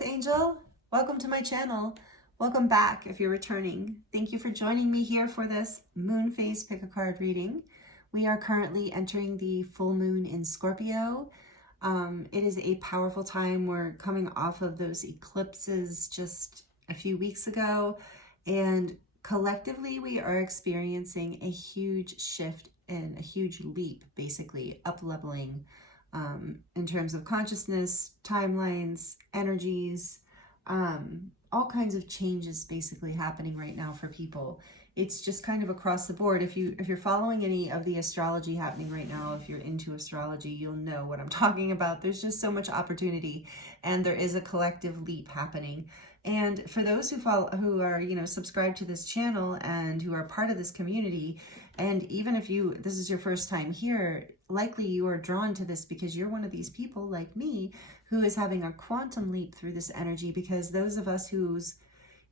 Earth Angel. Welcome to my channel. Welcome back if you're returning. Thank you for joining me here for this moon phase pick a card reading. We are currently entering the full moon in Scorpio. It is a powerful time. We're coming off of those eclipses just a few weeks ago, and collectively we are experiencing a huge shift and a huge leap, basically up-leveling in terms of consciousness, timelines, energies, all kinds of changes basically happening right now for people. It's just kind of across the board. If you're following any of the astrology happening right now, if you're into astrology, you'll know what I'm talking about. There's just so much opportunity, and there is a collective leap happening. And for those who are subscribed to this channel and who are part of this community, and even if this is your first time here, likely you are drawn to this because you're one of these people like me who is having a quantum leap through this energy, because those of us whose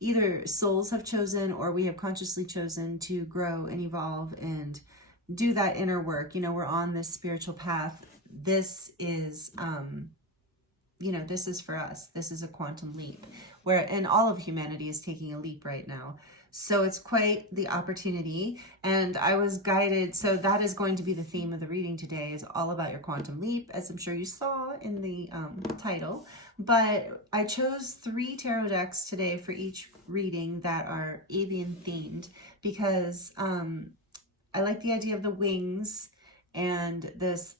either souls have chosen or we have consciously chosen to grow and evolve and do that inner work, we're on this spiritual path. This is this is for us. This is a quantum leap and all of humanity is taking a leap right now. So it's quite the opportunity, and I was guided. So that is going to be the theme of the reading today, is all about your quantum leap, as I'm sure you saw in the title. But I chose 3 tarot decks today for each reading that are avian themed, because I like the idea of the wings and this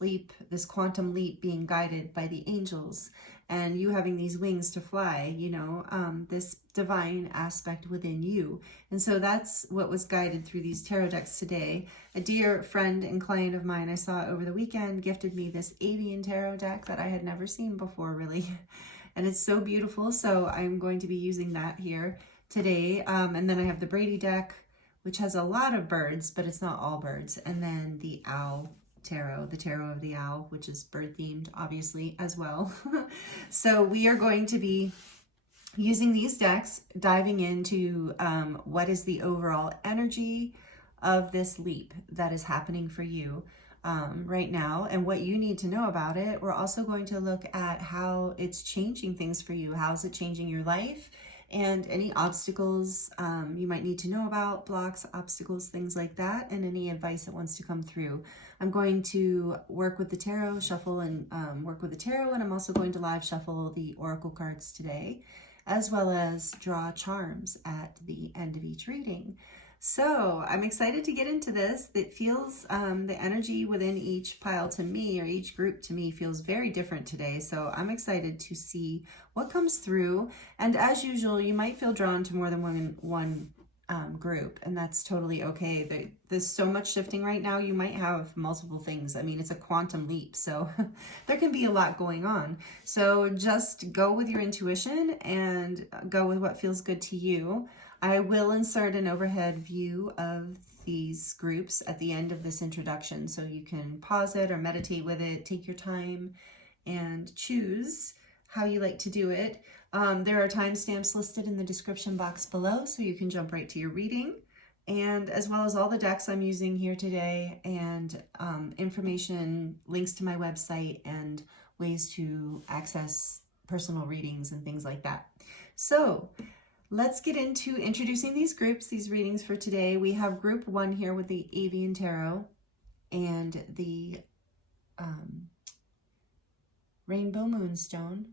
quantum leap being guided by the angels, and you having these wings to fly, this divine aspect within you. And so that's what was guided through these tarot decks today. A dear friend and client of mine I saw over the weekend gifted me this avian tarot deck that I had never seen before, really. And it's so beautiful. So I'm going to be using that here today. And then I have the Brady deck, which has a lot of birds, but it's not all birds. And then the owl tarot, the tarot of the owl, which is bird themed, obviously, as well. So we are going to be using these decks, diving into what is the overall energy of this leap that is happening for you right now, and what you need to know about it. We're also going to look at how it's changing things for you. How is it changing your life? And any obstacles you might need to know about, blocks, obstacles, things like that, and any advice that wants to come through. I'm going to work with the tarot, shuffle and work with the tarot, and I'm also going to live shuffle the oracle cards today, as well as draw charms at the end of each reading. So I'm excited to get into this. It feels, the energy within each pile to me, or each group to me, feels very different today. So I'm excited to see what comes through. And as usual, you might feel drawn to more than one group, and that's totally okay. There's so much shifting right now. You might have multiple things. I mean, it's a quantum leap, so there can be a lot going on. So just go with your intuition and go with what feels good to you. I will insert an overhead view of these groups at the end of this introduction, so you can pause it or meditate with it, take your time, and choose how you like to do it. There are timestamps listed in the description box below, so you can jump right to your reading, and as well as all the decks I'm using here today, and information, links to my website, and ways to access personal readings and things like that. So let's get into introducing these groups, these readings for today. We have group 1 here with the Avian Tarot and the Rainbow Moonstone.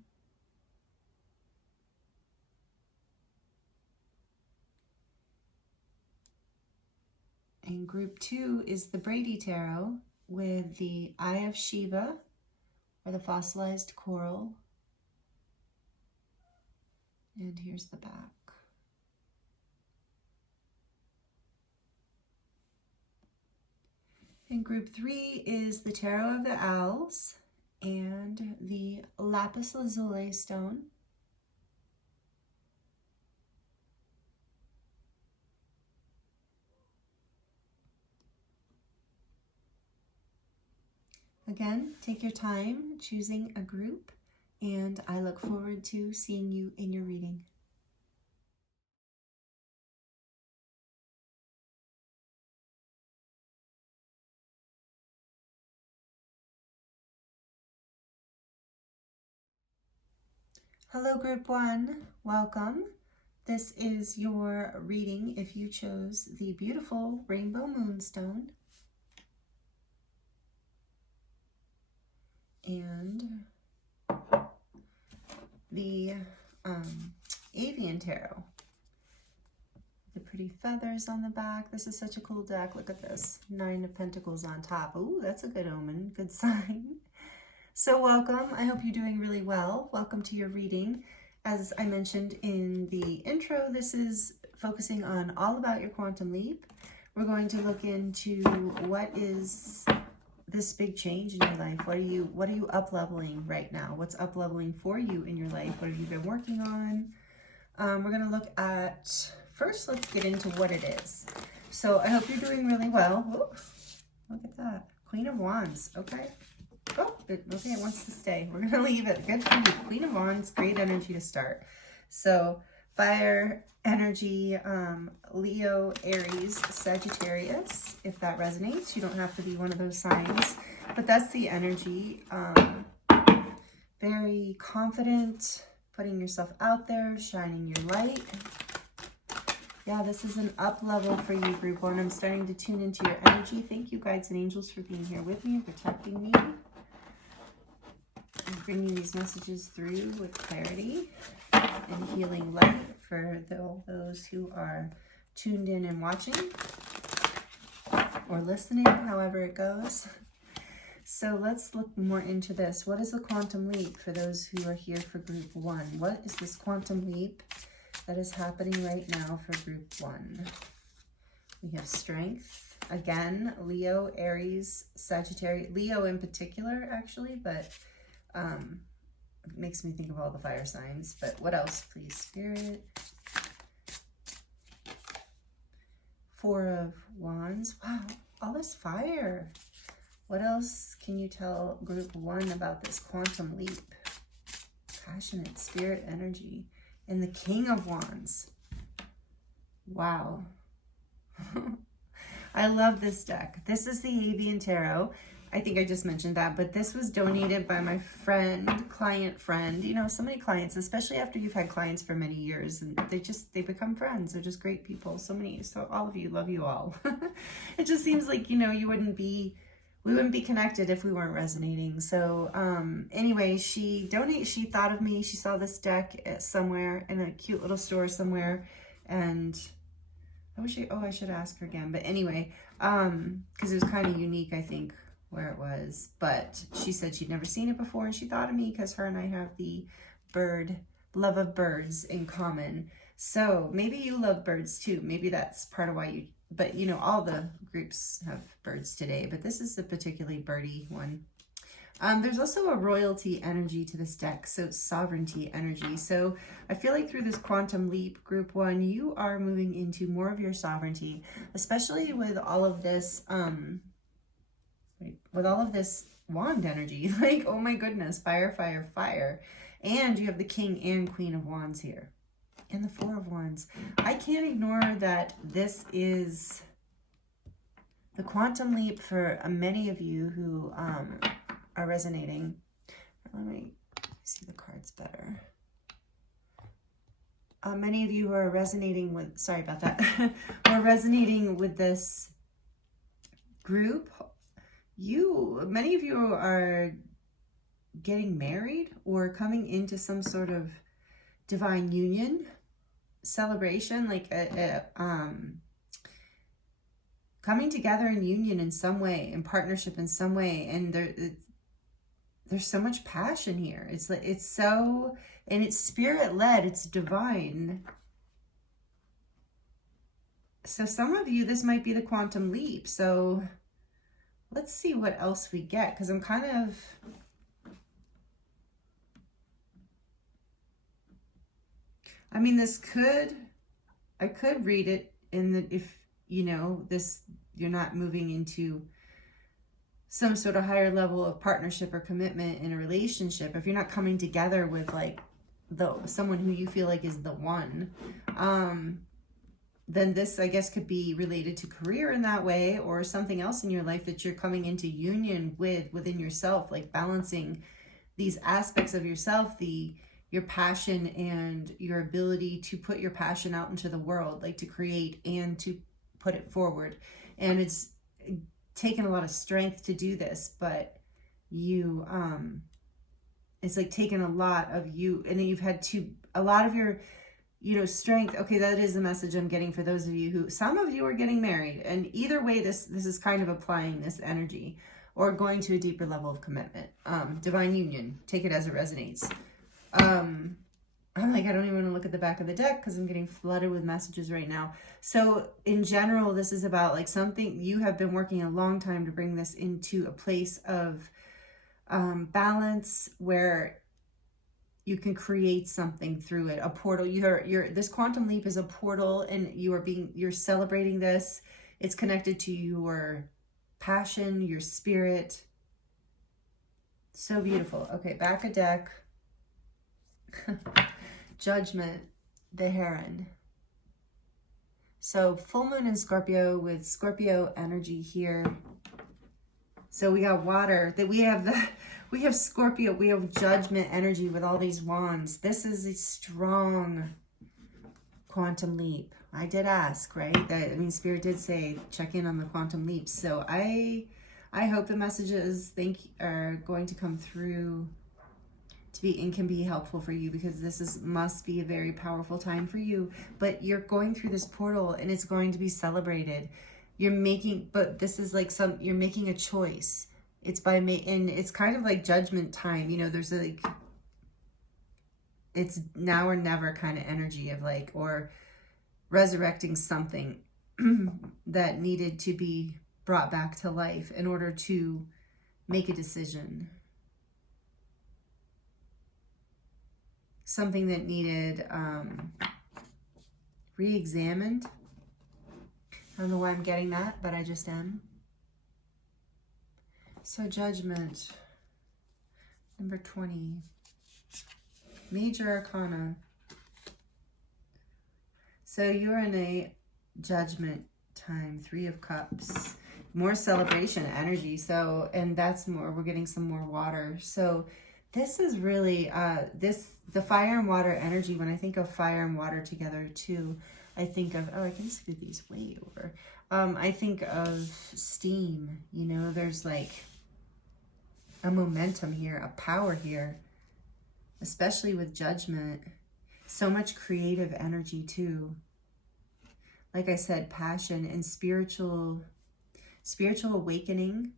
And group 2 is the Brady Tarot with the Eye of Shiva, or the fossilized coral. And here's the back. And group 3 is the Tarot of the Owls and the Lapis Lazuli stone. Again, take your time choosing a group, and I look forward to seeing you in your reading. Hello, Group 1. Welcome. This is your reading if you chose the beautiful Rainbow Moonstone and the Avian Tarot. The pretty feathers on the back. This is such a cool deck. Look at this. 9 of Pentacles on top. Ooh, that's a good omen. Good sign. So welcome. I hope you're doing really well. Welcome to your reading. As I mentioned in the intro, this is focusing on all about your quantum leap. We're going to look into what is this big change in your life. What are you up-leveling right now? What's up-leveling for you in your life? What have you been working on? We're going to look at, first let's get into what it is. So I hope you're doing really well. Ooh, look at that. Queen of Wands. Okay. Oh, okay, it wants to stay. We're going to leave it. Good for you. Queen of Wands, great energy to start. So, fire energy, Leo, Aries, Sagittarius, if that resonates. You don't have to be one of those signs, but that's the energy. Very confident, putting yourself out there, shining your light. Yeah, this is an up level for you, Group 1. I'm starting to tune into your energy. Thank you, guides and angels, for being here with me and protecting me. I'm bringing these messages through with clarity and healing light for those who are tuned in and watching or listening, however it goes. So let's look more into this. What is a quantum leap for those who are here for Group 1? What is this quantum leap that is happening right now for Group 1? We have strength. Again, Leo, Aries, Sagittarius. Leo in particular, actually, but it makes me think of all the fire signs. But what else, please, Spirit? 4 of Wands. Wow, all this fire. What else can you tell Group 1 about this quantum leap? Passionate spirit energy. And the King of Wands. Wow. I love this deck. This is the Avian Tarot. I think I just mentioned that, but this was donated by my client friend. You know, so many clients, especially after you've had clients for many years, and they become friends. They're just great people. So all of you, love you all. It just seems like, you know, we wouldn't be connected if we weren't resonating. So anyway, she thought of me. She saw this deck somewhere in a cute little store somewhere, and I should ask her again. But anyway, because it was kind of unique, I think, where it was. But she said she'd never seen it before, and she thought of me because her and I have the love of birds in common. So maybe you love birds too. Maybe that's part of why you, but you know, all the groups have birds today, but this is a particularly birdie one. There's also a royalty energy to this deck, so sovereignty energy. So I feel like through this quantum leap, Group 1, you are moving into more of your sovereignty, especially with all of this, wand energy. Like, oh my goodness, fire, fire, fire. And you have the King and Queen of Wands here. And the 4 of Wands. I can't ignore that this is the quantum leap for many of you who are resonating. Let me see the cards better. Many of you who are resonating with, sorry about that, are resonating with this group. Many of you are getting married or coming into some sort of divine union, celebration, like coming together in union in some way, in partnership in some way. And there's so much passion here. It's so, and it's spirit led, it's divine. So some of you, this might be the quantum leap. So let's see what else we get, because I'm kind of, I mean, I could read it in the, if, you know, you're not moving into some sort of higher level of partnership or commitment in a relationship. If you're not coming together with like someone who you feel like is the one, then this, I guess, could be related to career in that way, or something else in your life that you're coming into union with within yourself, like balancing these aspects of yourself, the your passion and your ability to put your passion out into the world, like to create and to put it forward. And it's taken a lot of strength to do this, but you, it's like taken a lot of you, and then you've had to, a lot of your, you know, strength. Okay, that is the message I'm getting for those of you who, some of you are getting married, and either way, this is kind of applying this energy or going to a deeper level of commitment. Divine union, take it as it resonates. I'm like, I don't even want to look at the back of the deck because I'm getting flooded with messages right now. So in general, this is about like something you have been working a long time to bring this into a place of balance where you can create something through it, a portal. This quantum leap is a portal, and you're celebrating this. It's connected to your passion, your spirit. So beautiful. Okay, back a deck. Judgment, the Heron. So full moon in Scorpio with Scorpio energy here. So we got water, that we have Scorpio, we have judgment energy with all these wands. This is a strong quantum leap. I did ask, right? That, I mean, Spirit did say check in on the quantum leaps. So I hope the messages are going to come through to be and can be helpful for you, because this must be a very powerful time for you. But you're going through this portal and it's going to be celebrated. But this is like you're making a choice. It's and it's kind of like judgment time. You know, there's like, it's now or never kind of energy of like, or resurrecting something that needed to be brought back to life in order to make a decision. Something that needed re-examined. I don't know why I'm getting that, but I just am. So judgment, number 20. Major Arcana. So you're in a judgment time, 3 of Cups. More celebration energy. So, and that's more, we're getting some more water. So this is really, the fire and water energy, when I think of fire and water together too, I think of, oh, I can scoot these way over. I think of steam, you know, there's like a momentum here, a power here, especially with judgment. So much creative energy too. Like I said, passion and spiritual awakening.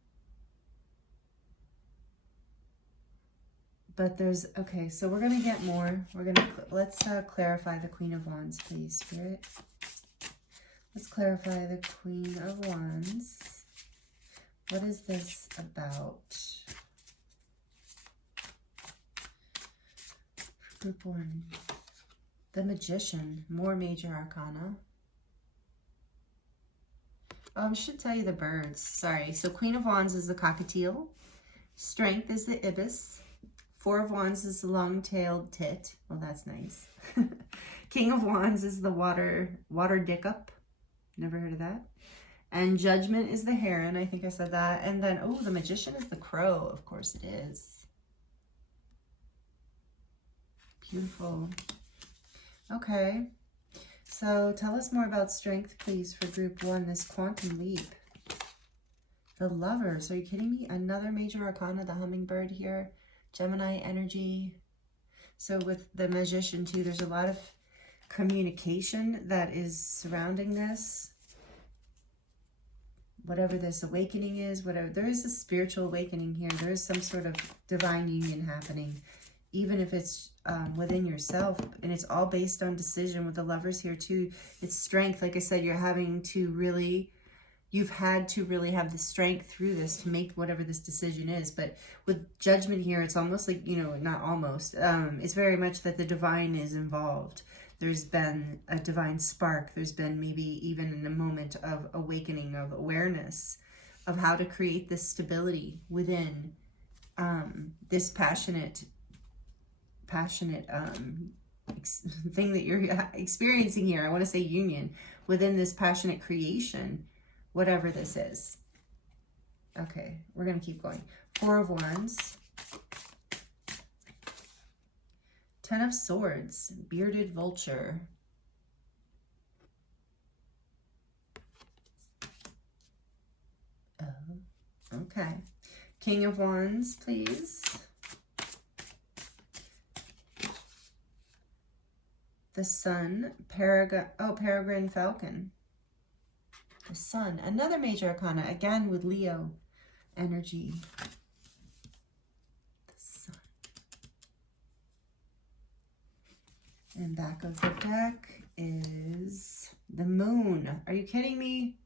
But there's, okay, so we're going to get more. Let's clarify the Queen of Wands, please, Spirit. Let's clarify the Queen of Wands. What is this about? Group 1. The Magician, more Major Arcana. I should tell you the birds, sorry. So Queen of Wands is the cockatiel. Strength is the ibis. 4 of Wands is the long-tailed tit. Well, that's nice. King of Wands is the water dickup. Never heard of that. And Judgment is the heron. I think I said that. And then, oh, the Magician is the crow. Of course it is. Beautiful. Okay. So tell us more about strength, please, for group 1, this quantum leap. The Lovers. Are you kidding me? Another Major Arcana, the hummingbird here. Gemini energy. So with the Magician too, there's a lot of communication that is surrounding this. Whatever this awakening is, whatever, there is a spiritual awakening here. There is some sort of divine union happening, even if it's within yourself, and it's all based on decision. With the Lovers here too, it's strength. Like I said, you've had to really have the strength through this to make whatever this decision is. But with Judgment here, it's almost like, you know, not almost, it's very much that the divine is involved. There's been a divine spark. There's been maybe even a moment of awakening, of awareness of how to create this stability within this passionate thing that you're experiencing here. I want to say union within this passionate creation, whatever this is. Okay, we're going to keep going. 4 of Wands. Ten of Swords, bearded vulture. Oh, okay. King of Wands, please. The Sun, Peregrine Falcon. The Sun, another major arcana, again with Leo energy. The Sun. And back of the deck is the Moon. Are you kidding me?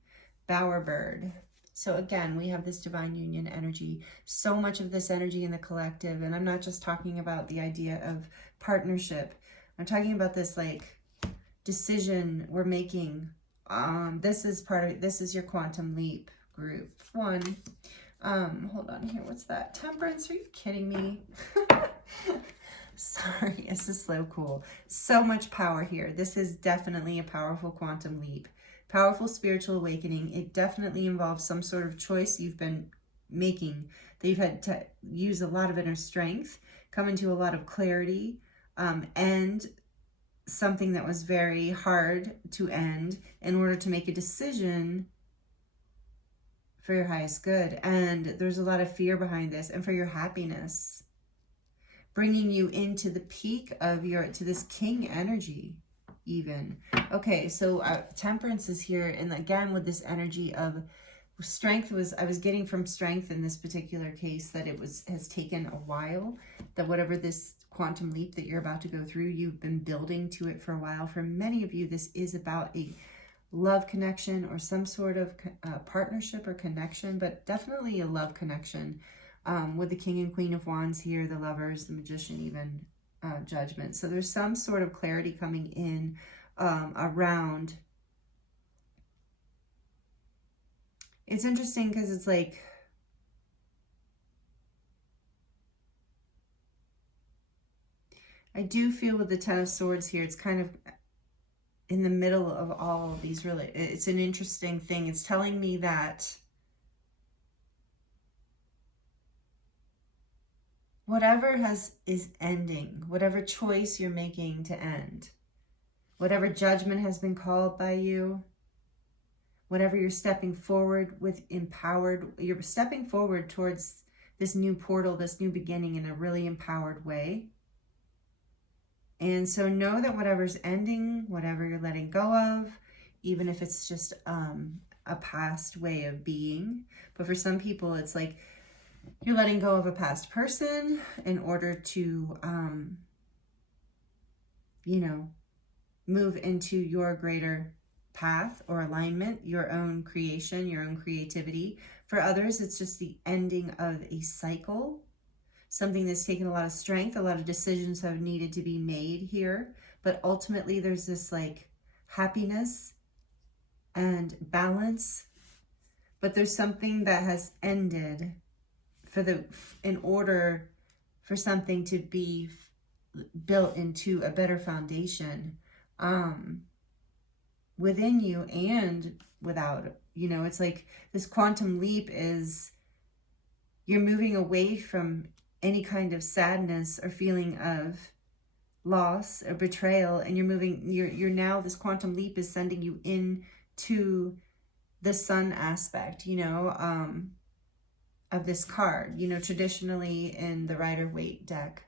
Bowerbird. So again, we have this divine union energy, so much of this energy in the collective. And I'm not just talking about the idea of partnership. I'm talking about this like decision we're making. This is your quantum leap group one. Hold on here. What's that? Temperance? Are you kidding me? Sorry, it's just so cool. So much power here. This is definitely a powerful quantum leap. Powerful spiritual awakening. It definitely involves some sort of choice you've been making, that you've had to use a lot of inner strength, come into a lot of clarity, and something that was very hard to end in order to make a decision for your highest good. And there's a lot of fear behind this, and for your happiness, bringing you into the peak of to this king energy even. Okay, so Temperance is here, and again with this energy of strength. I was getting from strength in this particular case that has taken a while, that whatever this quantum leap that you're about to go through, you've been building to it for a while. For many of you, this is about a love connection or some sort of partnership or connection, but definitely a love connection with the King and Queen of Wands here, the Lovers, the Magician, even Judgment. So there's some sort of clarity coming in around. It's interesting because it's like, I do feel with the Ten of Swords here, it's kind of in the middle of all of these. Really, it's an interesting thing. It's telling me that whatever is ending, whatever choice you're making to end, whatever judgment has been called by you, whatever you're stepping forward with empowered, you're stepping forward towards this new portal, this new beginning in a really empowered way. And so know that whatever's ending, whatever you're letting go of, even if it's just a past way of being. But for some people, it's like you're letting go of a past person in order to, move into your greater path or alignment, your own creation, your own creativity. For others, it's just the ending of a cycle. Something that's taken a lot of strength, a lot of decisions have needed to be made here. But ultimately, there's this like happiness and balance. But there's something that has ended in order for something to be built into a better foundation within you and without. It's like this quantum leap is you're moving away from any kind of sadness or feeling of loss or betrayal, and you're now, this quantum leap is sending you into the sun aspect, of this card. Traditionally in the Rider-Waite deck,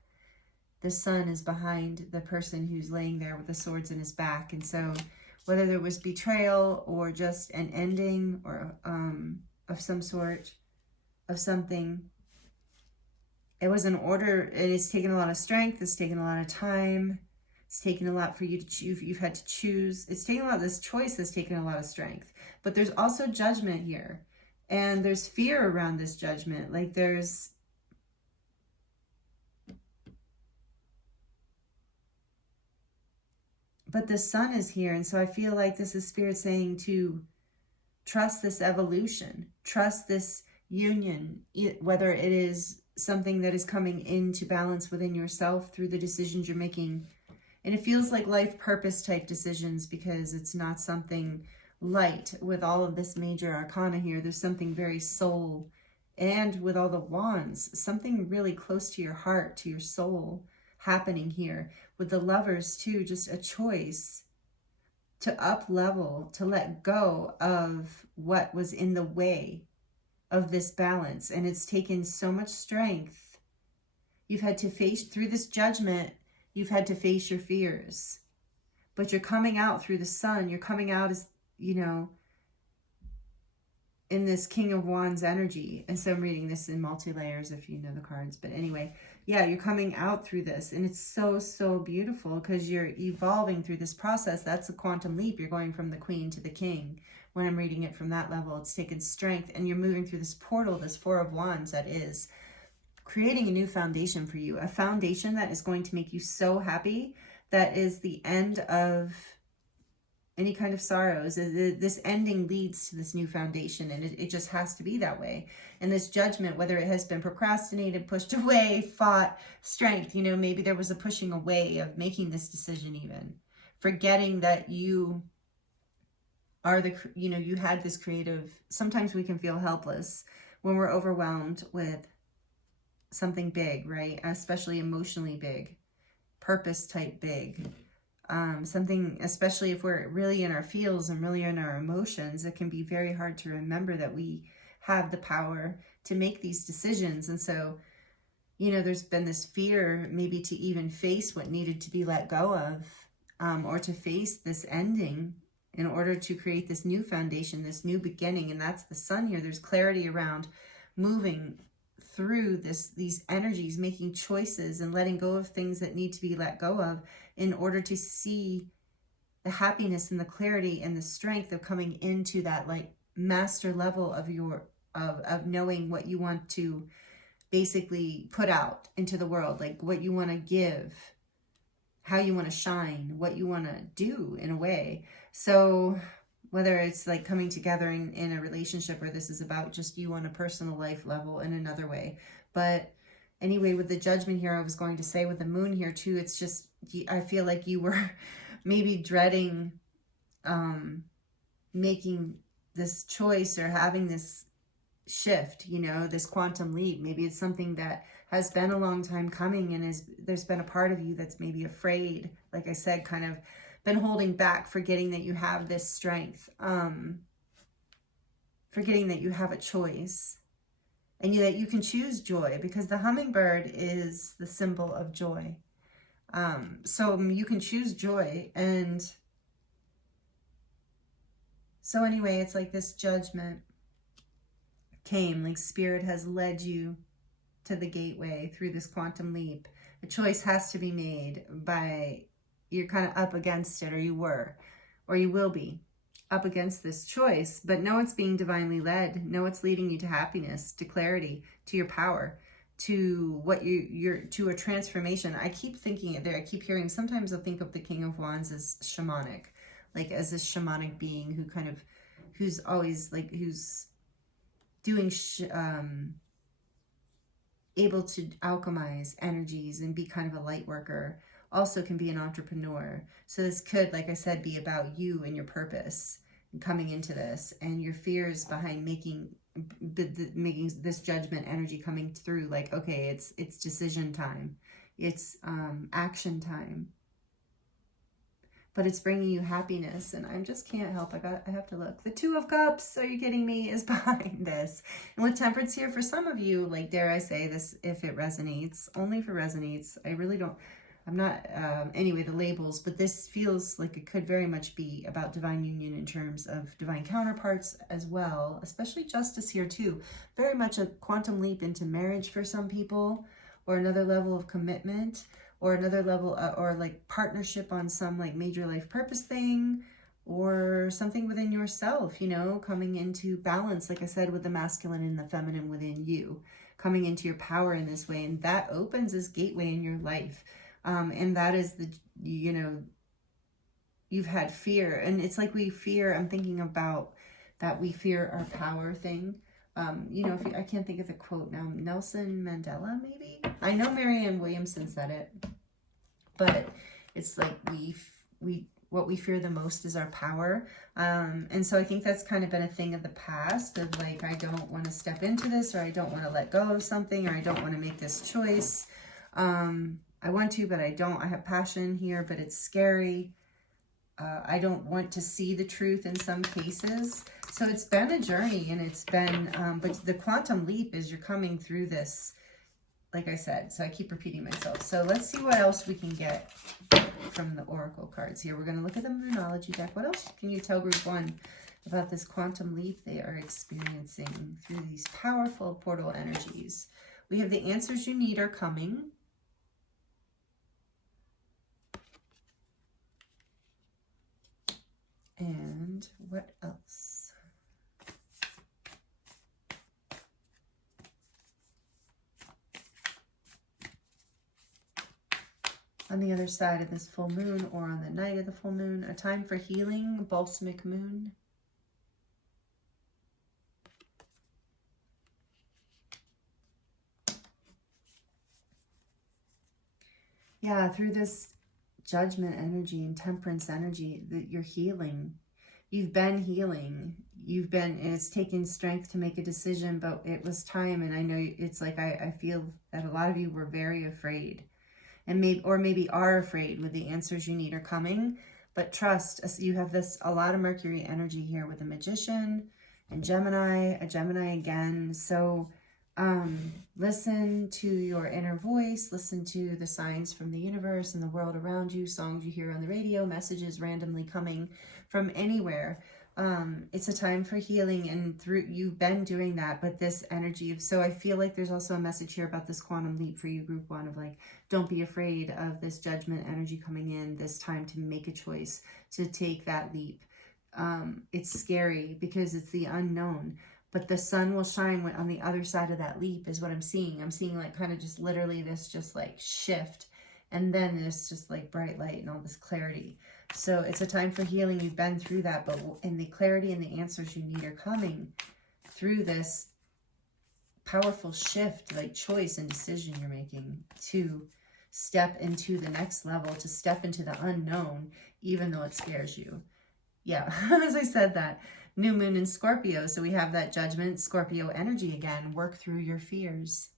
the sun is behind the person who's laying there with the swords in his back. And so whether there was betrayal or just an ending or of some sort of something, it was an order. It has taken a lot of strength. It's taken a lot of time. It's taken a lot for you to choose. You've had to choose. It's taken a lot. This choice has taken a lot of strength. But there's also judgment here. And there's fear around this judgment. Like but the sun is here. And so I feel like this is Spirit saying to trust this evolution. Trust this union, whether it is something that is coming into balance within yourself through the decisions you're making. And it feels like life purpose type decisions, because it's not something light with all of this major arcana here. There's something very soul, and with all the wands, something really close to your heart, to your soul happening here, with the Lovers too, just a choice to up level, to let go of what was in the way of this balance. And it's taken so much strength. You've had to face, through this judgment, you've had to face your fears. But you're coming out through the sun. You're coming out as, you know, in this King of Wands energy. And so I'm reading this in multi-layers if you know the cards. But anyway, yeah, you're coming out through this. And it's so, so beautiful because you're evolving through this process. That's a quantum leap. You're going from the Queen to the King. When I'm reading it from that level, it's taken strength. And you're moving through this portal, this Four of Wands that is creating a new foundation for you. A foundation that is going to make you so happy. That is the end of any kind of sorrows. This ending leads to this new foundation, and it just has to be that way. And this judgment, whether it has been procrastinated, pushed away, fought, strength, you know, maybe there was a pushing away of making this decision, even forgetting that you are the, you know, you had this creative. Sometimes we can feel helpless when we're overwhelmed with something big, right? Especially emotionally big, purpose type big. Something, especially if we're really in our feels and really in our emotions, it can be very hard to remember that we have the power to make these decisions. And so, you know, there's been this fear maybe to even face what needed to be let go of, or to face this ending in order to create this new foundation, this new beginning. And that's the sun here. There's clarity around moving through these energies, making choices and letting go of things that need to be let go of in order to see the happiness and the clarity and the strength of coming into that like master level of your of knowing what you want to basically put out into the world, like what you want to give, how you want to shine, what you want to do in a way. So whether it's like coming together in a relationship, or this is about just you on a personal life level in another way. But anyway, with the judgment here, I was going to say with the moon here too, it's just, I feel like you were maybe dreading making this choice or having this shift, you know, this quantum leap. Maybe it's something that has been a long time coming, and there's been a part of you that's maybe afraid, like I said, kind of been holding back, forgetting that you have this strength, forgetting that you have a choice, and that you can choose joy, because the hummingbird is the symbol of joy. So you can choose joy. And so anyway, it's like this judgment came, like spirit has led you to the gateway through this quantum leap. A choice has to be made by, you're kind of up against it, or you were, or you will be up against this choice, but know it's being divinely led. Know it's leading you to happiness, to clarity, to your power, to what you're to a transformation. I keep thinking it there. I keep hearing, sometimes I'll think of the King of Wands as shamanic, like as this shamanic being who kind of, who's always like, who's doing, able to alchemize energies and be kind of a light worker. Also can be an entrepreneur. So this could, like I said, be about you and your purpose and coming into this, and your fears behind making this judgment energy coming through. Like, okay, it's decision time, it's action time, but it's bringing you happiness. And I just can't help, I have to look. The Two of Cups, are you kidding me, is behind this. And with Temperance here, for some of you, like, dare I say this, if it resonates, only if it resonates. I really don't, I'm not, anyway, the labels, but this feels like it could very much be about divine union in terms of divine counterparts as well, especially Justice here too. Very much a quantum leap into marriage for some people, or another level of commitment, or another level, or like partnership on some like major life purpose thing, or something within yourself, you know, coming into balance, like I said, with the masculine and the feminine within you, coming into your power in this way. And that opens this gateway in your life. And that is the, you know, you've had fear, and it's like we fear, I'm thinking about that we fear our power thing. You know, I can't think of the quote now, Nelson Mandela, maybe? I know Marianne Williamson said it, but it's like what we fear the most is our power. And so I think that's kind of been a thing of the past, of like, I don't want to step into this, or I don't want to let go of something, or I don't want to make this choice. I want to, but I don't. I have passion here, but it's scary. I don't want to see the truth in some cases. So it's been a journey, and it's been, but the quantum leap is you're coming through this, like I said, so I keep repeating myself. So let's see what else we can get from the oracle cards here. We're going to look at the Moonology deck. What else can you tell group 1 about this quantum leap they are experiencing through these powerful portal energies? We have the answers you need are coming. And what else? On the other side of this full moon, or on the night of the full moon, a time for healing, balsamic moon. Yeah, through this judgment energy and temperance energy, that you're healing. You've been healing. It's taken strength to make a decision, but it was time. And I know it's like, I feel that a lot of you were very afraid, and maybe are afraid with the answers you need are coming. But trust, you have a lot of Mercury energy here with the Magician and Gemini, a Gemini again. So listen to your inner voice, listen to the signs from the universe and the world around you, songs you hear on the radio, messages randomly coming from anywhere. It's a time for healing, and you've been doing that, but this energy so I feel like there's also a message here about this quantum leap for you, group 1, of like, don't be afraid of this judgment energy coming in, this time to make a choice, to take that leap. It's scary because it's the unknown, but the sun will shine on the other side of that leap is what I'm seeing. I'm seeing like kind of just literally this just like shift, and then this just like bright light and all this clarity. So it's a time for healing. You've been through that, but in the clarity and the answers you need are coming through this powerful shift, like choice and decision you're making to step into the next level, to step into the unknown, even though it scares you. Yeah, as I said that. New moon in Scorpio, so we have that judgment, Scorpio energy again. Work through your fears.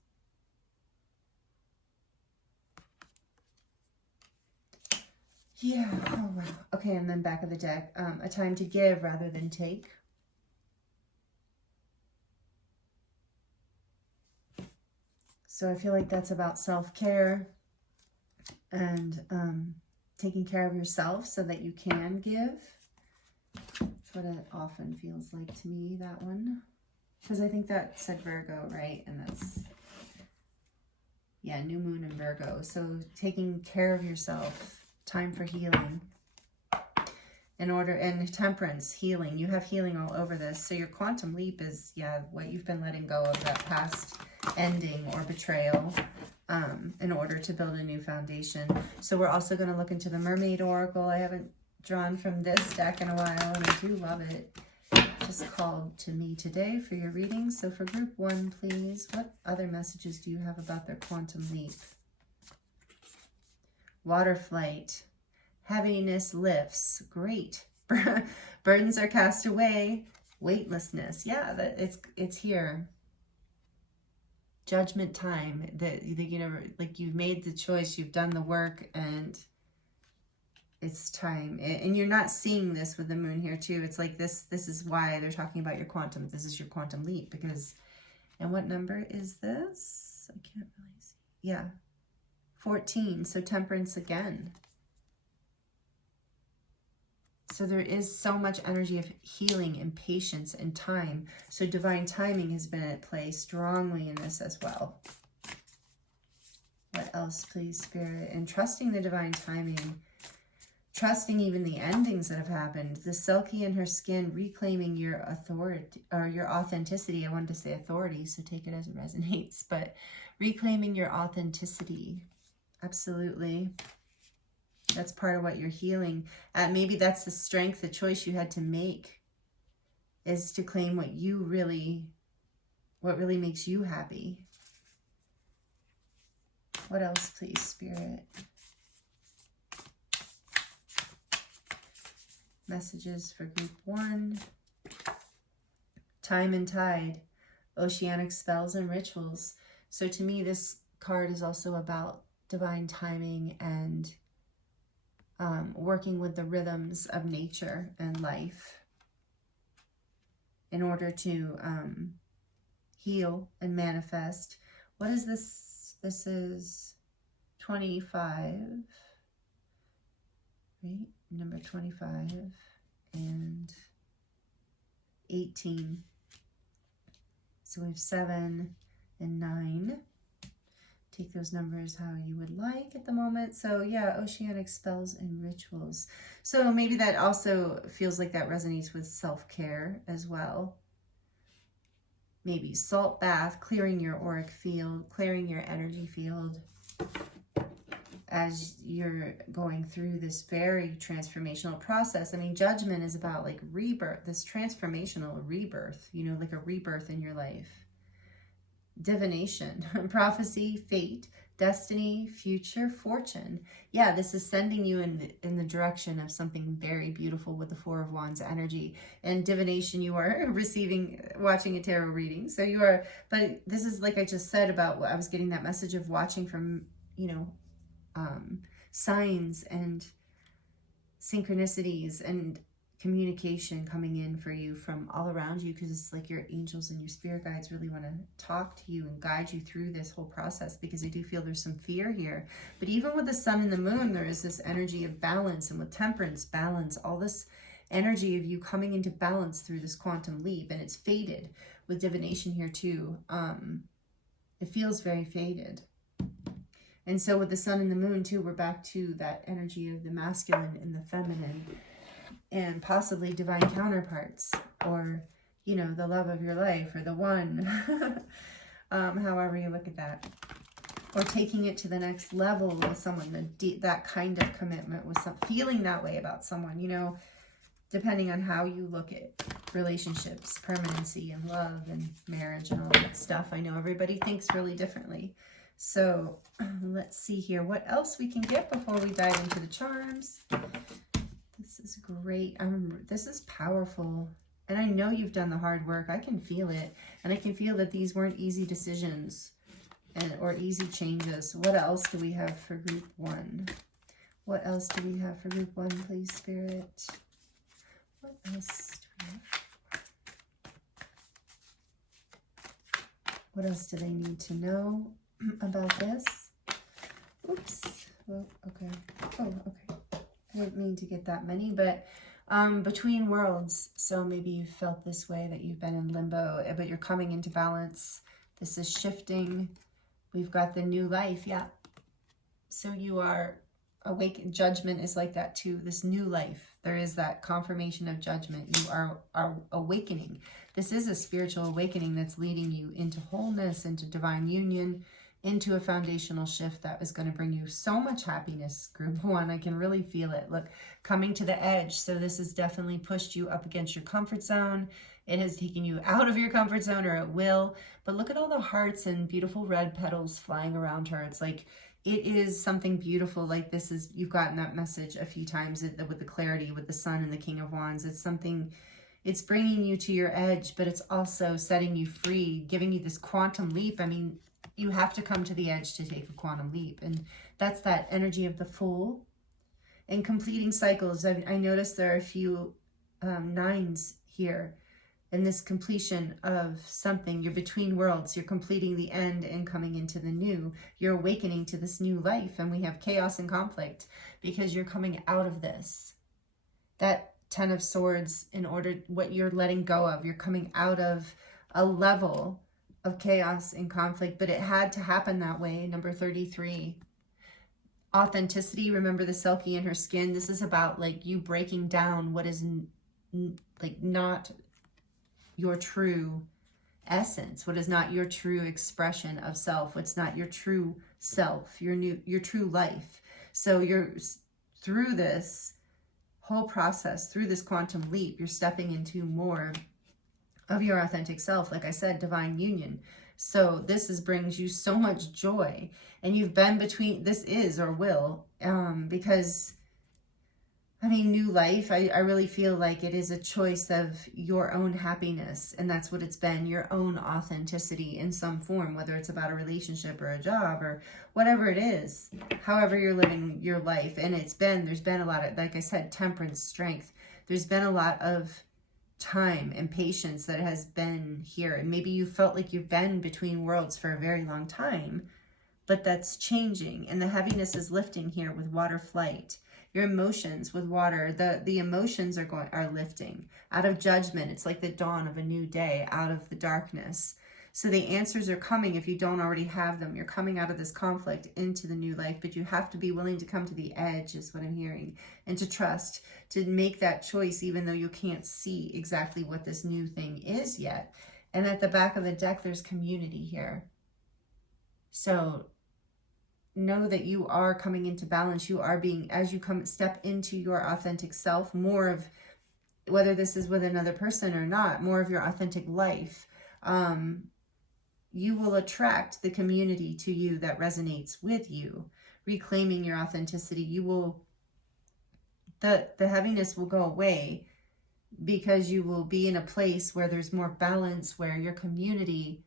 Yeah, oh wow. Okay, and then back of the deck, a time to give rather than take. So I feel like that's about self-care and taking care of yourself so that you can give. That's what it often feels like to me, that one. Because I think that said Virgo, right? And that's, yeah, new moon in Virgo. So taking care of yourself, time for healing. And temperance, healing. You have healing all over this. So your quantum leap is, yeah, what you've been letting go of, that past ending or betrayal, in order to build a new foundation. So we're also going to look into the Mermaid Oracle. I haven't drawn from this deck in a while, and I do love it. Just called to me today for your reading. So for group 1, please, what other messages do you have about their quantum leap? Water flight. Heaviness lifts. Great. Burdens are cast away. Weightlessness. Yeah, it's here. Judgment time. Like you've made the choice, you've done the work, and it's time. And you're not seeing this with the moon here too. It's like this is why they're talking about your quantum. This is your quantum leap, because, and what number is this? I can't really see. Yeah. 14. So temperance again. So there is so much energy of healing and patience and time. So divine timing has been at play strongly in this as well. What else, please, Spirit? And trusting the divine timing. Trusting even the endings that have happened. The Selkie in her skin, reclaiming your authority, or your authenticity. I wanted to say authority, so take it as it resonates. But reclaiming your authenticity. Absolutely. That's part of what you're healing. Maybe that's the strength, the choice you had to make, is to claim what really makes you happy. What else, please, Spirit? Messages for group 1. Time and tide. Oceanic spells and rituals. So to me, this card is also about divine timing and working with the rhythms of nature and life in order to heal and manifest. What is this? This is 25, right? Number 25 and 18. So we have 7 and 9. Take those numbers how you would like at the moment. So yeah, oceanic spells and rituals. So maybe that also feels like that resonates with self-care as well. Maybe salt bath, clearing your auric field, clearing your energy field as you're going through this very transformational process. I mean, judgment is about like rebirth, this transformational rebirth, you know, like a rebirth in your life. Divination, prophecy, fate, destiny, future, fortune. Yeah, this is sending you in the direction of something very beautiful with the Four of Wands energy. And divination, you are watching a tarot reading. So you are, but this is like I just said about what I was getting that message of watching from, you know, signs and synchronicities and communication coming in for you from all around you, because it's like your angels and your spirit guides really want to talk to you and guide you through this whole process, because I do feel there's some fear here. But even with the sun and the moon, there is this energy of balance, and with temperance, balance, all this energy of you coming into balance through this quantum leap. And it's faded with divination here too. It feels very faded. And so with the sun and the moon too, we're back to that energy of the masculine and the feminine, and possibly divine counterparts, or, you know, the love of your life, or the one, however you look at that, or taking it to the next level with someone, that kind of commitment with feeling that way about someone, you know, depending on how you look at relationships, permanency and love and marriage and all that stuff. I know everybody thinks really differently. So let's see here what else we can get before we dive into the charms. This is great. This is powerful. And I know you've done the hard work. I can feel it. And I can feel that these weren't easy decisions or easy changes. What else do we have for group 1? What else do we have for group 1, please, Spirit? What else do we have? What else do they need to know about this? Oops. Well, okay. Oh, okay. I didn't mean to get that many, but between worlds. So maybe you felt this way, that you've been in limbo, but you're coming into balance. This is shifting. We've got the new life. Yeah. So you are awake. Judgment is like that too. This new life. There is that confirmation of judgment. You are awakening. This is a spiritual awakening that's leading you into wholeness, into divine union, into a foundational shift that is going to bring you so much happiness, group 1. I can really feel it. Look, coming to the edge. So this has definitely pushed you up against your comfort zone. It has taken you out of your comfort zone, or it will. But look at all the hearts and beautiful red petals flying around her. It's like, it is something beautiful. Like this is, you've gotten that message a few times with the clarity, with the sun and the King of Wands. It's something, it's bringing you to your edge, but it's also setting you free, giving you this quantum leap. I mean, you have to come to the edge to take a quantum leap. And that's that energy of the Fool. And completing cycles. I noticed there are a few 9s here. In this completion of something. You're between worlds. You're completing the end and coming into the new. You're awakening to this new life. And we have chaos and conflict because you're coming out of this. That 10 of Swords, in order, what you're letting go of. You're coming out of a level of chaos and conflict, but it had to happen that way. Number 33. Authenticity. Remember the Selkie in her skin. This is about like you breaking down what is like not your true essence, what is not your true expression of self, what's not your true self, your true life. So you're through this whole process, through this quantum leap, you're stepping into more of your authentic self. Like I said, divine union. So this brings you so much joy, and you've been between, this is or will, because new life, I really feel like it is a choice of your own happiness. And that's what it's been, your own authenticity in some form, whether it's about a relationship or a job or whatever it is, however you're living your life. And there's been a lot of, like I said, temperance, strength. There's been a lot of time and patience that has been here. And maybe you felt like you've been between worlds for a very long time, but that's changing. And the heaviness is lifting here with water flight. Your emotions with water, the emotions are lifting out of judgment. It's like the dawn of a new day out of the darkness. So the answers are coming if you don't already have them. You're coming out of this conflict into the new life, but you have to be willing to come to the edge is what I'm hearing, and to trust, to make that choice even though you can't see exactly what this new thing is yet. And at the back of the deck, there's community here. So know that you are coming into balance. You are being, as you step into your authentic self, more of, whether this is with another person or not, more of your authentic life, you will attract the community to you that resonates with you. Reclaiming your authenticity, you will, the heaviness will go away because you will be in a place where there's more balance, where your community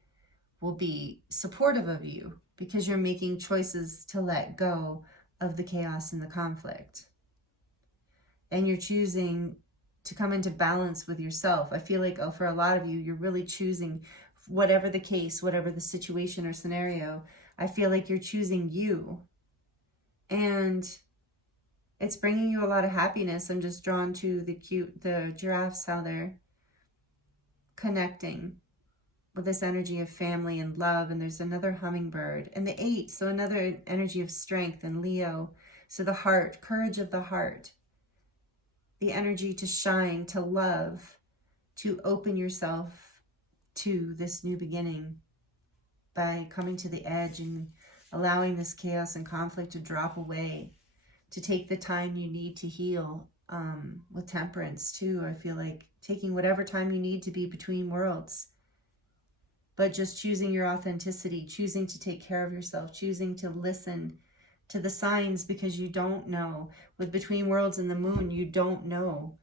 will be supportive of you, because you're making choices to let go of the chaos and the conflict. And you're choosing to come into balance with yourself. I feel like, for a lot of you, you're really choosing, whatever the case, whatever the situation or scenario, I feel like you're choosing you. And it's bringing you a lot of happiness. I'm just drawn to the giraffes, how they're connecting with this energy of family and love. And there's another hummingbird and the 8, so another energy of strength, and Leo, so the heart, courage of the heart, the energy to shine, to love, to open yourself to this new beginning by coming to the edge and allowing this chaos and conflict to drop away, to take the time you need to heal, with temperance too. I feel like taking whatever time you need to be between worlds, but just choosing your authenticity, choosing to take care of yourself, choosing to listen to the signs, because you don't know. With between worlds and the moon, you don't know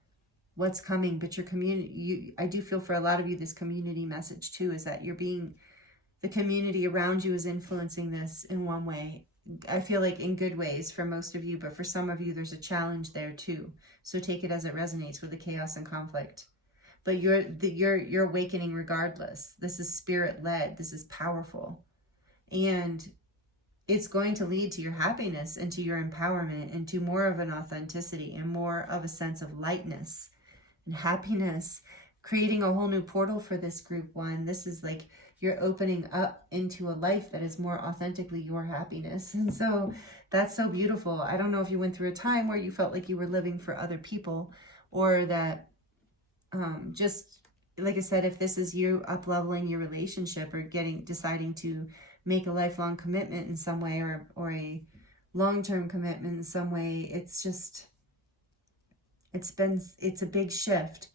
what's coming, but your community, I do feel for a lot of you, this community message too, is that the community around you is influencing this in one way. I feel like in good ways for most of you, but for some of you, there's a challenge there too. So take it as it resonates with the chaos and conflict. But you're awakening regardless. This is spirit-led. This is powerful. And it's going to lead to your happiness and to your empowerment and to more of an authenticity and more of a sense of lightness and happiness, creating a whole new portal for this group 1. This is like you're opening up into a life that is more authentically your happiness. And so that's so beautiful. I don't know if you went through a time where you felt like you were living for other people, or that just like I said, if this is you up-leveling your relationship or deciding to make a lifelong commitment in some way, or a long-term commitment in some way, it's a big shift,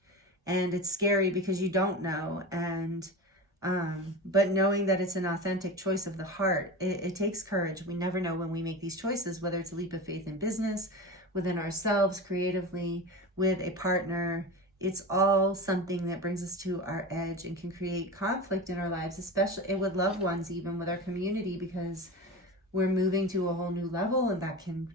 and it's scary because you don't know. And but knowing that it's an authentic choice of the heart, it takes courage. We never know when we make these choices, whether it's a leap of faith in business, within ourselves, creatively, with a partner. It's all something that brings us to our edge and can create conflict in our lives, especially with loved ones, even with our community, because we're moving to a whole new level, and that can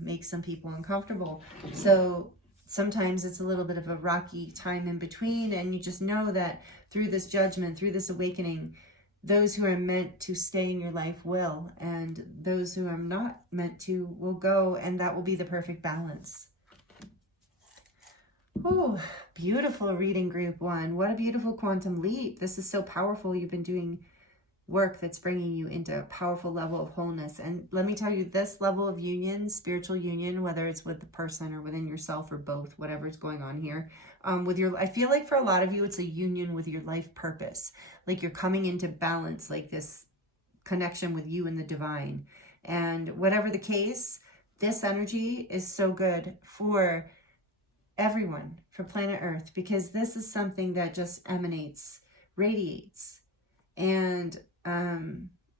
make some people uncomfortable. So sometimes it's a little bit of a rocky time in between, and you just know that through this judgment, through this awakening, those who are meant to stay in your life will, and those who are not meant to will go, and that will be the perfect balance. Oh, beautiful reading, group 1. What a beautiful quantum leap. This is so powerful. You've been doing work that's bringing you into a powerful level of wholeness. And let me tell you, this level of union, spiritual union, whether it's with the person or within yourself or both, whatever's going on here, I feel like for a lot of you, it's a union with your life purpose. Like you're coming into balance, like this connection with you and the divine. And whatever the case, this energy is so good for everyone, for planet Earth, because this is something that just emanates, radiates. And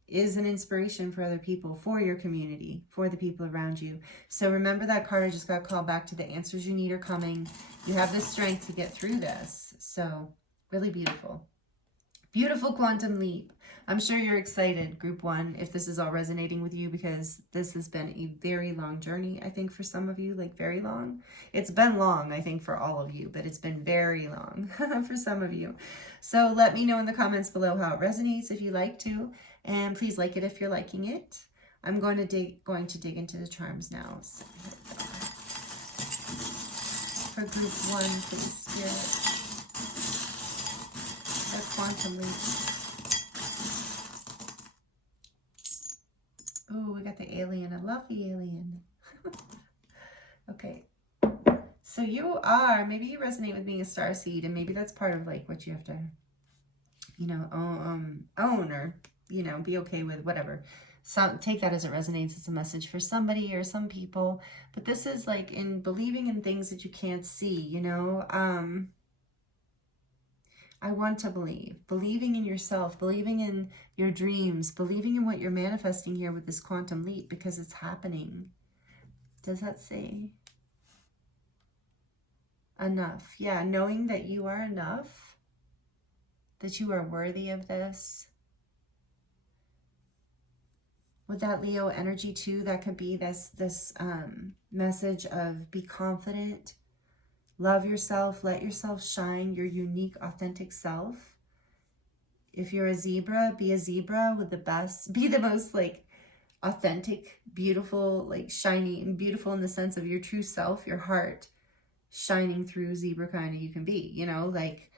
is an inspiration for other people, for your community, for the people around you. So remember that card I just got called back to. The answers you need are coming. You have the strength to get through this. So really beautiful. Beautiful quantum leap. I'm sure you're excited, group 1, if this is all resonating with you, because this has been a very long journey, I think, for some of you, like very long. It's been long, I think, for all of you, but it's been very long for some of you. So let me know in the comments below how it resonates if you like to, and please like it if you're liking it. I'm going to dig into the charms now. So for group 1, please, Spirit. Quantum leap. Oh, we got the alien. I love the alien. Okay. So you are, maybe you resonate with being a star seed, and maybe that's part of like what you have to, you know, own, or, you know, be okay with, whatever. So take that as it resonates. It's a message for somebody or some people. But this is like in believing in things that you can't see, you know. I want to believe, believing in yourself, believing in your dreams, believing in what you're manifesting here with this quantum leap, because it's happening. Does that say? Enough. Yeah, knowing that you are enough, that you are worthy of this. With that Leo energy too, that could be this message of be confident. Love yourself, let yourself shine, your unique, authentic self. If you're a zebra, be a zebra with the best, be the most like authentic, beautiful, like shiny and beautiful in the sense of your true self, your heart shining through zebra kind of you can be, you know, like,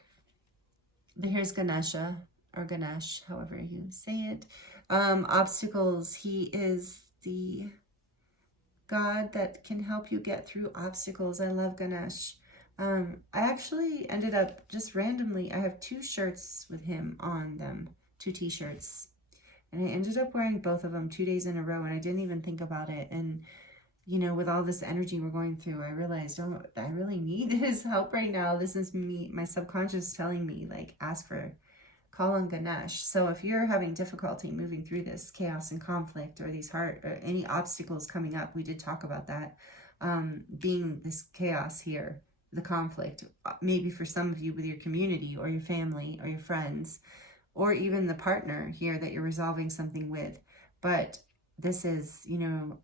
but here's Ganesha or Ganesh, however you say it. Obstacles, he is the God that can help you get through obstacles. I love Ganesh. I actually ended up just randomly, I have 2 shirts with him on them, 2 t-shirts, and I ended up wearing both of them 2 days in a row, and I didn't even think about it. And you know, with all this energy we're going through, I realized, oh, I really need his help right now. This is me, my subconscious telling me, like, call on Ganesh. So if you're having difficulty moving through this chaos and conflict, or these or any obstacles coming up, we did talk about that, being this chaos here, the conflict, maybe for some of you with your community or your family or your friends, or even the partner here that you're resolving something with. But this is, you know,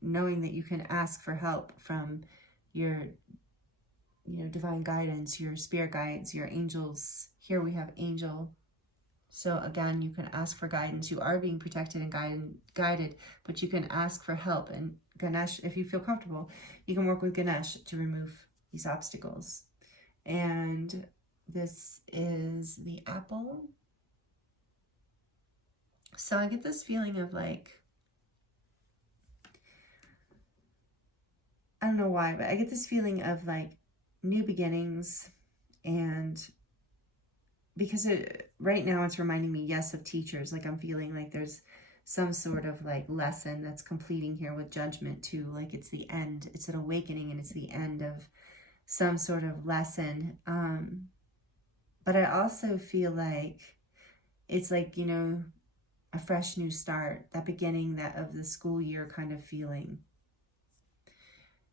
knowing that you can ask for help from your, you know, divine guidance, your spirit guides, your angels. Here we have angel. So again, you can ask for guidance. You are being protected and guided, but you can ask for help. And Ganesh, if you feel comfortable, you can work with Ganesh to remove these obstacles. And this is the apple. So I get this feeling of like, I don't know why, but I get this feeling of like new beginnings. And because right now it's reminding me, yes, of teachers. Like I'm feeling like there's some sort of like lesson that's completing here with judgment too. Like it's the end, it's an awakening, and it's the end of some sort of lesson. But I also feel like it's like, you know, a fresh new start, that beginning that of the school year kind of feeling.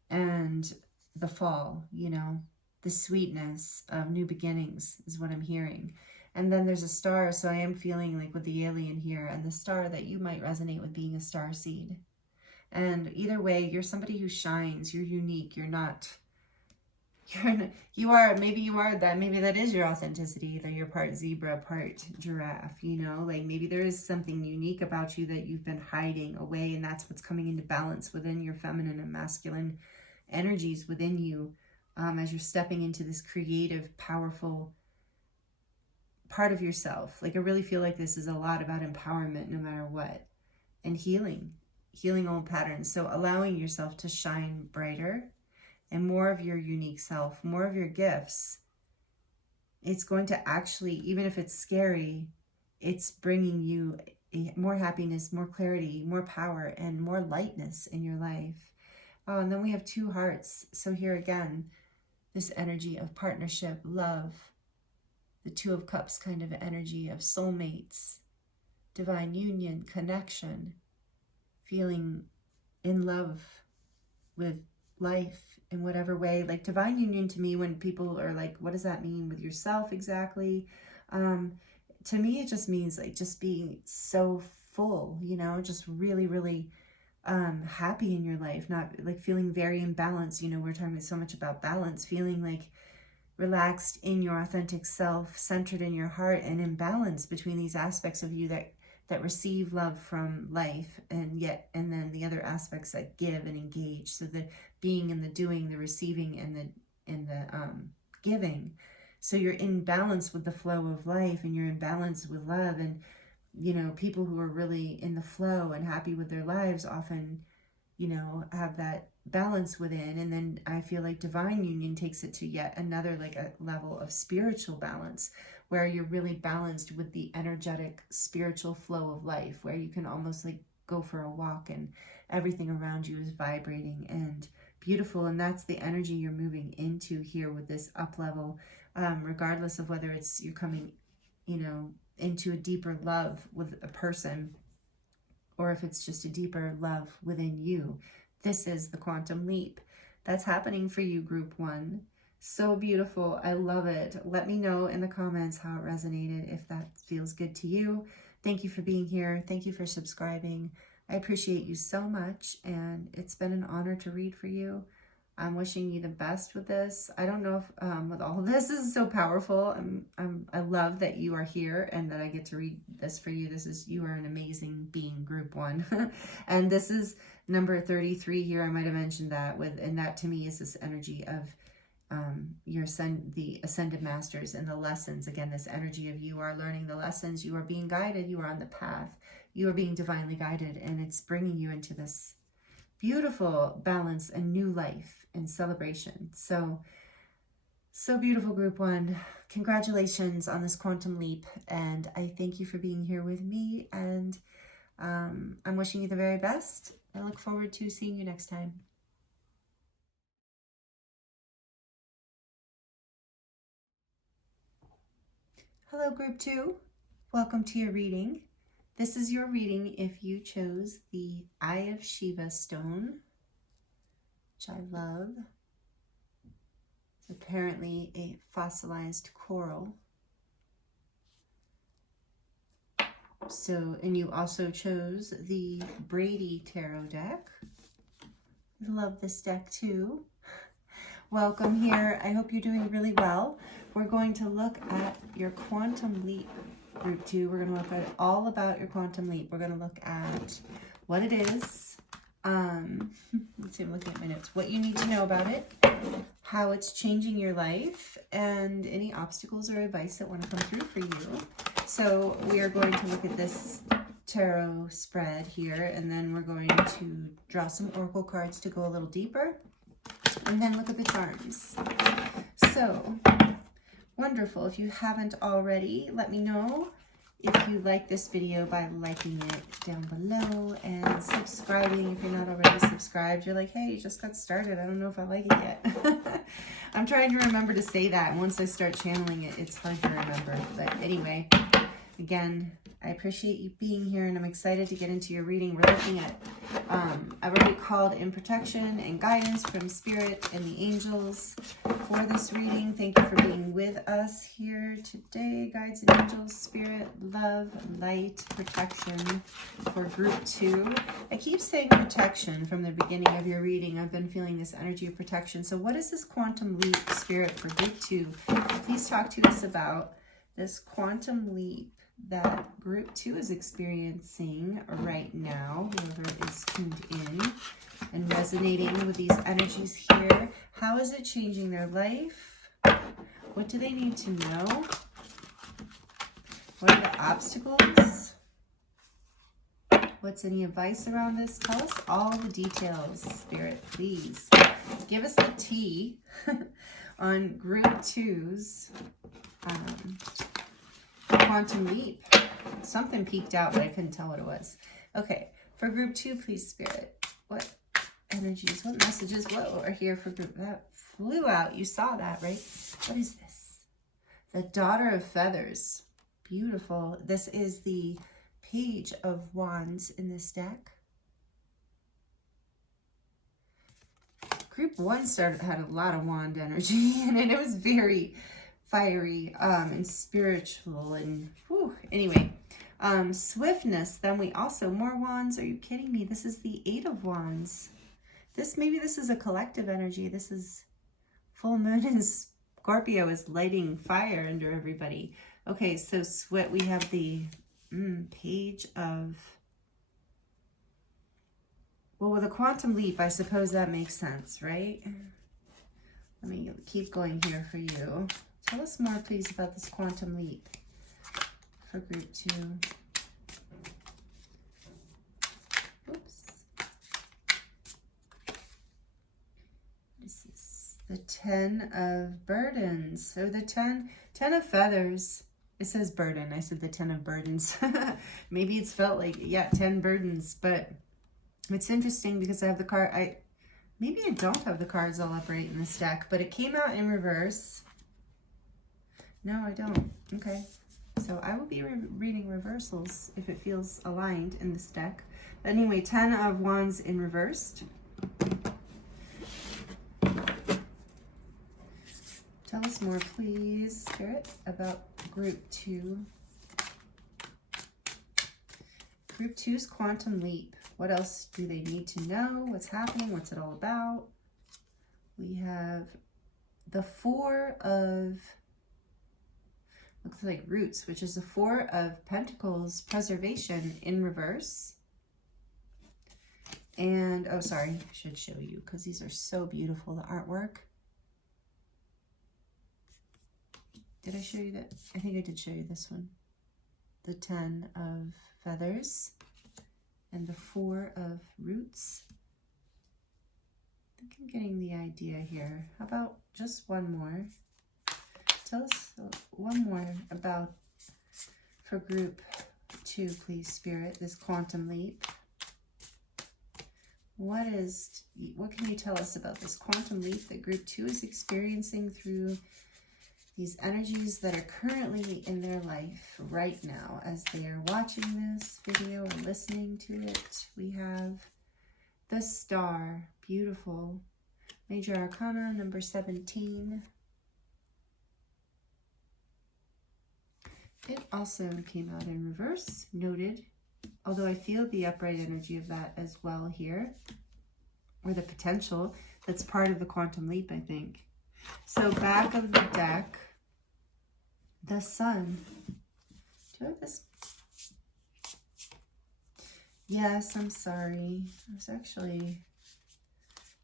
And the fall, you know, the sweetness of new beginnings is what I'm hearing. And then there's a star, so I am feeling like with the alien here and the star that you might resonate with being a star seed. And either way, you're somebody who shines, you're unique, maybe that is your authenticity. Either you're part zebra, part giraffe, you know, like maybe there is something unique about you that you've been hiding away, and that's what's coming into balance within your feminine and masculine energies within you, as you're stepping into this creative, powerful part of yourself. Like I really feel like this is a lot about empowerment no matter what, and healing old patterns. So allowing yourself to shine brighter and more of your unique self, more of your gifts. It's going to actually, even if it's scary, it's bringing you more happiness, more clarity, more power, and more lightness in your life. Oh, and then we have 2 hearts. So here again, this energy of partnership, love, the 2 of Cups kind of energy of soulmates, divine union, connection, feeling in love with life in whatever way. Like divine union to me, when people are like, what does that mean with yourself exactly? To me, it just means like just being so full, you know, just really, really happy in your life, not like feeling very imbalanced. You know, we're talking so much about balance, feeling like relaxed in your authentic self, centered in your heart, and in balance between these aspects of you that receive love from life, and then the other aspects that give and engage. So the being and the doing, the receiving and the giving. So you're in balance with the flow of life, and you're in balance with love. And you know, people who are really in the flow and happy with their lives often, you know, have that balance within. And then I feel like divine union takes it to yet another, like a level of spiritual balance, where you're really balanced with the energetic spiritual flow of life, where you can almost like go for a walk and everything around you is vibrating and beautiful. And that's the energy you're moving into here with this up level, regardless of whether it's you're coming, you know, into a deeper love with a person, or if it's just a deeper love within you. This is the quantum leap that's happening for you, group 1. So beautiful. I love it. Let me know in the comments how it resonated, if that feels good to you. Thank you for being here. Thank you for subscribing. I appreciate you so much, and it's been an honor to read for you. I'm wishing you the best with this. I don't know if with all of this is so powerful. I love that you are here and that I get to read this for you. You are an amazing being, group 1. And this is number 33 here. I might have mentioned that and that to me is this energy of the ascended masters and the lessons. Again, this energy of you are learning the lessons, you are being guided, you are on the path, you are being divinely guided, and it's bringing you into this beautiful balance and new life and celebration. So beautiful, group 1. Congratulations on this quantum leap, and I thank you for being here with me, and I'm wishing you the very best. I look forward to seeing you next time. Hello, group 2. Welcome to your reading. This is your reading if you chose the Eye of Shiva stone, which I love. It's apparently a fossilized coral. So, and you also chose the Brady Tarot deck. I love this deck too. Welcome here. I hope you're doing really well. We're going to look at your quantum leap, group 2. We're going to look at all about your quantum leap. We're going to look at what it is. Let's see, I'm looking at my notes. What you need to know about it, how it's changing your life, and any obstacles or advice that want to come through for you. So we are going to look at this tarot spread here, and then we're going to draw some oracle cards to go a little deeper, and then look at the charms. So wonderful. If you haven't already, let me know if you like this video by liking it down below and subscribing. If you're not already subscribed, you're like, hey, you just got started, I don't know if I like it yet. I'm trying to remember to say that, and once I start channeling it, it's hard to remember. But anyway, again, I appreciate you being here, and I'm excited to get into your reading. We're looking at, I've already called in protection and guidance from Spirit and the angels for this reading. Thank you for being with us here today, guides and angels, Spirit, love, light, protection for group 2. I keep saying protection from the beginning of your reading. I've been feeling this energy of protection. So what is this quantum leap, Spirit, for group 2? Please talk to us about this quantum leap that group 2 is experiencing right now, whoever is tuned in and resonating with these energies here. How is it changing their life? What do they need to know? What are the obstacles? What's any advice around this? Tell us all the details, Spirit, please. Give us the tea on group 2's quantum leap. Something peeked out, but I couldn't tell what it was. Okay, for group 2, please, Spirit. What energies, what messages, what are here for group? That flew out. You saw that, right? What is this? The Daughter of Feathers. Beautiful. This is the Page of Wands in this deck. Group 1 had a lot of wand energy in it. It was very fiery and spiritual and whew. Anyway, swiftness. Then we also, more wands. Are you kidding me? This is the 8 of Wands. Maybe this is a collective energy. This is full moon in Scorpio is lighting fire under everybody. Okay, so we have the Page of... Well, with a quantum leap, I suppose that makes sense, right? Let me keep going here for you. Tell us more, please, about this quantum leap for group 2. Oops. This is the 10 of burdens. So the 10 of feathers. It says burden. I said the 10 of burdens. Maybe it's felt like, yeah, 10 burdens, but it's interesting because I have the card. Maybe I don't have the cards all upright in this deck, but it came out in reverse. No, I don't. Okay. So I will be reading reversals if it feels aligned in this deck. But anyway, 10 of Wands in reversed. Tell us more, please, Spirit, about group 2. Group 2's quantum leap. What else do they need to know? What's happening? What's it all about? We have the 4 of, looks like roots, which is the 4 of Pentacles, preservation in reverse. And, oh, sorry, I should show you because these are so beautiful, the artwork. Did I show you that? I think I did show you this one. The 10 of feathers. And the 4 of roots. I think I'm getting the idea here. How about just one more? Tell us one more about, for group 2, please, Spirit, this quantum leap. What can you tell us about this quantum leap that group 2 is experiencing through these energies that are currently in their life right now as they are watching this video and listening to it? We have the Star, beautiful. Major Arcana, number 17. It also came out in reverse, noted, although I feel the upright energy of that as well here, or the potential that's part of the quantum leap, I think. So back of the deck, the Sun. Do I have this? Yes, I'm sorry. I was actually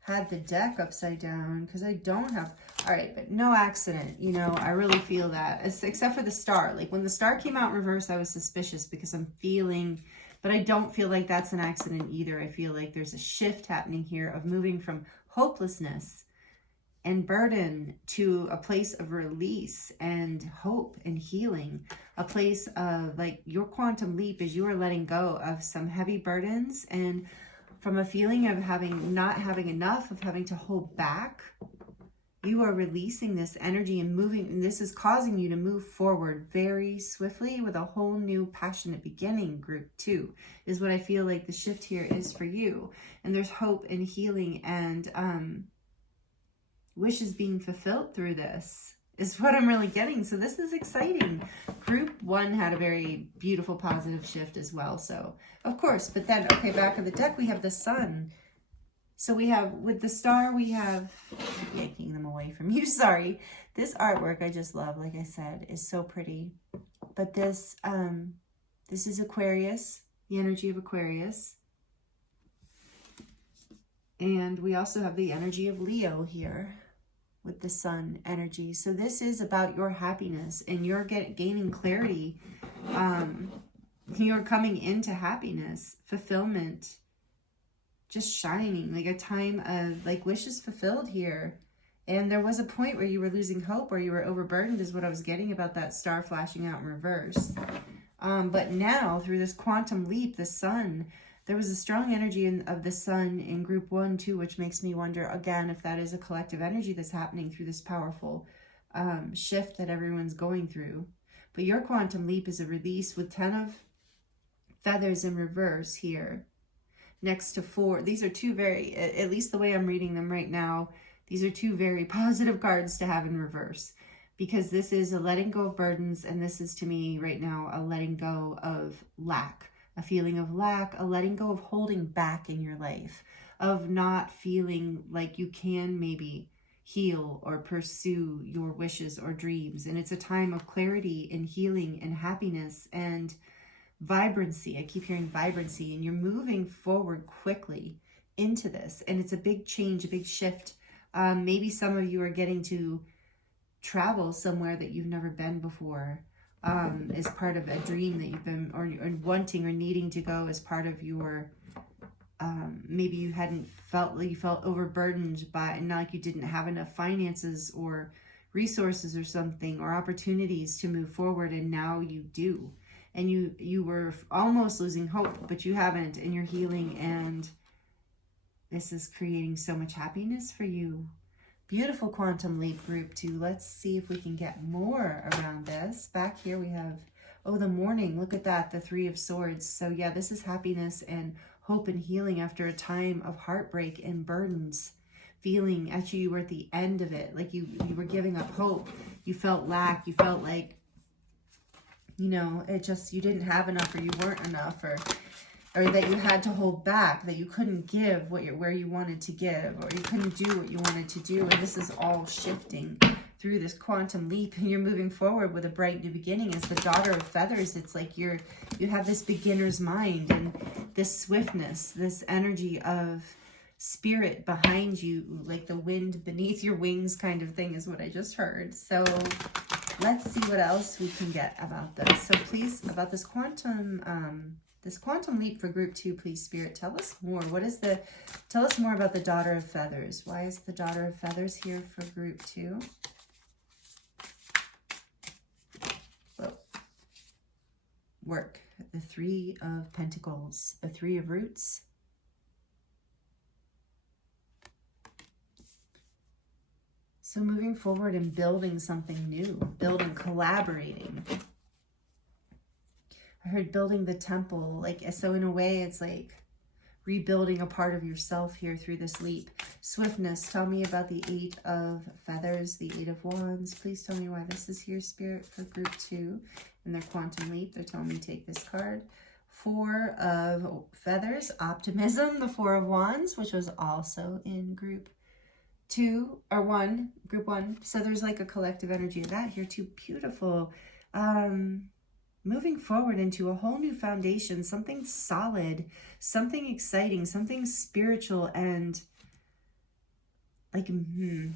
had the deck upside down because I don't have, all right, but no accident, you know, I really feel that, except for the Star. Like when the Star came out in reverse, I was suspicious because I'm feeling, but I don't feel like that's an accident either. I feel like there's a shift happening here of moving from hopelessness and burden to a place of release and hope and healing, a place of like your quantum leap is you are letting go of some heavy burdens and from a feeling of not having enough, of having to hold back, you are releasing this energy and moving, and this is causing you to move forward very swiftly with a whole new passionate beginning. Group 2 is what I feel like the shift here is for you. And there's hope and healing and wishes being fulfilled through this is what I'm really getting. So this is exciting. Group 1 had a very beautiful positive shift as well. So of course, but then, okay, back of the deck, we have the Sun. So we have, with the Star, we have, yanking them away from you, sorry. This artwork I just love, like I said, is so pretty. But this is Aquarius, the energy of Aquarius. And we also have the energy of Leo here with the Sun energy. So this is about your happiness and you're gaining clarity. You're coming into happiness, fulfillment, just shining, like a time of like wishes fulfilled here. And there was a point where you were losing hope or you were overburdened is what I was getting about that Star flashing out in reverse. But now through this quantum leap, the Sun, there was a strong energy of the Sun in group 1 too, which makes me wonder again if that is a collective energy that's happening through this powerful shift that everyone's going through. But your quantum leap is a release with 10 feathers in reverse here next to 4. These are two very, at least the way I'm reading them right now, these are two very positive cards to have in reverse, because this is a letting go of burdens, and this is to me right now a letting go of lack, a feeling of lack, a letting go of holding back in your life, of not feeling like you can maybe heal or pursue your wishes or dreams. And it's a time of clarity and healing and happiness and vibrancy. I keep hearing vibrancy, and you're moving forward quickly into this. And it's a big change, a big shift. Maybe some of you are getting to travel somewhere that you've never been before, as part of a dream that you've been or wanting or needing to go as part of your, maybe you hadn't felt like you felt overburdened by, and not like you didn't have enough finances or resources or something or opportunities to move forward, and now you do. And you were almost losing hope, but you haven't, and you're healing, and this is creating so much happiness for you. Beautiful quantum leap, group 2. Let's see if we can get more around this. Back here we have, oh, the morning. Look at that, the 3 of Swords. So yeah, this is happiness and hope and healing after a time of heartbreak and burdens. Feeling, actually, you were at the end of it, like you were giving up hope. You felt lack. You felt like, you know, it just, you didn't have enough, or you weren't enough, or that you had to hold back, that you couldn't give where you wanted to give, or you couldn't do what you wanted to do. And this is all shifting through this quantum leap, and you're moving forward with a bright new beginning. As the Daughter of Feathers, it's like you have this beginner's mind and this swiftness, this energy of spirit behind you, like the wind beneath your wings kind of thing is what I just heard. So let's see what else we can get about this. So please, about this quantum leap for group 2, please, Spirit, tell us more. Tell us more about the Daughter of Feathers. Why is the Daughter of Feathers here for group 2? Whoa. Work. The 3 of Pentacles. The 3 of Roots. So moving forward and building something new. Building, collaborating. I heard building the temple, like, so in a way it's like rebuilding a part of yourself here through this leap. Swiftness, tell me about the 8 of Feathers, the 8 of Wands. Please tell me why this is here, Spirit, for group 2 in their quantum leap. They're telling me to take this card. 4 of Feathers, Optimism, the 4 of Wands, which was also in group 2, or 1, group 1. So there's like a collective energy of that here too. Beautiful. Moving forward into a whole new foundation, something solid, something exciting, something spiritual, and like maybe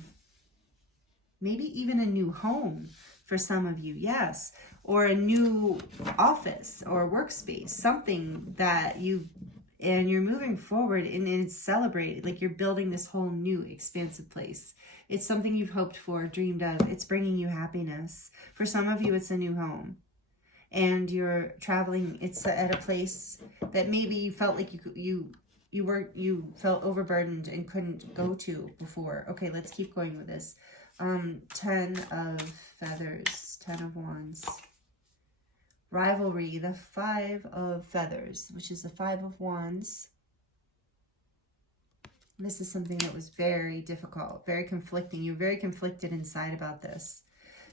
even a new home for some of you, yes, or a new office or workspace, something that you're moving forward and it's celebrated, like you're building this whole new expansive place. It's something you've hoped for, dreamed of. It's bringing you happiness. For some of you, it's a new home. And you're traveling, it's at a place that maybe you felt like you felt overburdened and couldn't go to before. Okay, let's keep going with this. 10 of Feathers, 10 of Wands. Rivalry, the 5 of Feathers, which is the 5 of Wands. This is something that was very difficult, very conflicting. You're very conflicted inside about this.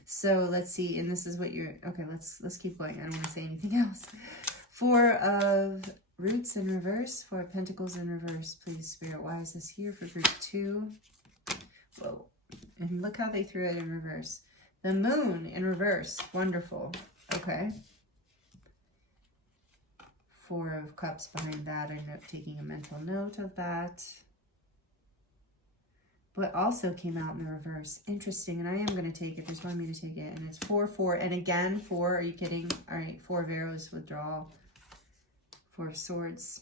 So let's see, and this is what you're, okay, let's keep going. I don't want to say anything else. 4 of Roots in reverse, 4 of Pentacles in reverse. Please, Spirit, why is this here for group 2? Whoa, and look how they threw it in reverse. The Moon in reverse, wonderful, okay. 4 of Cups behind that. I'm taking a mental note of that. But also came out in the reverse. Interesting, and I am going to take it. They're telling me to take it, and it's 4, 4, and again, 4. Are you kidding? All right, 4 of Arrows, withdrawal. 4 of Swords.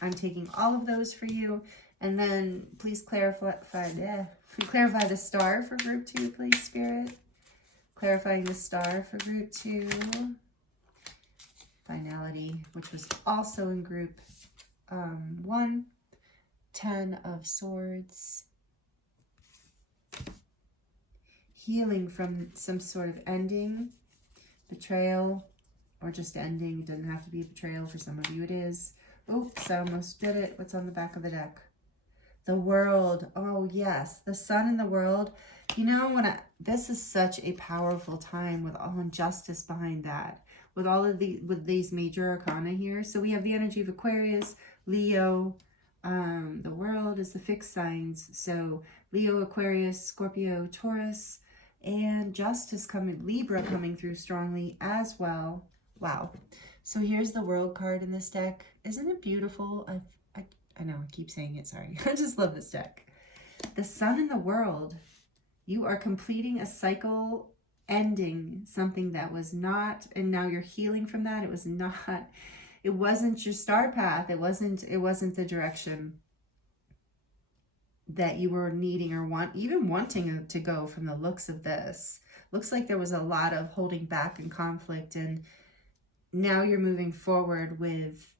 I'm taking all of those for you, and then please clarify the Star for group 2, please, Spirit. Clarifying the Star for group 2. Finality, which was also in group 1. 10 of Swords. Healing from some sort of ending, betrayal, or just ending. It doesn't have to be a betrayal. For some of you it is. Oops, I almost did it. What's on the back of the deck? The World. Oh yes, the Sun and the World. You know, this is such a powerful time with all injustice behind that. With all of these major arcana here. So we have the energy of Aquarius, Leo. The World is the fixed signs. So Leo, Aquarius, Scorpio, Taurus, and Justice coming, Libra coming through strongly as well. Wow. So here's the World card in this deck. Isn't it beautiful? I know, I keep saying it, sorry. I just love this deck. The Sun and the World. You are completing a cycle, ending something that was not, and now you're healing from that. It was not, it wasn't your star path. It wasn't the direction that you were needing or even wanting to go from the looks of this. Looks like there was a lot of holding back and conflict, and now you're moving forward with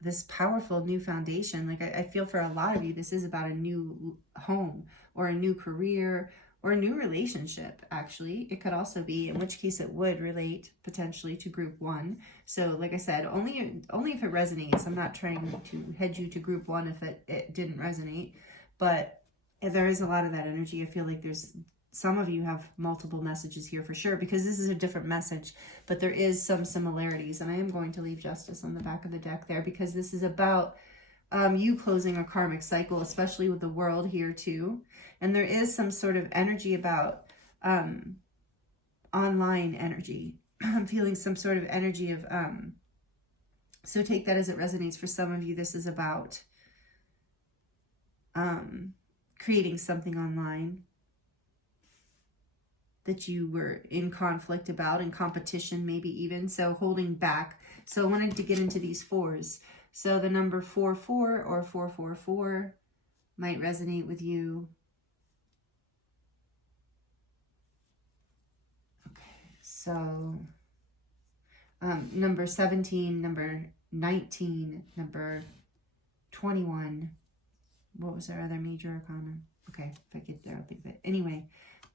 this powerful new foundation. Like I feel for a lot of you, this is about a new home or a new career or a new relationship. Actually, it could also be, in which case it would relate potentially to group 1. So like I said, only if it resonates. I'm not trying to head you to group 1 if it didn't resonate, but there is a lot of that energy. I feel like there's some of you have multiple messages here for sure, because this is a different message, but there is some similarities. And I am going to leave Justice on the back of the deck there, because this is about you closing a karmic cycle, especially with the World here too. And there is some sort of energy about online energy. I'm feeling some sort of energy of, so take that as it resonates. For some of you, this is about creating something online that you were in conflict about, in competition maybe even, so holding back. So I wanted to get into these 4s. So the number 44 or 444 might resonate with you. Okay, so number 17, number 19, number 21. What was our other major arcana? Okay, if I get there, I'll think of it. Anyway,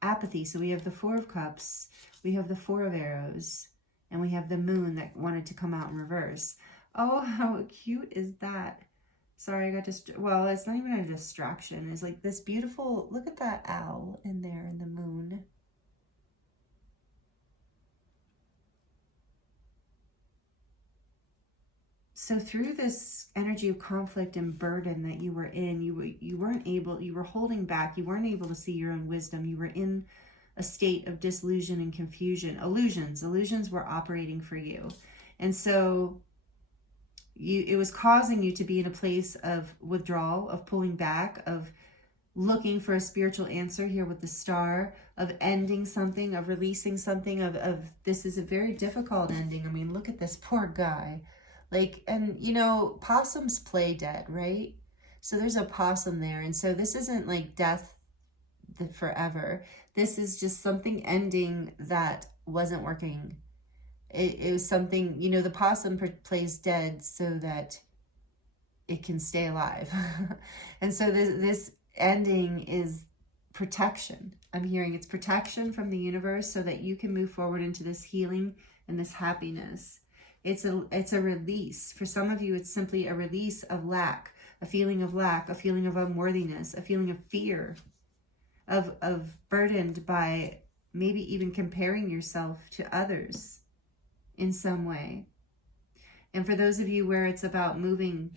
apathy. So we have the 4 of Cups, we have the 4 of Arrows, and we have the Moon that wanted to come out in reverse. Oh, how cute is that? Sorry, I got well, it's not even a distraction. It's like this beautiful, look at that owl in there in the moon. So through this energy of conflict and burden that you were in, you were holding back, you weren't able to see your own wisdom. You were in a state of disillusion and confusion. Illusions were operating for you. And so it was causing you to be in a place of withdrawal, of pulling back, of looking for a spiritual answer here with the Star, of ending something, of releasing something, of this is a very difficult ending. I mean, look at this poor guy. Like, and you know, possums play dead, right? So there's a possum there. And so this isn't like death forever. This is just something ending that wasn't working. It was something, you know, the possum plays dead so that it can stay alive. And so this ending is protection. I'm hearing it's protection from the universe so that you can move forward into this healing and this happiness. It's a release. For some of you, it's simply a release of lack, a feeling of lack, a feeling of unworthiness, a feeling of fear, of burdened by maybe even comparing yourself to others in some way. And for those of you where it's about moving,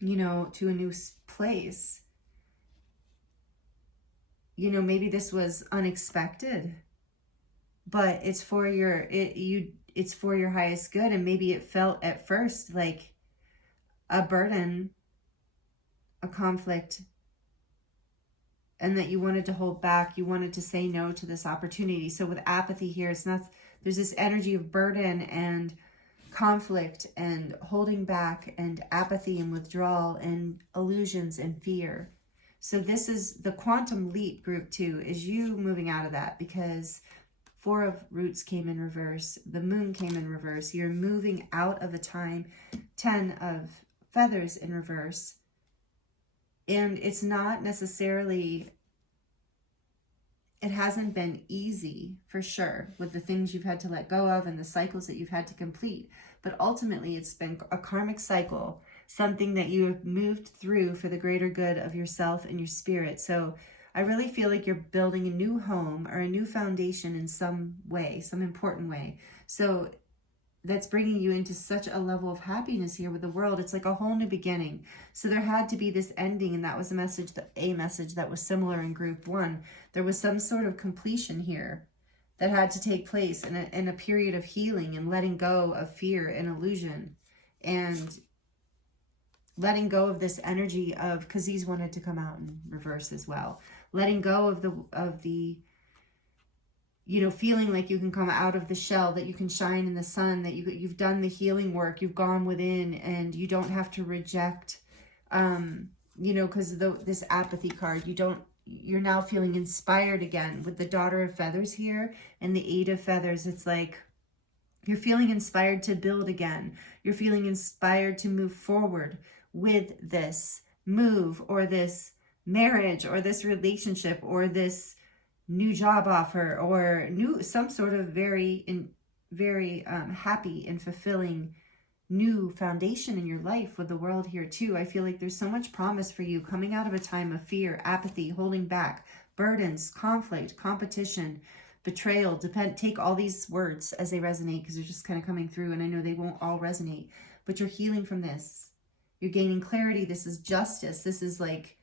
you know, to a new place, you know, maybe this was unexpected, but it's for your, it's for your highest good. And maybe it felt at first like a burden, a conflict, and that you wanted to hold back. You wanted to say no to this opportunity. So with apathy here, it's not, there's this energy of burden and conflict and holding back and apathy and withdrawal and illusions and fear. So this is the quantum leap group 2, is you moving out of that, because 4 of Roots came in reverse. The Moon came in reverse. You're moving out of a time. 10 of Feathers in reverse. And it's not necessarily it hasn't been easy, for sure, with the things you've had to let go of and the cycles that you've had to complete. But ultimately, it's been a karmic cycle, something that you have moved through for the greater good of yourself and your spirit. So I really feel like you're building a new home or a new foundation in some way, some important way. So that's bringing you into such a level of happiness here with the world. It's like a whole new beginning. So there had to be this ending, and that was a message that was similar in group 1. There was some sort of completion here that had to take place in a period of healing and letting go of fear and illusion, and letting go of this energy of, because these wanted to come out in reverse as well, letting go of the you know, feeling like you can come out of the shell, that you can shine in the sun, that you've done the healing work, you've gone within, and you don't have to reject, you know, because this apathy card, you're now feeling inspired again with the Daughter of Feathers here and the 8 of Feathers. It's like you're feeling inspired to build again. You're feeling inspired to move forward with this move or this marriage or this relationship or this new job offer or some sort of very happy and fulfilling new foundation in your life with the world here too. I feel like there's so much promise for you coming out of a time of fear, apathy, holding back, burdens, conflict, competition, betrayal. Take all these words as they resonate, because they're just kind of coming through, and I know they won't all resonate, but you're healing from this. You're gaining clarity. This is justice. This is like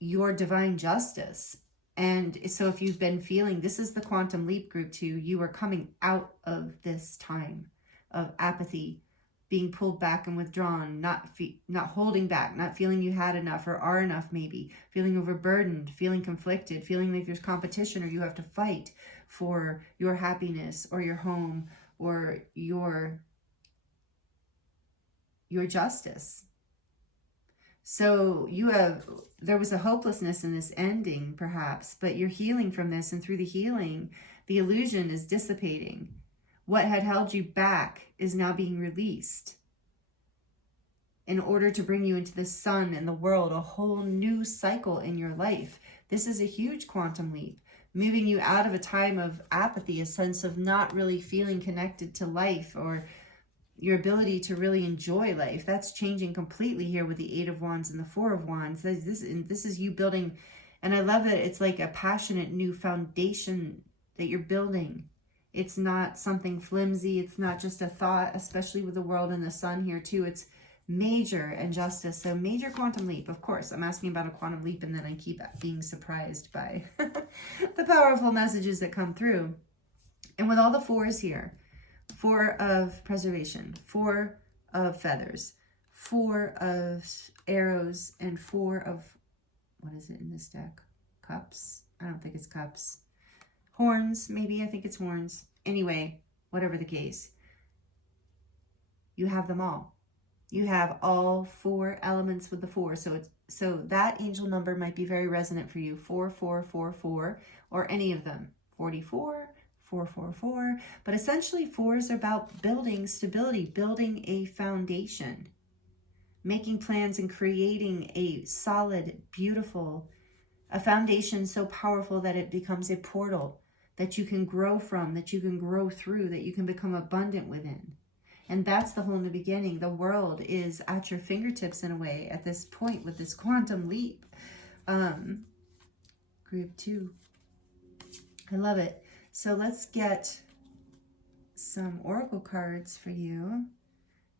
your divine justice. And so if you've been feeling, this is the quantum leap group 2, you are coming out of this time of apathy, being pulled back and withdrawn, not holding back, not feeling you had enough or are enough, maybe feeling overburdened, feeling conflicted, feeling like there's competition or you have to fight for your happiness or your home or your justice. So there was a hopelessness in this ending, perhaps, but you're healing from this, and through the healing, the illusion is dissipating. What had held you back is now being released in order to bring you into the sun and the world, a whole new cycle in your life. This is a huge quantum leap, moving you out of a time of apathy, a sense of not really feeling connected to life or your ability to really enjoy life. That's changing completely here with the 8 of Wands and the 4 of Wands. This is you building, and I love that it's like a passionate new foundation that you're building. It's not something flimsy. It's not just a thought, especially with the world and the sun here too. It's major injustice. So major quantum leap. Of course, I'm asking about a quantum leap, and then I keep being surprised by the powerful messages that come through. And with all the 4s here, 4 of preservation, 4 of feathers, 4 of arrows, and 4 of, what is it in this deck? Cups? I don't think it's cups. Horns, maybe. I think it's horns. Anyway, whatever the case, you have them all. You have all 4 elements with the 4. So that angel number might be very resonant for you. 4444, or any of them. 44, 444, but essentially 4s are about building stability, building a foundation, making plans and creating a solid, beautiful, a foundation so powerful that it becomes a portal that you can grow from, that you can grow through, that you can become abundant within. And that's the whole new beginning. The world is at your fingertips in a way at this point with this quantum leap. Group 2. I love it. So let's get some oracle cards for you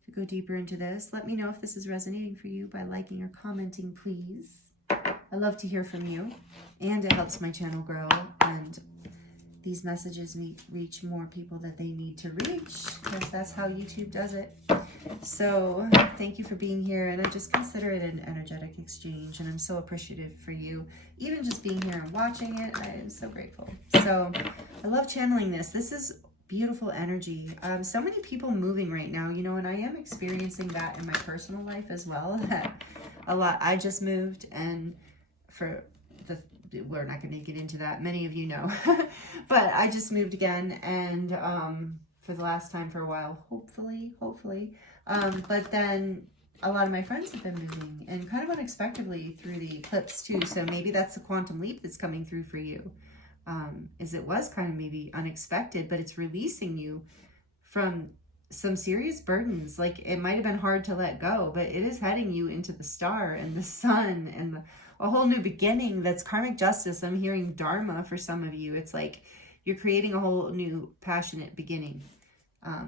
to go deeper into this. Let me know if this is resonating for you by liking or commenting, please. I love to hear from you, and it helps my channel grow, and these messages reach more people that they need to reach, because that's how YouTube does it. So thank you for being here, and I just consider it an energetic exchange, and I'm so appreciative for you even just being here and watching it. I am so grateful. So I love channeling this. This is beautiful energy. So many people moving right now, you know, and I am experiencing that in my personal life as well. That a lot. I just moved, and we're not going to get into that. Many of you know, but I just moved again, and for the last time for a while, hopefully. But then a lot of my friends have been moving, and kind of unexpectedly through the eclipse too. So maybe that's the quantum leap that's coming through for you. Is it was kind of maybe unexpected, but it's releasing you from some serious burdens. Like it might have been hard to let go, but it is heading you into the star and the sun and a whole new beginning. That's karmic justice. I'm hearing dharma for some of you. It's like you're creating a whole new passionate beginning.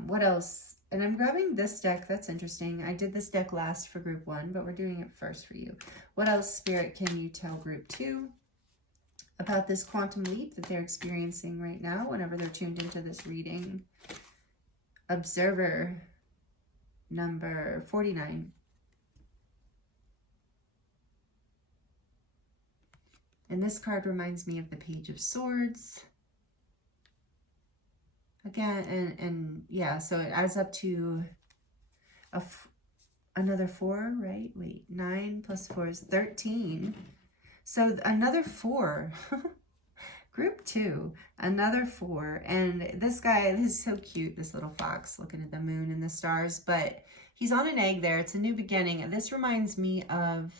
What else? And I'm grabbing this deck. That's interesting. I did this deck last for group 1, but we're doing it first for you. What else, Spirit, can you tell group 2 about this quantum leap that they're experiencing right now whenever they're tuned into this reading? Observer number 49. And this card reminds me of the Page of Swords. Again, and yeah, so it adds up to another 4, right? Wait, 9 plus 4 is 13. So another 4. Group 2, another 4. And this guy, this is so cute, this little fox looking at the moon and the stars, but he's on an egg there. It's a new beginning. And this reminds me of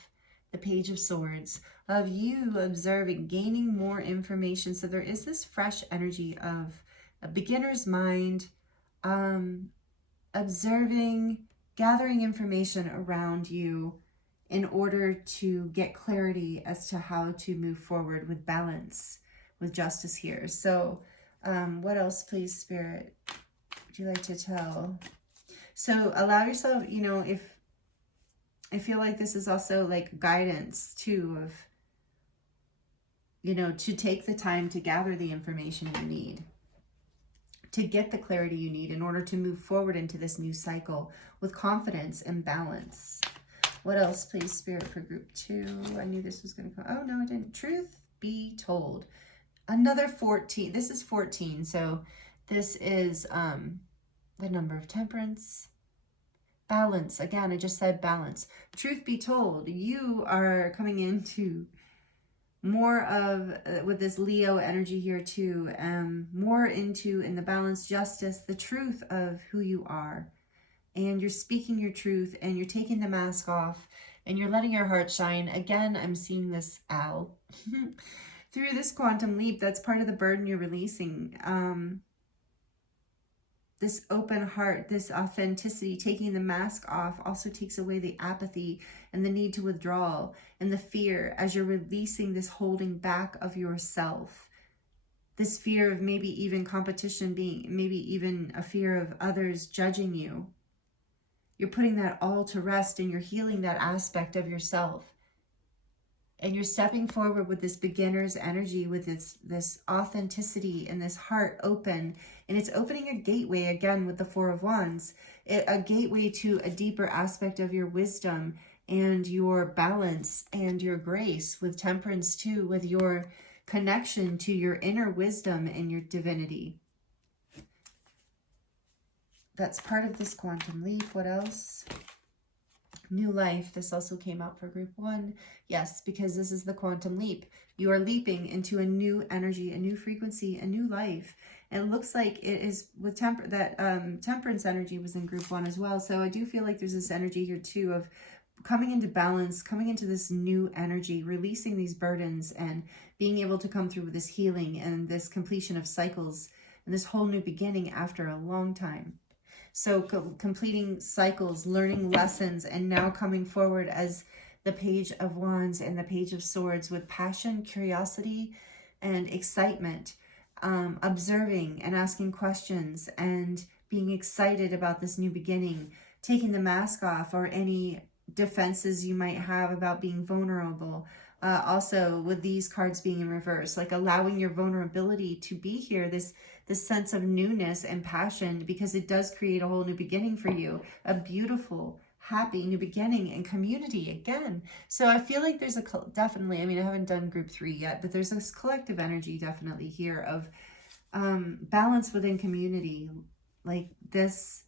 the Page of Swords, of you observing, gaining more information. So there is this fresh energy of a beginner's mind, observing, gathering information around you in order to get clarity as to how to move forward with balance, with justice here. So what else, please, Spirit, would you like to tell? So allow yourself, you know, if I feel like this is also like guidance too, of, you know, to take the time to gather the information you need, to get the clarity you need in order to move forward into this new cycle with confidence and balance. What else, please, Spirit, for group 2? I knew this was going to come. Oh, no, I didn't. Truth be told. Another 14. This is 14. So this is the number of temperance. Balance. Again, I just said balance. Truth be told, you are coming into more of, with this Leo energy here too, more into, in the balance, justice, the truth of who you are. And you're speaking your truth, and you're taking the mask off, and you're letting your heart shine. Again, I'm seeing this owl. Through this quantum leap, that's part of the burden you're releasing. This open heart, this authenticity, taking the mask off also takes away the apathy and the need to withdraw and the fear as you're releasing this holding back of yourself. This fear of maybe even competition being, maybe even a fear of others judging you. You're putting that all to rest, and you're healing that aspect of yourself. And you're stepping forward with this beginner's energy, with this authenticity and this heart open. And it's opening a gateway, again, with the 4 of Wands, a gateway to a deeper aspect of your wisdom and your balance and your grace, with temperance too, with your connection to your inner wisdom and your divinity. That's part of this quantum leap. What else? New life. This also came out for group 1. Yes, because this is the quantum leap. You are leaping into a new energy, a new frequency, a new life. And it looks like it is with temperance energy was in group 1 as well. So I do feel like there's this energy here too of coming into balance, coming into this new energy, releasing these burdens, and being able to come through with this healing and this completion of cycles and this whole new beginning after a long time. So completing cycles, learning lessons, and now coming forward as the Page of Wands and the Page of Swords with passion, curiosity, and excitement, observing and asking questions and being excited about this new beginning, taking the mask off or any defenses you might have about being vulnerable. Also with these cards being in reverse, like allowing your vulnerability to be here, this sense of newness and passion, because it does create a whole new beginning for you, a beautiful, happy new beginning and community again. So I feel like there's definitely, I mean, I haven't done group 3 yet, but there's this collective energy definitely here of balance within community. Like this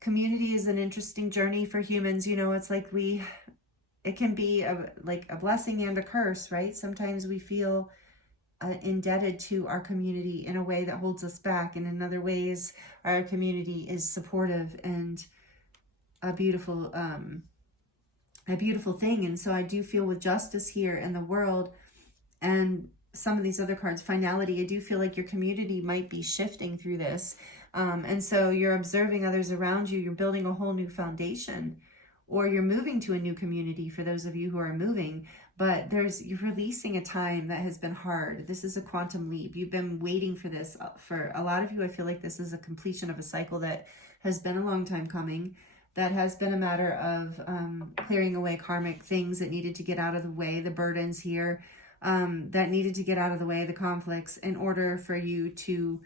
community is an interesting journey for humans. You know, it's like it can be like a blessing and a curse, right? Sometimes we feel indebted to our community in a way that holds us back, and in other ways our community is supportive and a beautiful thing. And so I do feel with justice here in the world, and some of these other cards, finality, I do feel like your community might be shifting through this. And so you're observing others around you. You're building a whole new foundation, or you're moving to a new community for those of you who are moving. But you're releasing a time that has been hard. This is a quantum leap. You've been waiting for this. For a lot of you, I feel like this is a completion of a cycle that has been a long time coming. That has been a matter of clearing away karmic things that needed to get out of the way, the burdens here, that needed to get out of the way, the conflicts, in order for you to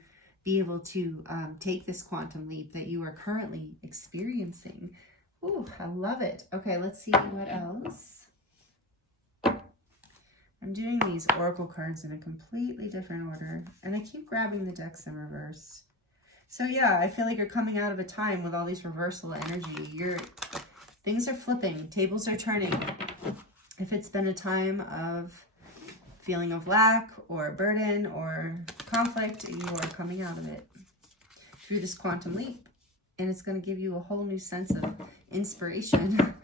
be able to take this quantum leap that you are currently experiencing. Ooh, I love it. Okay, let's see what else. I'm doing these oracle cards in a completely different order, and I keep grabbing the decks in reverse. So yeah, I feel like you're coming out of a time with all these reversal energy. Things are flipping, tables are turning. If it's been a time of feeling of lack or burden or conflict, you are coming out of it through this quantum leap. And it's going to give you a whole new sense of inspiration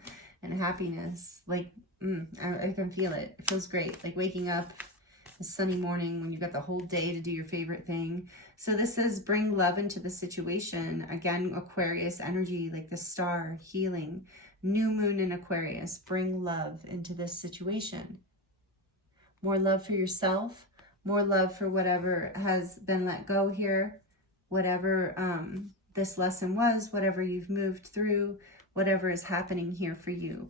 and happiness. Like, I can feel it. It feels great. Like waking up a sunny morning when you've got the whole day to do your favorite thing. So this says bring love into the situation. Again, Aquarius energy, like the star, healing. New moon in Aquarius. Bring love into this situation. More love for yourself. More love for whatever has been let go here. Whatever this lesson was, whatever you've moved through, whatever is happening here for you.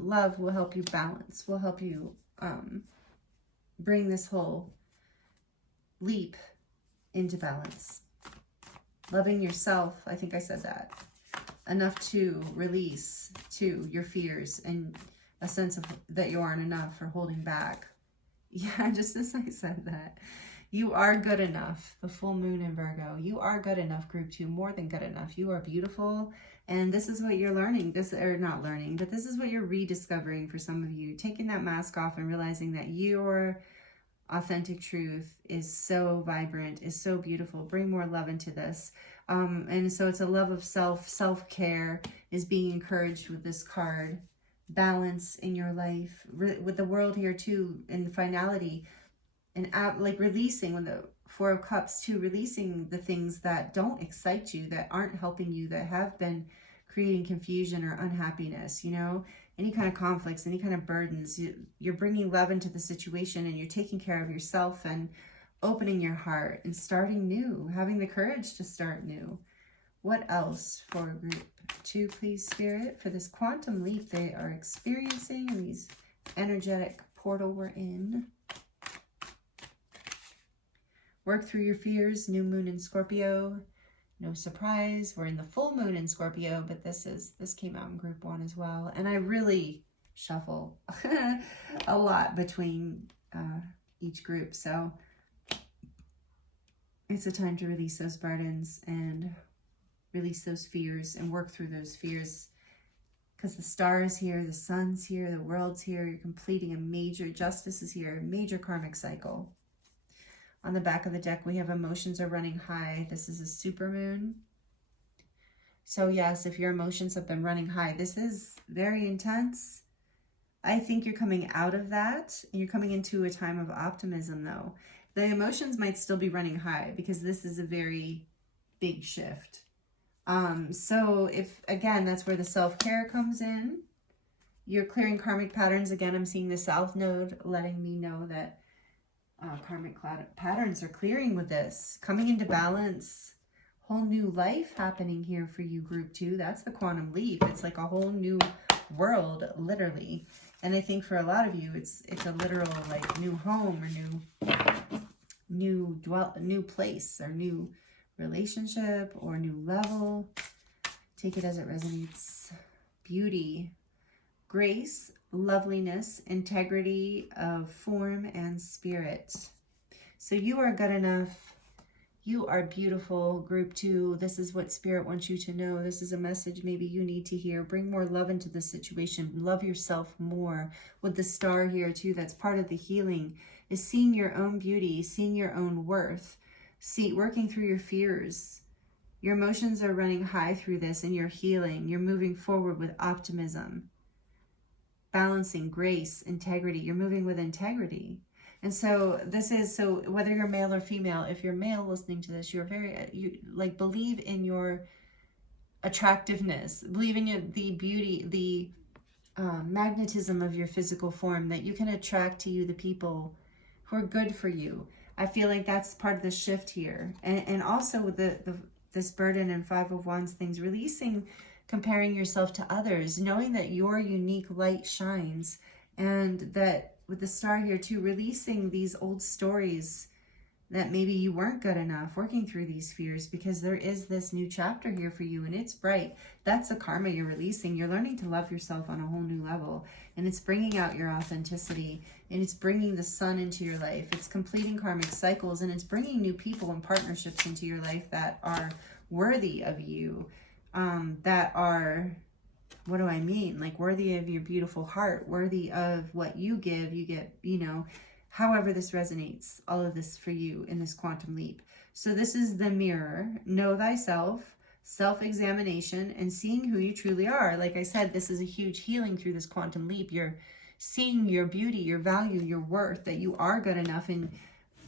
Love will help you balance, will help you bring this whole leap into balance. Loving yourself, I think I said that, enough to release to your fears and a sense of that you aren't enough or holding back. Yeah, just as I said that. You are good enough. The full moon in Virgo. You are good enough, group 2. More than good enough. You are beautiful. And this is what you're learning. Not learning, but this is what you're rediscovering for some of you. Taking that mask off and realizing that your authentic truth is so vibrant, is so beautiful. Bring more love into this. And so it's a love of self-care is being encouraged with this card. Balance in your life. With the world here too, in finality. And like releasing, when the Four of Cups too, releasing the things that don't excite you, that aren't helping you, that have been creating confusion or unhappiness, you know, any kind of conflicts, any kind of burdens. You're bringing love into the situation, and you're taking care of yourself and opening your heart and starting new, having the courage to start new. What else for group 2, please, Spirit, for this quantum leap they are experiencing in these energetic portal we're in? Work through your fears. New moon in Scorpio. No surprise, we're in the full moon in Scorpio, but this came out in group 1 as well. And I really shuffle a lot between each group. So it's a time to release those burdens and release those fears and work through those fears, because the star is here, the sun's here, the world's here. You're completing a major, justice is here, a major karmic cycle. On the back of the deck, we have emotions are running high. This is a supermoon. So yes, if your emotions have been running high, this is very intense. I think you're coming out of that. You're coming into a time of optimism though. The emotions might still be running high because this is a very big shift. So if, again, that's where the self-care comes in. You're clearing karmic patterns. Again, I'm seeing the South Node letting me know that karmic patterns are clearing with this. Coming into balance. Whole new life happening here for you, group 2. That's the quantum leap. It's like a whole new world, literally. And I think for a lot of you, it's a literal like new home or new place or new relationship or new level. Take it as it resonates. Beauty, grace, loveliness, integrity of form and spirit. So you are good enough. You are beautiful, group 2. This is what Spirit wants you to know. This is a message maybe you need to hear. Bring more love into the situation. Love yourself more. With the star here too, that's part of the healing, is seeing your own beauty, seeing your own worth, working through your fears, Your emotions are running high through this, and you're healing. You're moving forward with optimism, balancing grace, integrity. You're moving with integrity. And so this is, so whether you're male or female, if you're male listening to this, you're you like believe in your attractiveness, believe in the beauty, the magnetism of your physical form, that you can attract to you the people who are good for you. I feel like that's part of the shift here. And also with this burden and Five of Wands things, releasing comparing yourself to others, knowing that your unique light shines, and that with the star here too, releasing these old stories that maybe you weren't good enough, working through these fears, because there is this new chapter here for you, and it's bright. That's the karma you're releasing. You're learning to love yourself on a whole new level, and it's bringing out your authenticity, and it's bringing the sun into your life. It's completing karmic cycles, and it's bringing new people and partnerships into your life that are worthy of you, that are, what do I mean? Like worthy of your beautiful heart, worthy of what you give, you get, you know, however this resonates, all of this for you in this quantum leap. So this is the mirror, know thyself, self-examination, and seeing who you truly are. Like I said, this is a huge healing through this quantum leap. You're seeing your beauty, your value, your worth, that you are good enough. And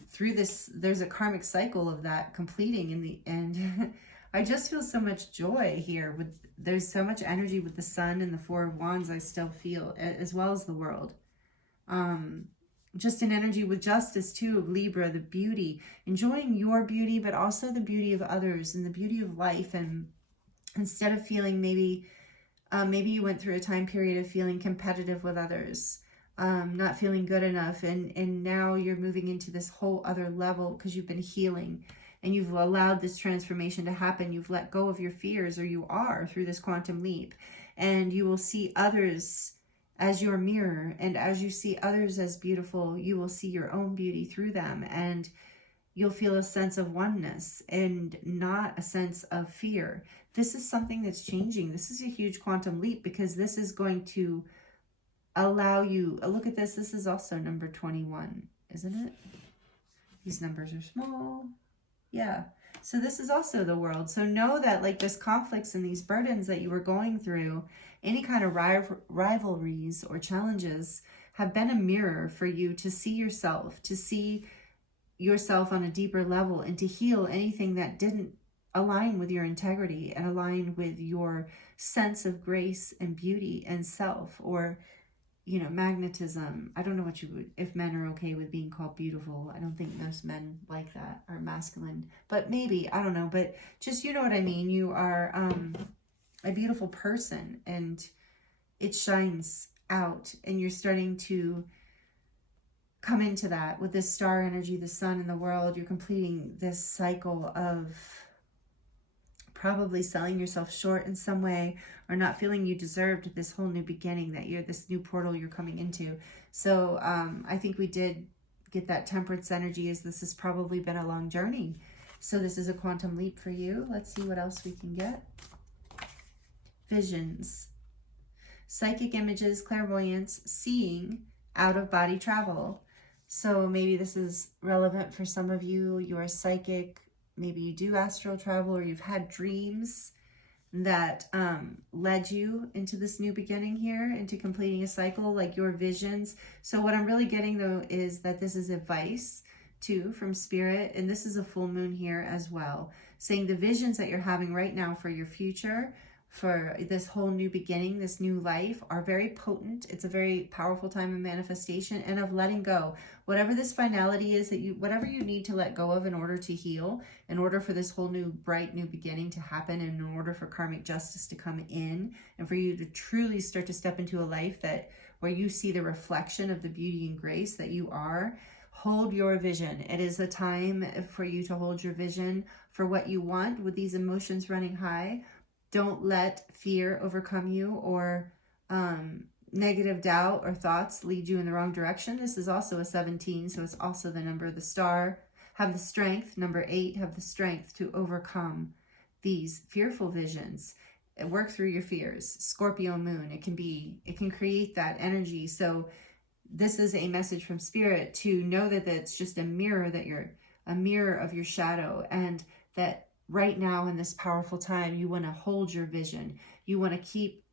through this, there's a karmic cycle of that completing in the end. I just feel so much joy here. There's so much energy with the sun and the Four of Wands I still feel, as well as the world. Just an energy with justice too, of Libra, the beauty, enjoying your beauty, but also the beauty of others and the beauty of life. And instead of feeling maybe you went through a time period of feeling competitive with others, not feeling good enough. And now you're moving into this whole other level because you've been healing and you've allowed this transformation to happen. You've let go of your fears, or you are, through this quantum leap. And you will see others as your mirror, and as you see others as beautiful, you will see your own beauty through them, and you'll feel a sense of oneness and not a sense of fear. This is something that's changing. This is a huge quantum leap, because this is going to allow you, look at this, this is also number 21, isn't it? These numbers are small. Yeah. So this is also the world. So know that like this conflicts and these burdens that you were going through, any kind of rivalries or challenges, have been a mirror for you to see yourself on a deeper level, and to heal anything that didn't align with your integrity and align with your sense of grace and beauty and self, or, you know, magnetism. I don't know what you would, if men are okay with being called beautiful. I don't think most men like that, are masculine, but maybe, I don't know, but just, you know what I mean? You are a beautiful person, and it shines out, and you're starting to come into that with this star energy, the sun and the world. You're completing this cycle of probably selling yourself short in some way, or not feeling you deserved this whole new beginning, that you're this new portal you're coming into. So I think we did get that temperance energy, as this has probably been a long journey. So this is a quantum leap for you. Let's see what else we can get. Visions, psychic images, clairvoyance, seeing, out-of-body travel. So maybe this is relevant for some of you. You are psychic. Maybe you do astral travel, or you've had dreams that led you into this new beginning here, into completing a cycle, like your visions. So what I'm really getting though is that this is advice too from Spirit, and this is a full moon here as well, saying the visions that you're having right now for your future, for this whole new beginning, this new life, are very potent. It's a very powerful time of manifestation and of letting go. Whatever this finality is, that you, whatever you need to let go of in order to heal, in order for this whole new bright new beginning to happen, and in order for karmic justice to come in, and for you to truly start to step into a life that where you see the reflection of the beauty and grace that you are. Hold your vision. It is a time for you to hold your vision for what you want with these emotions running high. Don't let fear overcome you, or negative doubt or thoughts lead you in the wrong direction. This is also a 17, so it's also the number of the star. Have the strength, number 8, have the strength to overcome these fearful visions. Work through your fears. Scorpio moon, it can create that energy. So this is a message from Spirit to know that it's just a mirror, that you're a mirror of your shadow, and that right now in this powerful time, you want to hold your vision. You want to keep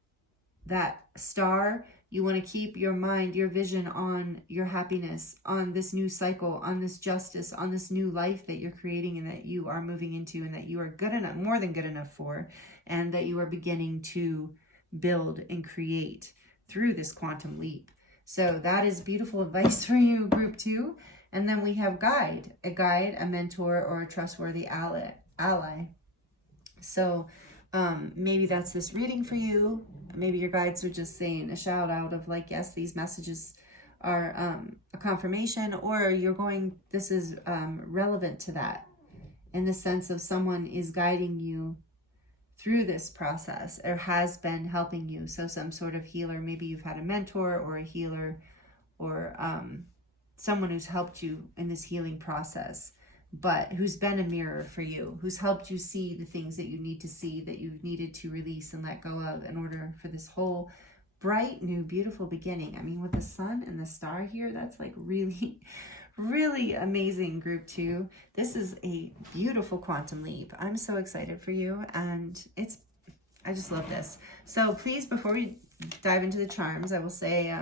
that star. You want to keep your mind, your vision on your happiness, on this new cycle, on this justice, on this new life that you're creating and that you are moving into and that you are good enough, more than good enough for, and that you are beginning to build and create through this quantum leap. So that is beautiful advice for you, group 2. And then we have guide, a mentor, or a trustworthy ally. So maybe that's this reading for you. Maybe your guides are just saying a shout out of like, yes, these messages are a confirmation, or this is relevant to that, in the sense of someone is guiding you through this process or has been helping you. So some sort of healer, maybe you've had a mentor or a healer, or someone who's helped you in this healing process, but who's been a mirror for you, who's helped you see the things that you need to see, that you've needed to release and let go of in order for this whole bright, new, beautiful beginning. I mean, with the sun and the star here, that's like really, really amazing, group 2. This is a beautiful quantum leap. I'm so excited for you, and I just love this. So please, before we dive into the charms, I will say,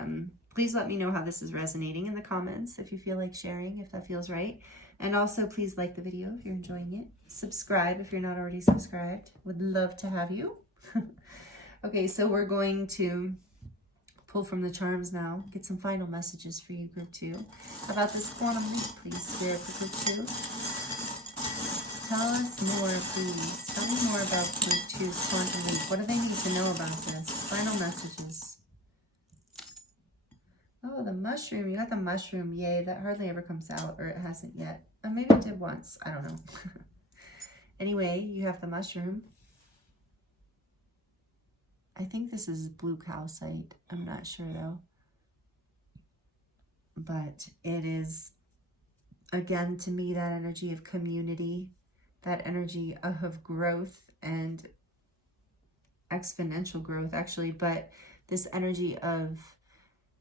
please let me know how this is resonating in the comments if you feel like sharing, if that feels right. And also, please like the video if you're enjoying it. Subscribe if you're not already subscribed. Would love to have you. Okay, so we're going to pull from the charms now. Get some final messages for you, group 2. About this quantum leap, please, Spirit, for group 2. Tell us more, please. Tell me more about group 2's quantum leap. What do they need to know about this? Final messages. Oh, the mushroom. You got the mushroom. Yay. That hardly ever comes out, or it hasn't yet. Or maybe it did once. I don't know. Anyway, you have the mushroom. I think this is blue calcite. I'm not sure, though. But it is, again, to me, that energy of community, that energy of growth and exponential growth, actually. But this energy of,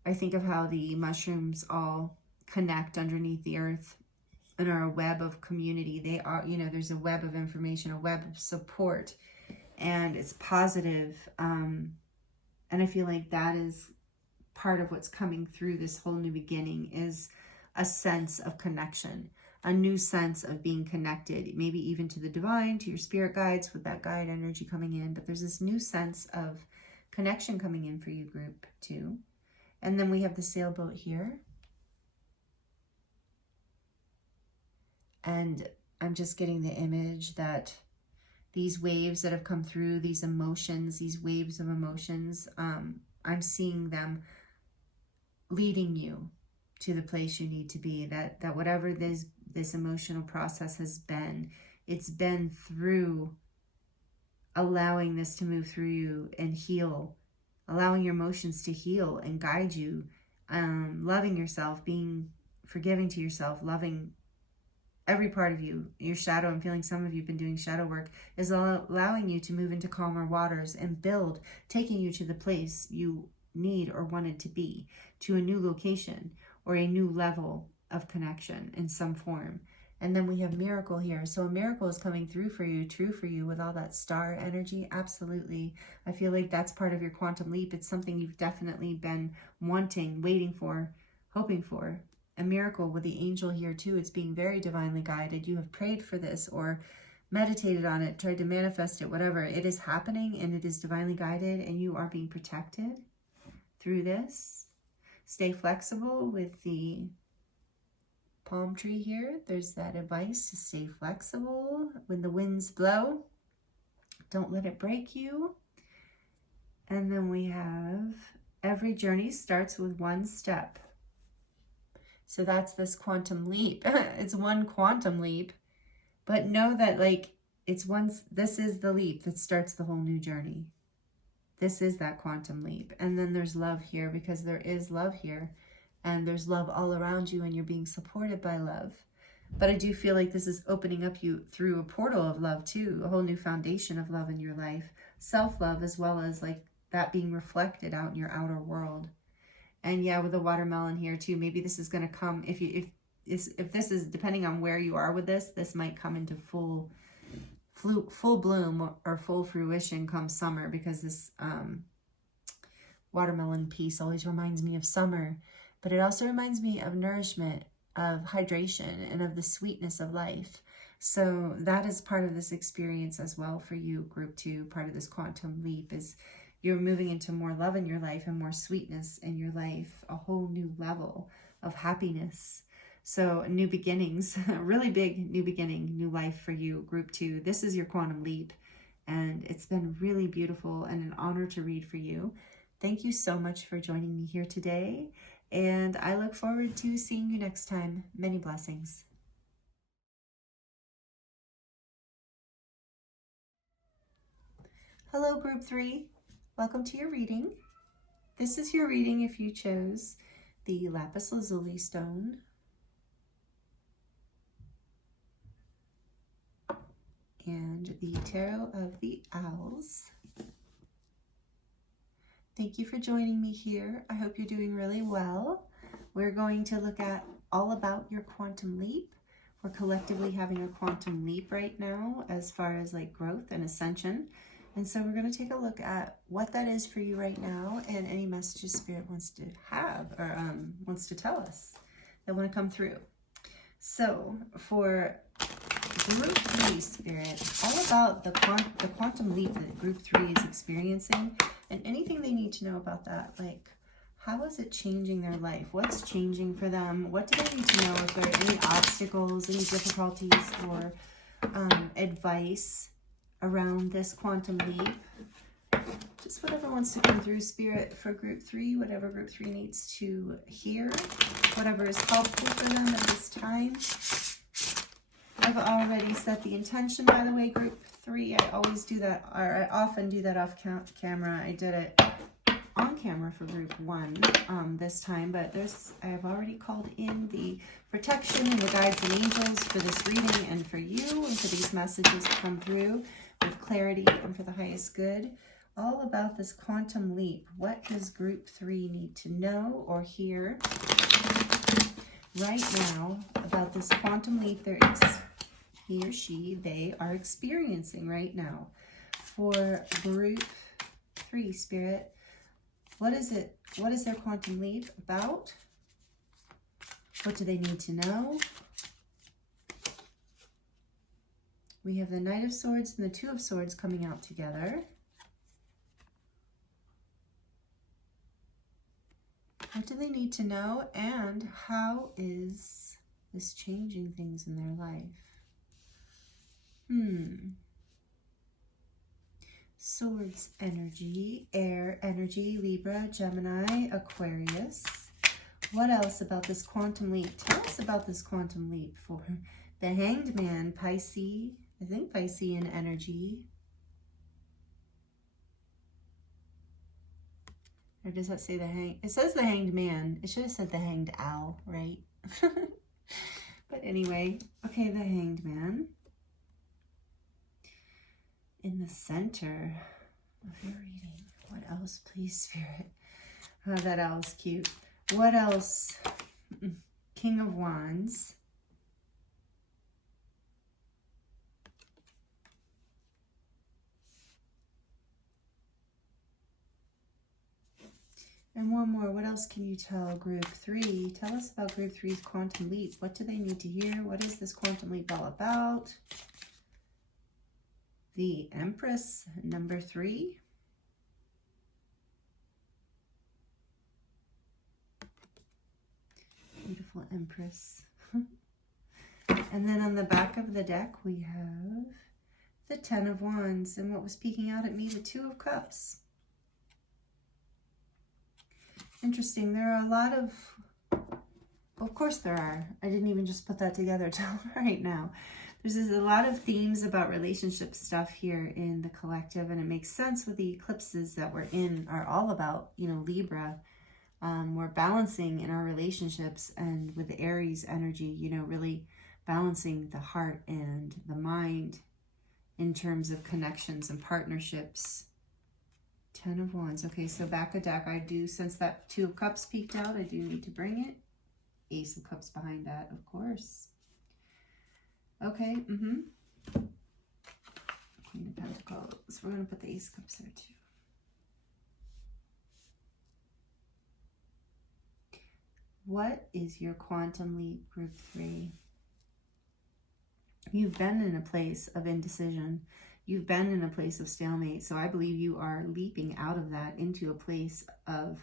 I think of how the mushrooms all connect underneath the earth and are a web of community. They are, there's a web of information, a web of support, and it's positive. And I feel like that is part of what's coming through this whole new beginning, is a sense of connection, a new sense of being connected, maybe even to the divine, to your spirit guides, with that guide energy coming in. But there's this new sense of connection coming in for you, group 2. And then we have the sailboat here. And I'm just getting the image that these waves that have come through, these emotions, these waves of emotions, I'm seeing them leading you to the place you need to be. That whatever this emotional process has been, it's been through allowing this to move through you and heal, allowing your emotions to heal and guide you, loving yourself, being forgiving to yourself, loving every part of you, your shadow. I'm feeling some of you have been doing shadow work, is allowing you to move into calmer waters and build, taking you to the place you need or wanted to be, to a new location or a new level of connection in some form. And then we have miracle here. So a miracle is coming through for you, true for you, with all that star energy. Absolutely. I feel like that's part of your quantum leap. It's something you've definitely been wanting, waiting for, hoping for. A miracle with the angel here too. It's being very divinely guided. You have prayed for this or meditated on it, tried to manifest it, whatever. It is happening and it is divinely guided, and you are being protected through this. Stay flexible with the palm tree here. There's that advice to stay flexible when the winds blow. Don't let it break you. And then we have every journey starts with one step. So that's this quantum leap. It's one quantum leap, but know that this is the leap that starts the whole new journey. This is that quantum leap. And then there's love here, because there is love here. And there's love all around you, and you're being supported by love. But I do feel like this is opening up you through a portal of love too, a whole new foundation of love in your life. Self-love, as well as like that being reflected out in your outer world. And yeah, with the watermelon here too, maybe this is going to come, if this is, depending on where you are with this, this might come into full bloom or full fruition come summer, because this watermelon piece always reminds me of summer, but it also reminds me of nourishment, of hydration, and of the sweetness of life. So that is part of this experience as well for you, group 2. Part of this quantum leap is you're moving into more love in your life and more sweetness in your life, a whole new level of happiness. So new beginnings, a really big new beginning, new life for you, group 2. This is your quantum leap, and it's been really beautiful and an honor to read for you. Thank you so much for joining me here today, and I look forward to seeing you next time. Many blessings. Hello, group 3. Welcome to your reading. This is your reading if you chose the lapis lazuli stone, and the tarot of the owls. Thank you for joining me here. I hope you're doing really well. We're going to look at all about your quantum leap. We're collectively having a quantum leap right now as far as like growth and ascension. And so we're going to take a look at what that is for you right now, and any messages Spirit wants to have or wants to tell us that want to come through. So for group 3, Spirit, all about the quantum leap that group 3 is experiencing, and anything they need to know about that, like how is it changing their life? What's changing for them? What do they need to know? If there are any obstacles, any difficulties, or advice around this quantum leap. Just whatever wants to come through, Spirit, for group 3, whatever group 3 needs to hear, whatever is helpful for them at this time. I've already set the intention, by the way, group 3. I always do that, or I often do that off camera. I did it on camera for group 1 this time, but I have already called in the protection and the guides and angels for this reading and for you, and for these messages to come through with clarity and for the highest good. All about this quantum leap. What does group 3 need to know or hear right now about this quantum leap he or she, they are experiencing right now? For group 3, Spirit, what is it? What is their quantum leap about? What do they need to know? We have the Knight of Swords and the Two of Swords coming out together. What do they need to know, and how is this changing things in their life? Swords energy, air energy, Libra, Gemini, Aquarius. What else about this quantum leap? Tell us about this quantum leap for the Hanged Man, Pisces. I think Piscean energy. Or does that say the hang? It says the Hanged Man. It should have said the Hanged Owl, right? But anyway, okay, the Hanged Man. In the center of your reading. What else, please, Spirit? Oh, that owl's cute. What else? King of Wands. And one more. What else can you tell group 3? Tell us about group 3's quantum leap. What do they need to hear? What is this quantum leap all about? The Empress, number 3. Beautiful Empress. And then on the back of the deck, we have the Ten of Wands. And what was peeking out at me, the Two of Cups. Interesting. There are a lot of course there are. I didn't even just put that together till right now. There's a lot of themes about relationship stuff here in the collective, and it makes sense with the eclipses that we're in are all about, you know, Libra. We're balancing in our relationships, and with the Aries energy, you know, really balancing the heart and the mind in terms of connections and partnerships. Ten of Wands. Okay, so back of deck, I do, since that Two of Cups peeked out, I do need to bring it. Ace of Cups behind that, of course. Okay, We're going to put the Ace of Cups there too. What is your quantum leap, group 3? You've been in a place of indecision. You've been in a place of stalemate. So I believe you are leaping out of that into a place of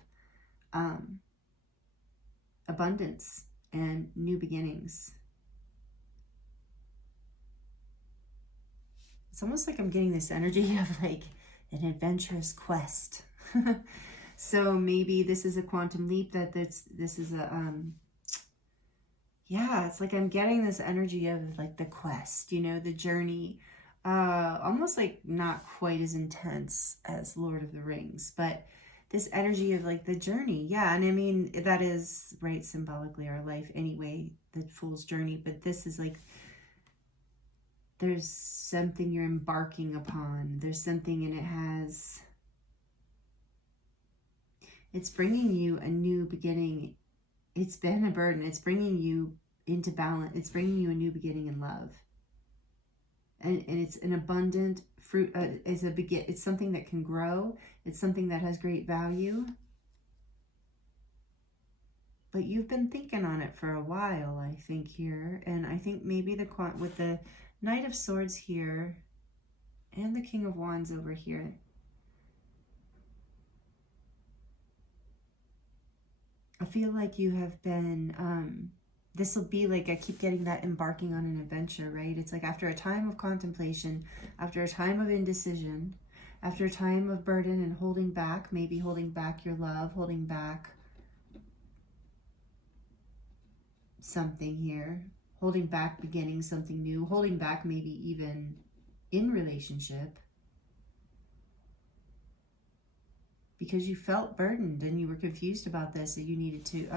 abundance and new beginnings. It's almost like I'm getting this energy of like an adventurous quest. So maybe this is a quantum leap, this is a, yeah, it's like I'm getting this energy of like the quest, you know, the journey, almost like not quite as intense as Lord of the Rings, but this energy of like the journey. Yeah. And I mean, that is right, symbolically our life anyway, the Fool's journey, but this is like, there's something you're embarking upon. There's something, and it's bringing you a new beginning. It's been a burden. It's bringing you into balance. It's bringing you a new beginning in love. And it's an abundant fruit. It's something that can grow. It's something that has great value. But you've been thinking on it for a while, I think, here. And I think maybe with the Knight of Swords here and the King of Wands over here, I feel like you have been, this will be like, I keep getting that embarking on an adventure, right? It's like after a time of contemplation, after a time of indecision, after a time of burden and holding back, maybe holding back your love, holding back something here, holding back beginning something new, holding back maybe even in relationship, because you felt burdened and you were confused about this, that you needed to,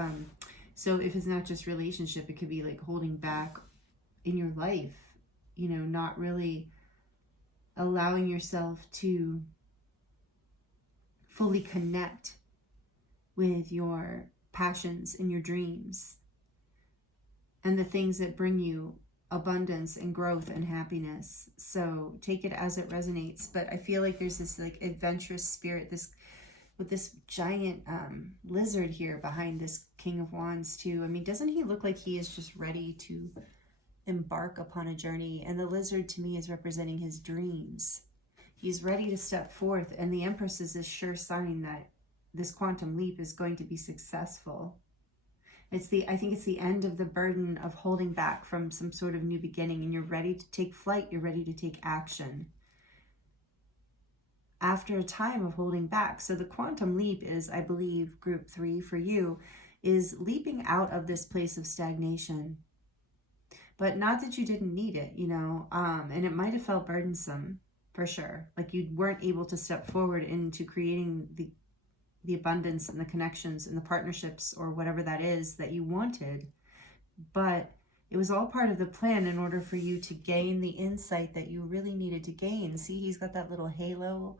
so if it's not just relationship, it could be like holding back in your life, you know, not really allowing yourself to fully connect with your passions and your dreams and the things that bring you abundance and growth and happiness. So take it as it resonates. But I feel like there's this like adventurous spirit, with this giant lizard here behind this King of Wands too. I mean, doesn't he look like he is just ready to embark upon a journey? And the lizard to me is representing his dreams. He's ready to step forth, and the Empress is a sure sign that this quantum leap is going to be successful. I think it's the end of the burden of holding back from some sort of new beginning, and you're ready to take flight, you're ready to take action after a time of holding back. So the quantum leap is, I believe, group 3 for you, is leaping out of this place of stagnation. But not that you didn't need it, you know, and it might have felt burdensome for sure. Like you weren't able to step forward into creating the abundance and the connections and the partnerships or whatever that is that you wanted. But it was all part of the plan in order for you to gain the insight that you really needed to gain. See, he's got that little halo.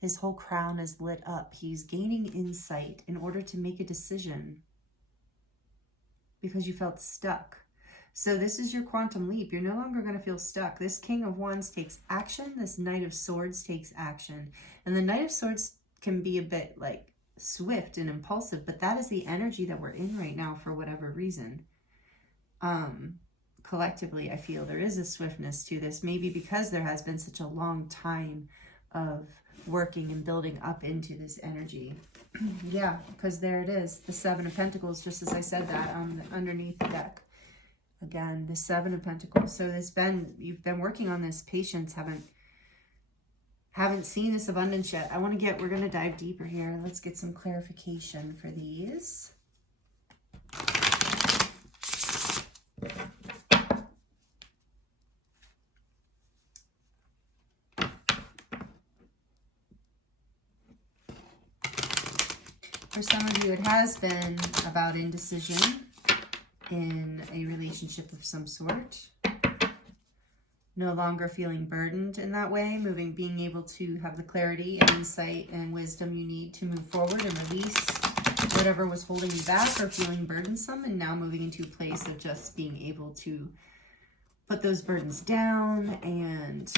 His whole crown is lit up. He's gaining insight in order to make a decision because you felt stuck. So this is your quantum leap. You're no longer going to feel stuck. This King of Wands takes action. This Knight of Swords takes action. And the Knight of Swords can be a bit like swift and impulsive, but that is the energy that we're in right now for whatever reason. Collectively, I feel there is a swiftness to this, maybe because there has been such a long time of working and building up into this energy. Yeah, because there it is, the Seven of Pentacles, just as I said that underneath the deck. Again, the Seven of Pentacles. So you've been working on this, patience, haven't seen this abundance yet. We're going to dive deeper here. Let's get some clarification for these. For some of you, it has been about indecision in a relationship of some sort. No longer feeling burdened in that way, being able to have the clarity and insight and wisdom you need to move forward and release whatever was holding you back or feeling burdensome, and now moving into a place of just being able to put those burdens down and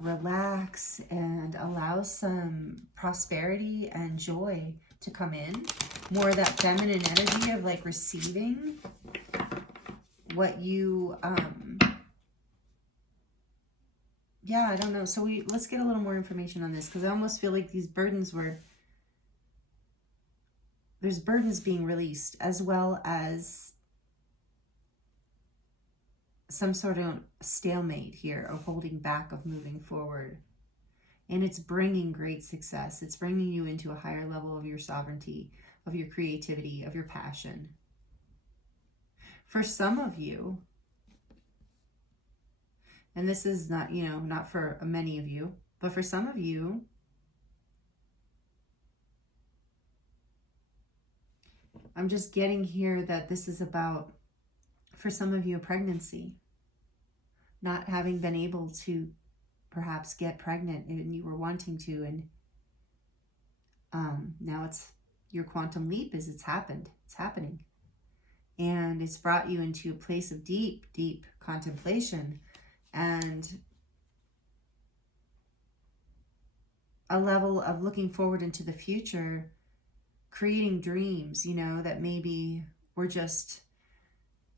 relax and allow some prosperity and joy to come in. More of that feminine energy of like receiving what you, yeah, I don't know. So let's get a little more information on this, because I almost feel like these burdens there's burdens being released, as well as some sort of stalemate here of holding back, of moving forward. And it's bringing great success. It's bringing you into a higher level of your sovereignty, of your creativity, of your passion. For some of you, and this is not, you know, not for many of you, but for some of you, I'm just getting here that this is about, for some of you, a pregnancy. Not having been able to perhaps get pregnant, and you were wanting to, and now it's your quantum leap. It's happening, and it's brought you into a place of deep contemplation and a level of looking forward into the future, creating dreams, you know, that maybe were just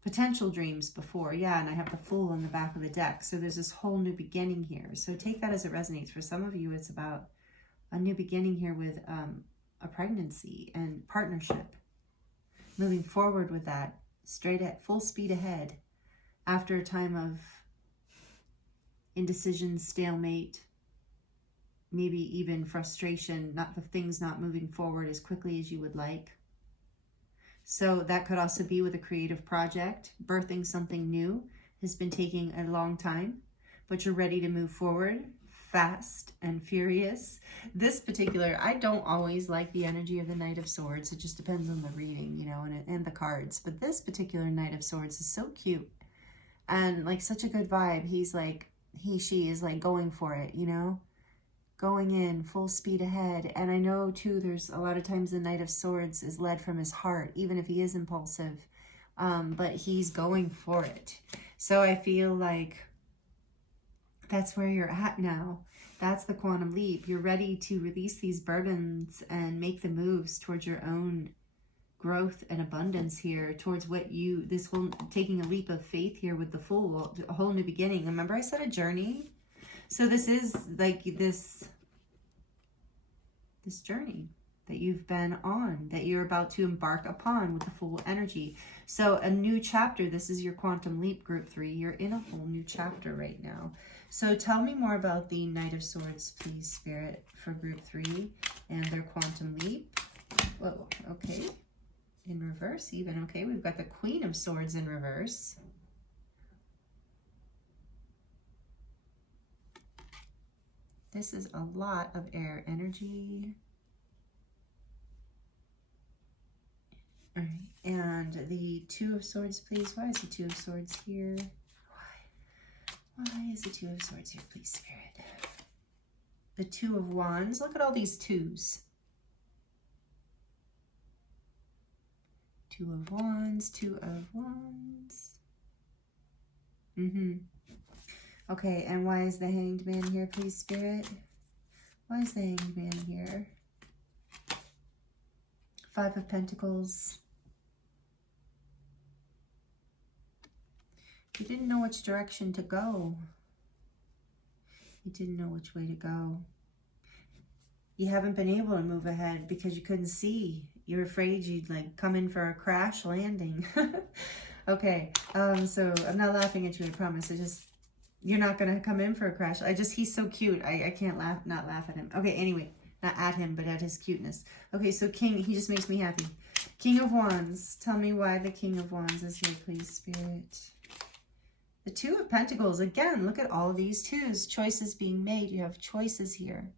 potential dreams before. Yeah, and I have the Fool on the back of the deck. So there's this whole new beginning here. So take that as it resonates. For some of you, it's about a new beginning here with a pregnancy and partnership. Moving forward with that, straight at full speed ahead, after a time of indecision, stalemate, maybe even frustration, not the things not moving forward as quickly as you would like. So that could also be with a creative project. Birthing something new has been taking a long time, but you're ready to move forward, fast and furious. This particular, I don't always like the energy of the Knight of Swords. It just depends on the reading, you know, and the cards. But this particular Knight of Swords is so cute and like such a good vibe. He's like, she is like going for it, you know, going in full speed ahead. And I know too, there's a lot of times the Knight of Swords is led from his heart, even if he is impulsive, but he's going for it. So I feel like that's where you're at now. That's the quantum leap. You're ready to release these burdens and make the moves towards your own growth and abundance here, towards what you, this whole taking a leap of faith here with the Fool, a whole new beginning. Remember I said a journey? So this is like this journey that you've been on, that you're about to embark upon with the Fool energy. So a new chapter. This is your quantum leap, group 3. You're in a whole new chapter right now. So tell me more about the Knight of Swords, please, Spirit, for group 3 and their quantum leap. Whoa, okay. In reverse even, okay. We've got the Queen of Swords in reverse. This is a lot of air energy. All right, and the Two of Swords, please. Why is the Two of Swords here? Why is the Two of Swords here, please, Spirit? The Two of Wands. Look at all these twos. Two of Wands, Two of Wands. Okay, and why is the Hanged Man here, please, Spirit? Why is the Hanged Man here? Five of Pentacles. You didn't know which direction to go. You didn't know which way to go. You haven't been able to move ahead because you couldn't see. You're afraid you'd like come in for a crash landing. Okay, so I'm not laughing at you, I promise. You're not gonna come in for a crash. He's so cute. I can't not laugh at him. Okay, anyway, not at him, but at his cuteness. Okay, so King, he just makes me happy. King of Wands. Tell me why the King of Wands is here, please, Spirit. The Two of Pentacles. Again, look at all these twos. Choices being made. You have choices here.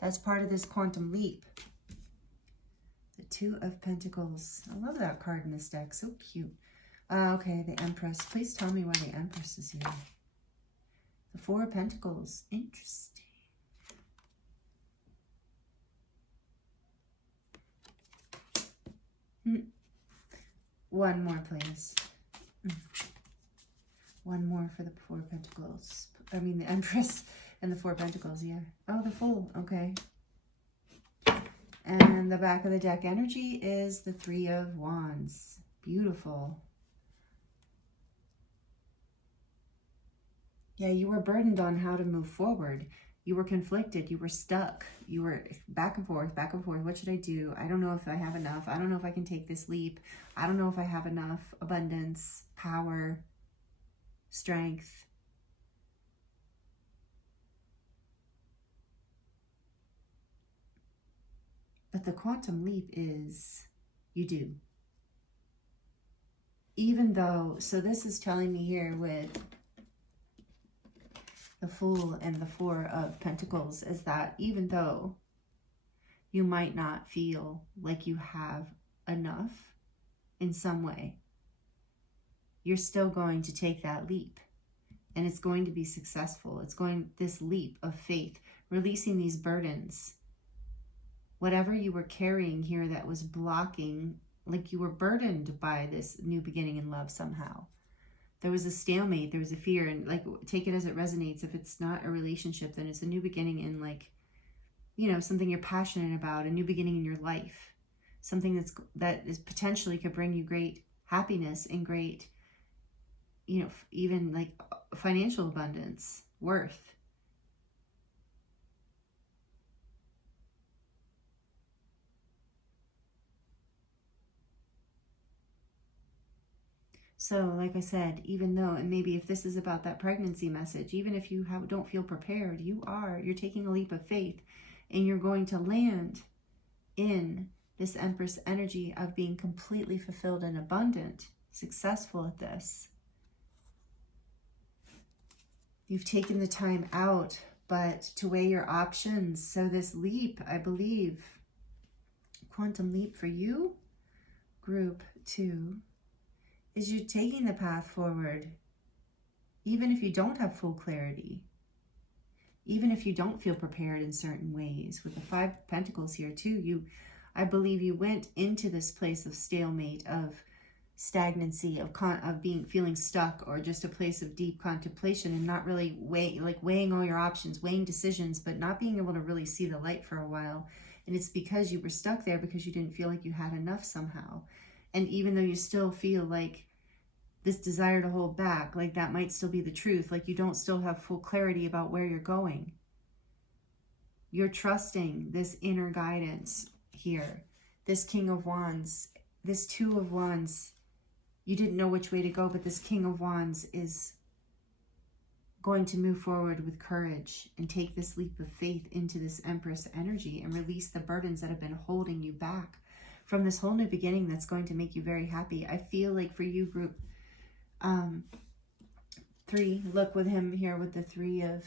That's part of this quantum leap. The Two of Pentacles. I love that card in this deck. So cute. Okay, the Empress. Please tell me why the Empress is here. The Four of Pentacles. Interesting. One more, please. One more for the Four of Pentacles. I mean, the Empress. And the Four of Pentacles, yeah. Oh, the Fool, okay. And the back of the deck energy is the Three of Wands. Beautiful. Yeah, you were burdened on how to move forward. You were conflicted. You were stuck. You were back and forth, back and forth. What should I do? I don't know if I have enough. I don't know if I can take this leap. I don't know if I have enough abundance, power, strength. But the quantum leap is you do. Even though, so this is telling me here with the Fool and the Four of Pentacles is that even though you might not feel like you have enough in some way, you're still going to take that leap and it's going to be successful. It's going, this leap of faith, releasing these burdens, whatever you were carrying here that was blocking, like you were burdened by this new beginning in love somehow. There was a stalemate, there was a fear, and like, take it as it resonates. If it's not a relationship, then it's a new beginning in, like, you know, something you're passionate about, a new beginning in your life, something that is potentially could bring you great happiness and great, you know, even like financial abundance, worth. So like I said, even though, and maybe if this is about that pregnancy message, even if you don't feel prepared, you're taking a leap of faith and you're going to land in this Empress energy of being completely fulfilled and abundant, successful at this. You've taken the time out, but to weigh your options. So this leap, I believe, quantum leap for you, group 2, is you're taking the path forward, even if you don't have full clarity, even if you don't feel prepared in certain ways. With the Five of Pentacles here too, I believe you went into this place of stalemate, of stagnancy, of feeling stuck, or just a place of deep contemplation and not really weighing all your options, weighing decisions, but not being able to really see the light for a while. And it's because you were stuck there because you didn't feel like you had enough somehow. And even though you still feel like this desire to hold back, like that might still be the truth, like you don't still have full clarity about where you're going. You're trusting this inner guidance here. This King of Wands, this Two of Wands, you didn't know which way to go, but this King of Wands is going to move forward with courage and take this leap of faith into this Empress energy and release the burdens that have been holding you back from this whole new beginning that's going to make you very happy. I feel like for you, group 3, look with him here with the Three of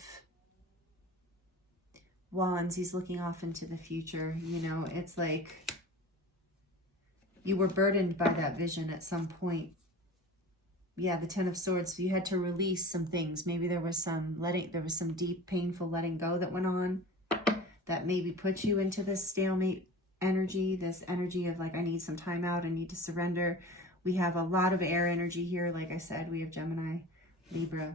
Wands. He's looking off into the future. You know, it's like you were burdened by that vision at some point. Yeah, the Ten of Swords. So you had to release some things. Maybe there was some deep, painful letting go that went on that maybe put you into this stalemate energy, this energy of like, I need some time out, I need to surrender. We have a lot of air energy here. Like I said, we have Gemini, Libra,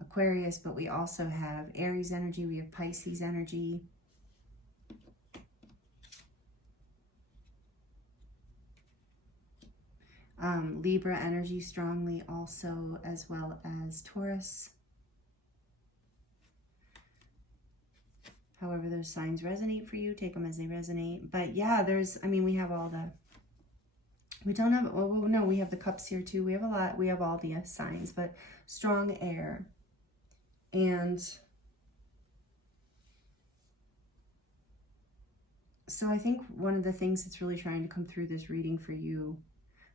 Aquarius, but we also have Aries energy, we have Pisces energy. Libra energy strongly also, as well as Taurus. However those signs resonate for you, take them as they resonate. But yeah, we have all the, we don't have, well, no, we have the cups here too. We have a lot, we have all the signs, but strong air. And so I think one of the things that's really trying to come through this reading for you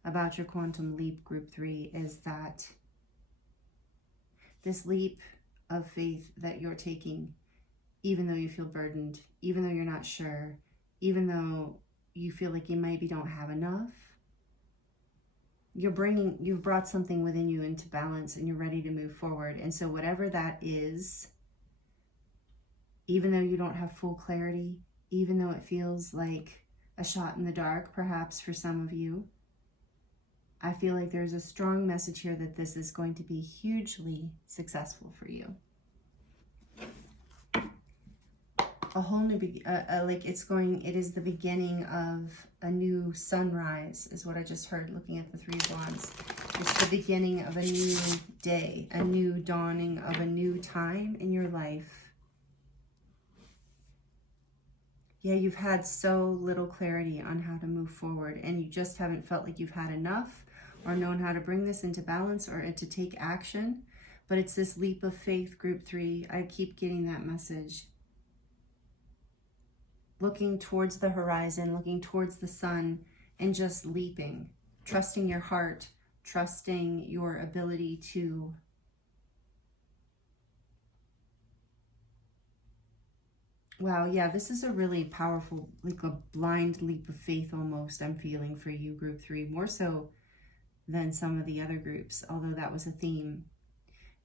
about your quantum leap, group 3, is that this leap of faith that you're taking, even though you feel burdened, even though you're not sure, even though you feel like you maybe don't have enough, you've brought something within you into balance and you're ready to move forward. And so whatever that is, even though you don't have full clarity, even though it feels like a shot in the dark, perhaps for some of you, I feel like there's a strong message here that this is going to be hugely successful for you. a whole new, like it is the beginning of a new sunrise, is what I just heard looking at the Three of Wands. It's the beginning of a new day, a new dawning of a new time in your life. Yeah, you've had so little clarity on how to move forward, and you just haven't felt like you've had enough or known how to bring this into balance or to take action. But it's this leap of faith, group 3. I keep getting that message. Looking towards the horizon, looking towards the sun, and just leaping, trusting your heart, trusting your ability to wow, yeah, this is a really powerful, like a blind leap of faith almost, I'm feeling for you, group 3, more so than some of the other groups, although that was a theme,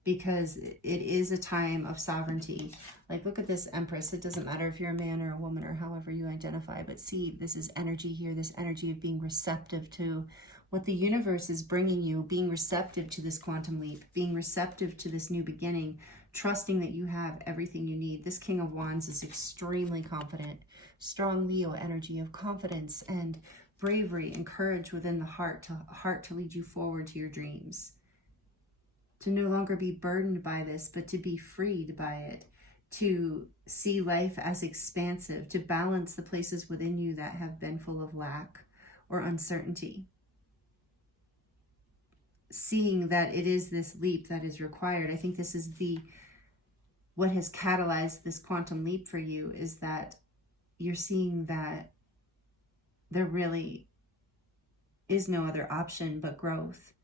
because it is a time of sovereignty. Like, look at this Empress. It doesn't matter if you're a man or a woman or however you identify, but see, this is energy here, this energy of being receptive to what the universe is bringing you, being receptive to this quantum leap, being receptive to this new beginning, trusting that you have everything you need. This King of Wands is extremely confident, strong Leo energy of confidence and bravery and courage within the heart to lead you forward to your dreams. To no longer be burdened by this, but to be freed by it, to see life as expansive, to balance the places within you that have been full of lack or uncertainty. Seeing that it is this leap that is required. I think this is what has catalyzed this quantum leap for you, is that you're seeing that there really is no other option but growth.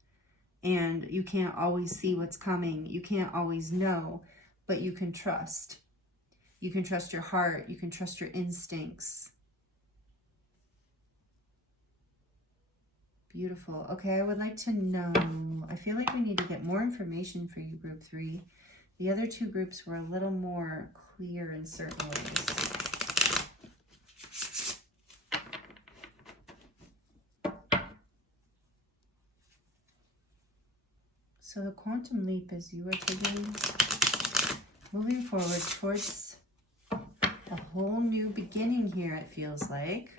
And you can't always see what's coming. You can't always know, but you can trust. You can trust your heart. You can trust your instincts. Beautiful. Okay, I would like to know, I feel like we need to get more information for you, group 3. The other two groups were a little more clear in certain ways. So the quantum leap is you are taking, moving forward towards a whole new beginning here, it feels like.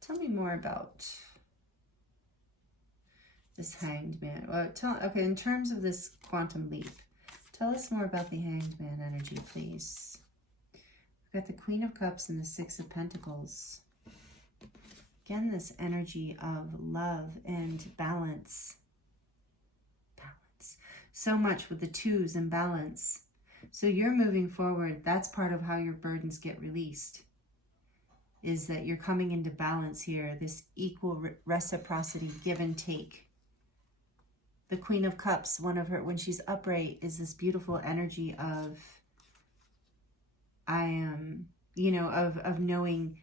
Tell me more about this Hanged Man. Okay, in terms of this quantum leap, tell us more about the Hanged Man energy, please. We've got the Queen of Cups and the Six of Pentacles. Again, this energy of love and balance. Balance. So much with the twos and balance. So you're moving forward. That's part of how your burdens get released. Is that you're coming into balance here. This equal reciprocity, give and take. The Queen of Cups, one of her, when she's upright, is this beautiful energy of, I am, of knowing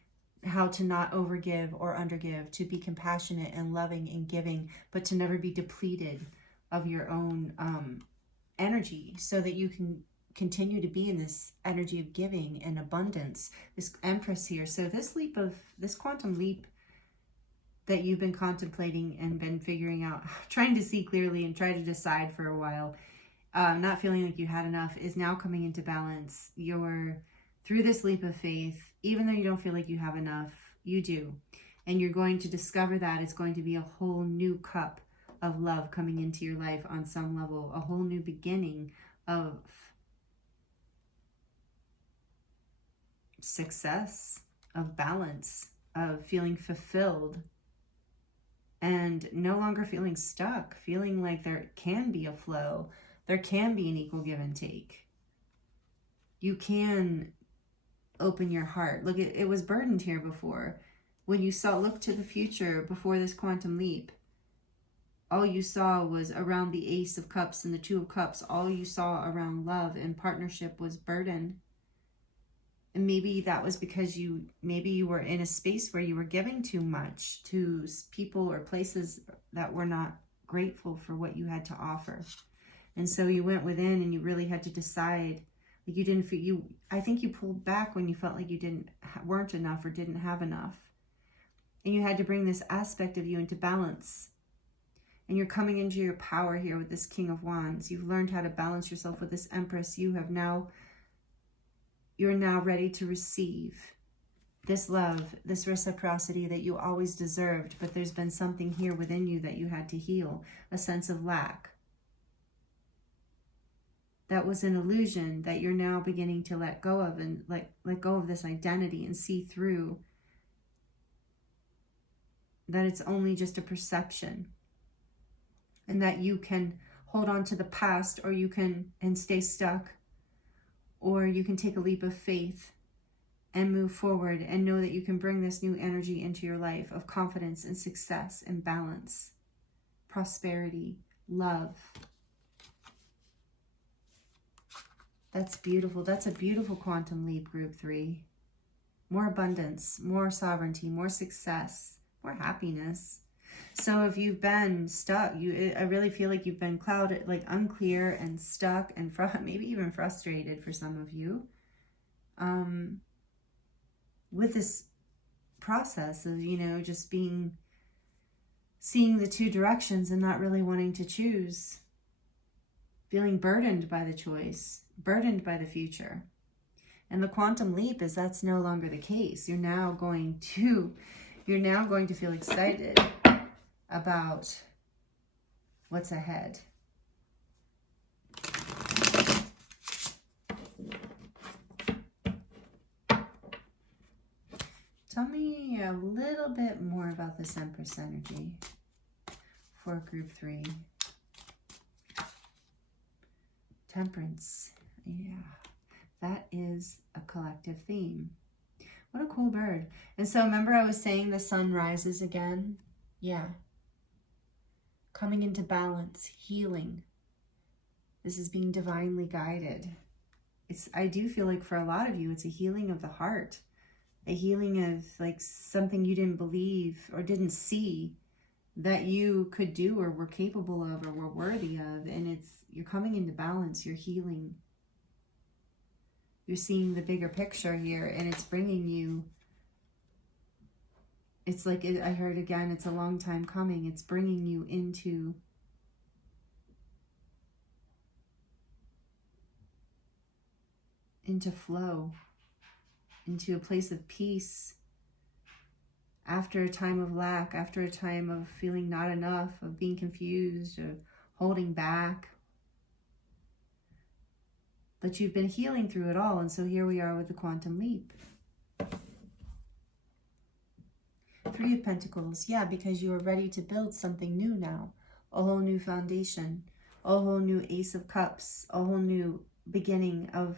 how to not overgive or undergive, to be compassionate and loving and giving, but to never be depleted of your own energy, so that you can continue to be in this energy of giving and abundance. This Empress here. So this quantum leap that you've been contemplating and been figuring out, trying to see clearly and try to decide for a while, not feeling like you had enough, is now coming into balance. You're through this leap of faith. Even though you don't feel like you have enough, you do. And you're going to discover that it's going to be a whole new cup of love coming into your life on some level, a whole new beginning of success, of balance, of feeling fulfilled, and no longer feeling stuck, feeling like there can be a flow, there can be an equal give and take. You can open your heart. Look, it was burdened here before. When you look to the future before this quantum leap, all you saw was around the Ace of Cups and the Two of Cups. All you saw around love and partnership was burden. And maybe that was because you were in a space where you were giving too much to people or places that were not grateful for what you had to offer. And so you went within and you really had to decide. Like, you didn't feel, I think you pulled back when you felt like you weren't enough or didn't have enough. And you had to bring this aspect of you into balance. And you're coming into your power here with this King of Wands. You've learned how to balance yourself with this Empress. You're now ready to receive this love, this reciprocity that you always deserved. But there's been something here within you that you had to heal, a sense of lack. That was an illusion that you're now beginning to let go of, and let go of this identity and see through that it's only just a perception, and that you can hold on to the past, or you can stay stuck, or you can take a leap of faith and move forward and know that you can bring this new energy into your life of confidence and success and balance, prosperity, love. That's beautiful. That's a beautiful quantum leap, group 3. More abundance, more sovereignty, more success, more happiness. So if you've been stuck, I really feel like you've been clouded, like unclear and stuck and maybe even frustrated for some of you, with this process of, just seeing the two directions and not really wanting to choose, feeling burdened by the choice, burdened by the future. And the quantum leap is that's no longer the case. You're now going to feel excited about what's ahead. Tell me a little bit more about this Empress energy for group 3. Temperance. Yeah, that is a collective theme. What a cool bird. And so remember I was saying the sun rises again? Yeah. Coming into balance, healing. This is being divinely guided. I do feel like for a lot of you, it's a healing of the heart. A healing of like something you didn't believe or didn't see that you could do or were capable of or were worthy of. And you're coming into balance, you're healing. You're seeing the bigger picture here, and it's bringing you, it's like, I heard again, it's a long time coming. It's bringing you into flow, into a place of peace, after a time of lack, after a time of feeling not enough, of being confused, of holding back. But you've been healing through it all, and so here we are with the quantum leap. 3 of Pentacles, yeah, because you are ready to build something new now. A whole new foundation, a whole new Ace of Cups, a whole new beginning of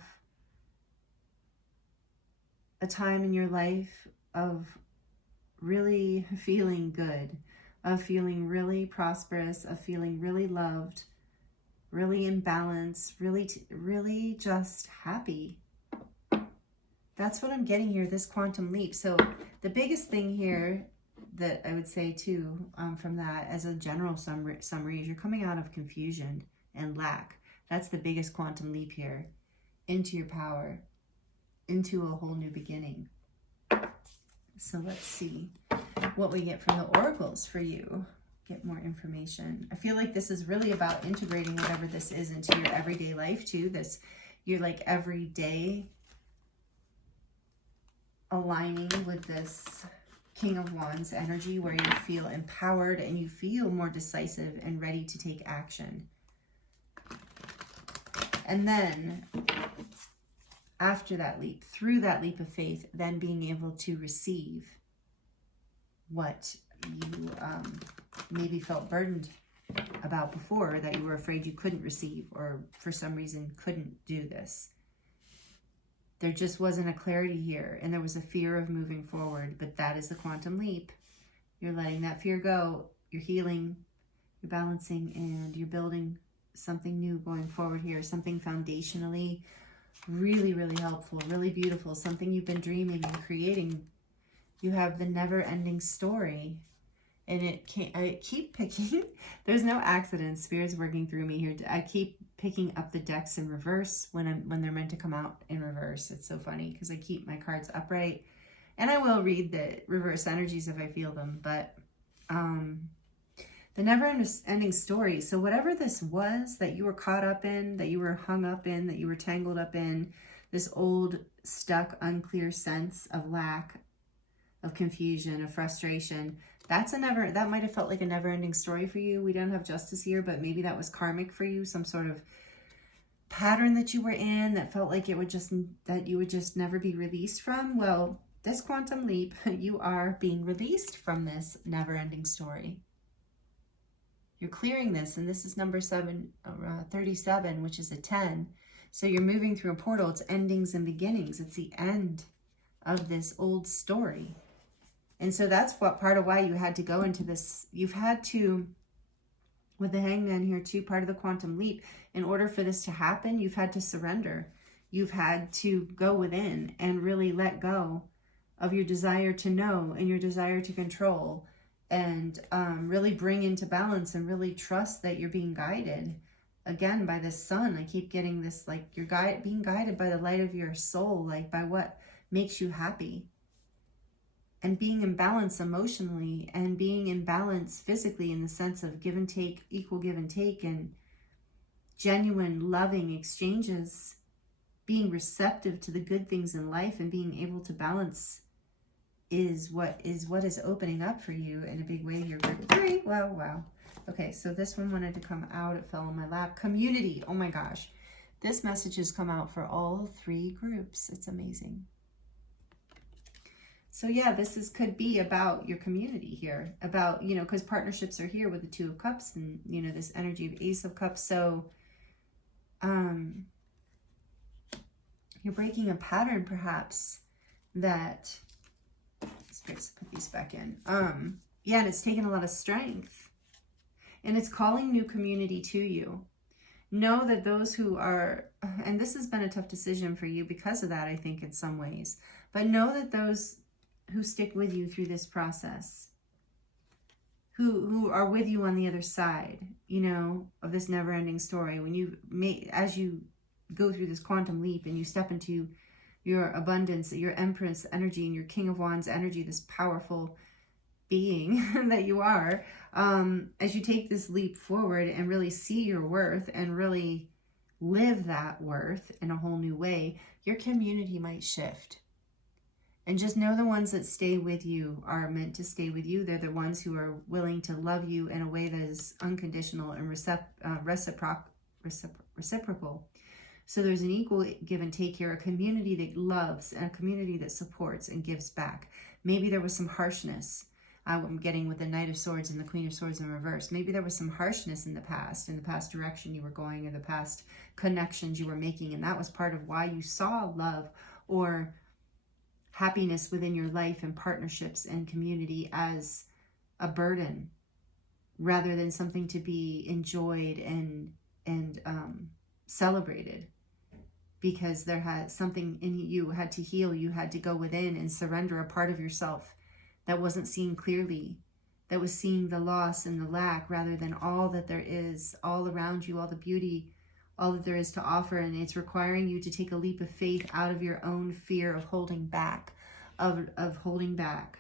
a time in your life of really feeling good, of feeling really prosperous, of feeling really loved, really in balance, really just happy. That's what I'm getting here, this quantum leap. So the biggest thing here that I would say too, from that as a general summary is you're coming out of confusion and lack. That's the biggest quantum leap here, into your power, into a whole new beginning. So let's see what we get from the oracles for you. Get more information. I feel like this is really about integrating whatever this is into your everyday life too. You're like everyday aligning with this King of Wands energy, where you feel empowered and you feel more decisive and ready to take action. And then after that leap, through that leap of faith, then being able to receive what you maybe felt burdened about before, that you were afraid you couldn't receive, or for some reason couldn't do this. There just wasn't a clarity here, and there was a fear of moving forward, but that is the quantum leap. You're letting that fear go, you're healing, you're balancing, and you're building something new going forward here, something foundationally really, really helpful, really beautiful, something you've been dreaming and creating. You have the never-ending story. And I keep picking, there's no accident, Spirit's working through me here. I keep picking up the decks in reverse when they're meant to come out in reverse. It's so funny because I keep my cards upright, and I will read the reverse energies if I feel them. But the never-ending story. So whatever this was that you were caught up in, that you were hung up in, that you were tangled up in, this old, stuck, unclear sense of lack, of confusion, of frustration, that might have felt like a never-ending story for you. We don't have justice here, but maybe that was karmic for you, some sort of pattern that you were in that felt like that you would just never be released from. Well, this quantum leap, you are being released from this never-ending story. You're clearing this, and this is number 37, which is a 10. So you're moving through a portal. It's endings and beginnings. It's the end of this old story. And so that's what part of why you had to go into this. You've had to, with the Hangman here too, part of the quantum leap, in order for this to happen, you've had to surrender. You've had to go within and really let go of your desire to know and your desire to control, and really bring into balance and really trust that you're being guided again by this sun. I keep getting this, like, you're being guided by the light of your soul, like by what makes you happy, and being in balance emotionally, and being in balance physically in the sense of give and take, equal give and take, and genuine loving exchanges, being receptive to the good things in life and being able to balance is what is opening up for you in a big way here. Group 3. Wow. Okay, so this one wanted to come out. It fell on my lap. Community. Oh my gosh. This message has come out for all 3 groups. It's amazing. So yeah, this could be about your community here. About, because partnerships are here with the 2 of Cups and, this energy of Ace of Cups. So, you're breaking a pattern perhaps that... Let's put these back in. Yeah, and it's taken a lot of strength. And it's calling new community to you. Know that those who are, and this has been a tough decision for you because of that, I think, in some ways. But know that those who stick with you through this process, who are with you on the other side, of this never-ending story, as you go through this quantum leap and you step into your abundance, your Empress energy, and your King of Wands energy, this powerful being that you are, as you take this leap forward and really see your worth and really live that worth in a whole new way, your community might shift. And just know the ones that stay with you are meant to stay with you. They're the ones who are willing to love you in a way that is unconditional and reciprocal. So there's an equal give and take here, a community that loves and a community that supports and gives back. Maybe there was some harshness. I'm getting with the Knight of Swords and the Queen of Swords in reverse. Maybe there was some harshness in the past direction you were going, or the past connections you were making. And that was part of why you saw love or happiness within your life and partnerships and community as a burden rather than something to be enjoyed and celebrated. Because there had something in you had to heal. You had to go within and surrender a part of yourself that wasn't seen clearly, that was seeing the loss and the lack rather than all that there is all around you, all the beauty, all that there is to offer. And it's requiring you to take a leap of faith out of your own fear of holding back, of holding back,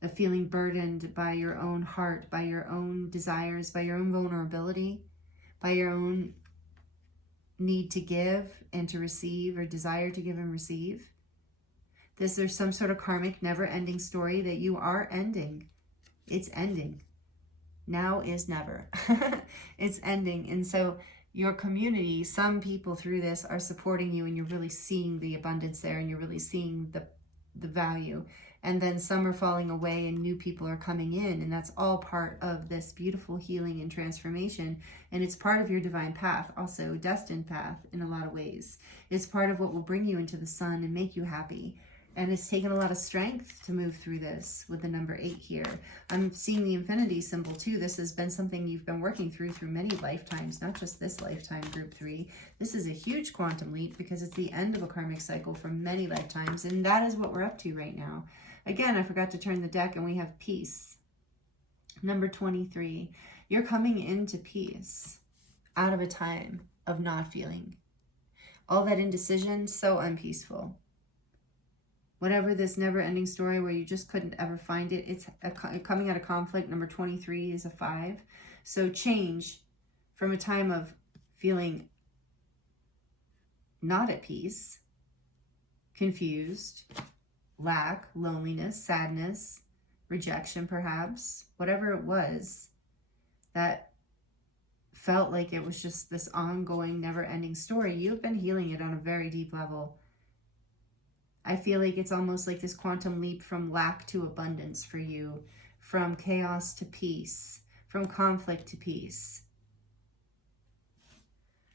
of feeling burdened by your own heart, by your own desires, by your own vulnerability, by your own need to give and to receive, or desire to give and receive. There's some sort of karmic never-ending story that you are ending. It's ending. Now is never. It's ending. And so your community, some people through this are supporting you, and you're really seeing the abundance there, and you're really seeing the value. And then some are falling away and new people are coming in, and that's all part of this beautiful healing and transformation. And it's part of your divine path, also destined path in a lot of ways. It's part of what will bring you into the sun and make you happy. And it's taken a lot of strength to move through this with the number 8 here. I'm seeing the infinity symbol too. This has been something you've been working through many lifetimes, not just this lifetime, group 3. This is a huge quantum leap because it's the end of a karmic cycle from many lifetimes. And that is what we're up to right now. Again, I forgot to turn the deck, and we have peace. Number 23. You're coming into peace out of a time of not feeling. All that indecision, so unpeaceful. Whatever this never-ending story where you just couldn't ever find it, it's coming out of conflict. Number 23 is a 5. So change from a time of feeling not at peace, confused, lack, loneliness, sadness, rejection perhaps, whatever it was that felt like it was just this ongoing, never-ending story. You've been healing it on a very deep level. I feel like it's almost like this quantum leap from lack to abundance for you, from chaos to peace, from conflict to peace.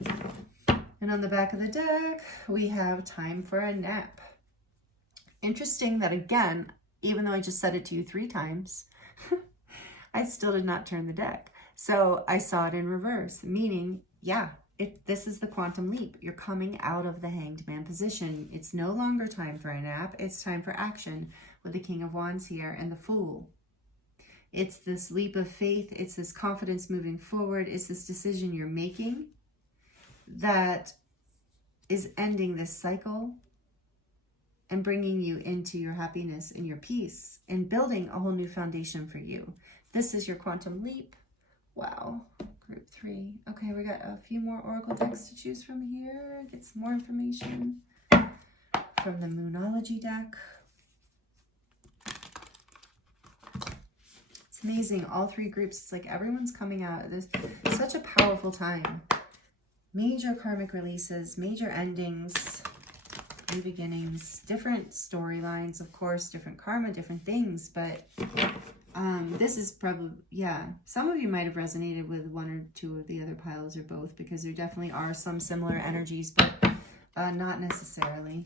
And on the back of the deck, we have time for a nap. Interesting that, again, even though I just said it to you 3 times, I still did not turn the deck. So I saw it in reverse, meaning, yeah, this is the quantum leap. You're coming out of the Hanged Man position. It's no longer time for a nap. It's time for action with the King of Wands here and the Fool. It's this leap of faith. It's this confidence moving forward. It's this decision you're making that is ending this cycle and bringing you into your happiness and your peace and building a whole new foundation for you. This is your quantum leap. Wow. Group 3. Okay, we got a few more oracle decks to choose from here. Get some more information from the Moonology deck. It's amazing. All 3 groups, it's like everyone's coming out. There's such a powerful time. Major karmic releases, major endings, new beginnings, different storylines, of course, different karma, different things, but this is probably, yeah, some of you might have resonated with 1 or 2 of the other piles or both, because there definitely are some similar energies, but not necessarily.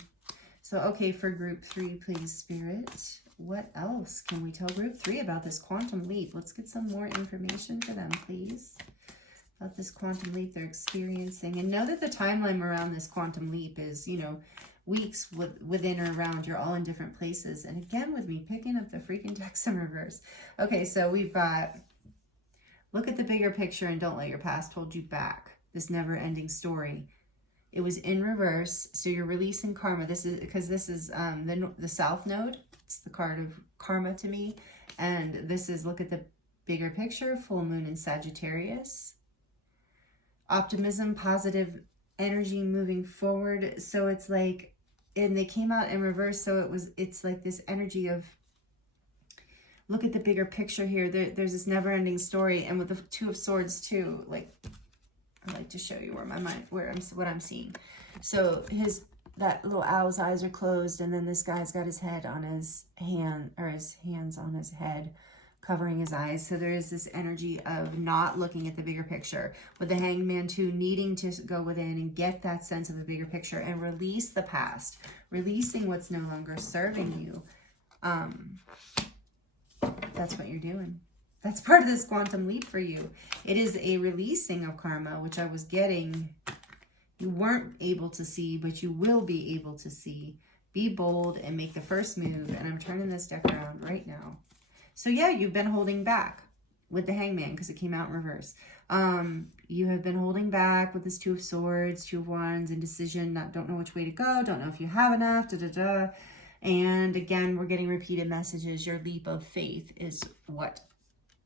So, okay, for group 3, please, Spirit, what else can we tell group 3 about this quantum leap? Let's get some more information for them, please, about this quantum leap they're experiencing. And know that the timeline around this quantum leap is, you know, weeks within or around. You're all in different places. And again, with me picking up the freaking decks in reverse. Okay, so we've got, look at the bigger picture and don't let your past hold you back. This never-ending story. It was in reverse, so you're releasing karma. This is because this is the South Node. It's the card of karma to me. And this is, look at the bigger picture, full moon in Sagittarius. Optimism, positive energy moving forward. So it's like, and they came out in reverse, so it's like this energy of, look at the bigger picture here. There's this never-ending story, and with the 2 of Swords too, like, I like to show you where my mind, what I'm seeing. So that little owl's eyes are closed, and then this guy's got his head on his hand, or his hands on his head, covering his eyes. So there is this energy of not looking at the bigger picture, with the Hanged Man too, needing to go within and get that sense of the bigger picture and release the past, releasing what's no longer serving you. That's what you're doing. That's part of this quantum leap for you. It is a releasing of karma, which I was getting, you weren't able to see, but you will be able to see. Be bold and make the first move. And I'm turning this deck around right now. So yeah, you've been holding back with the Hangman because it came out in reverse. You have been holding back with this 2 of Swords, 2 of Wands, indecision, don't know which way to go, don't know if you have enough, And again, we're getting repeated messages. Your leap of faith is what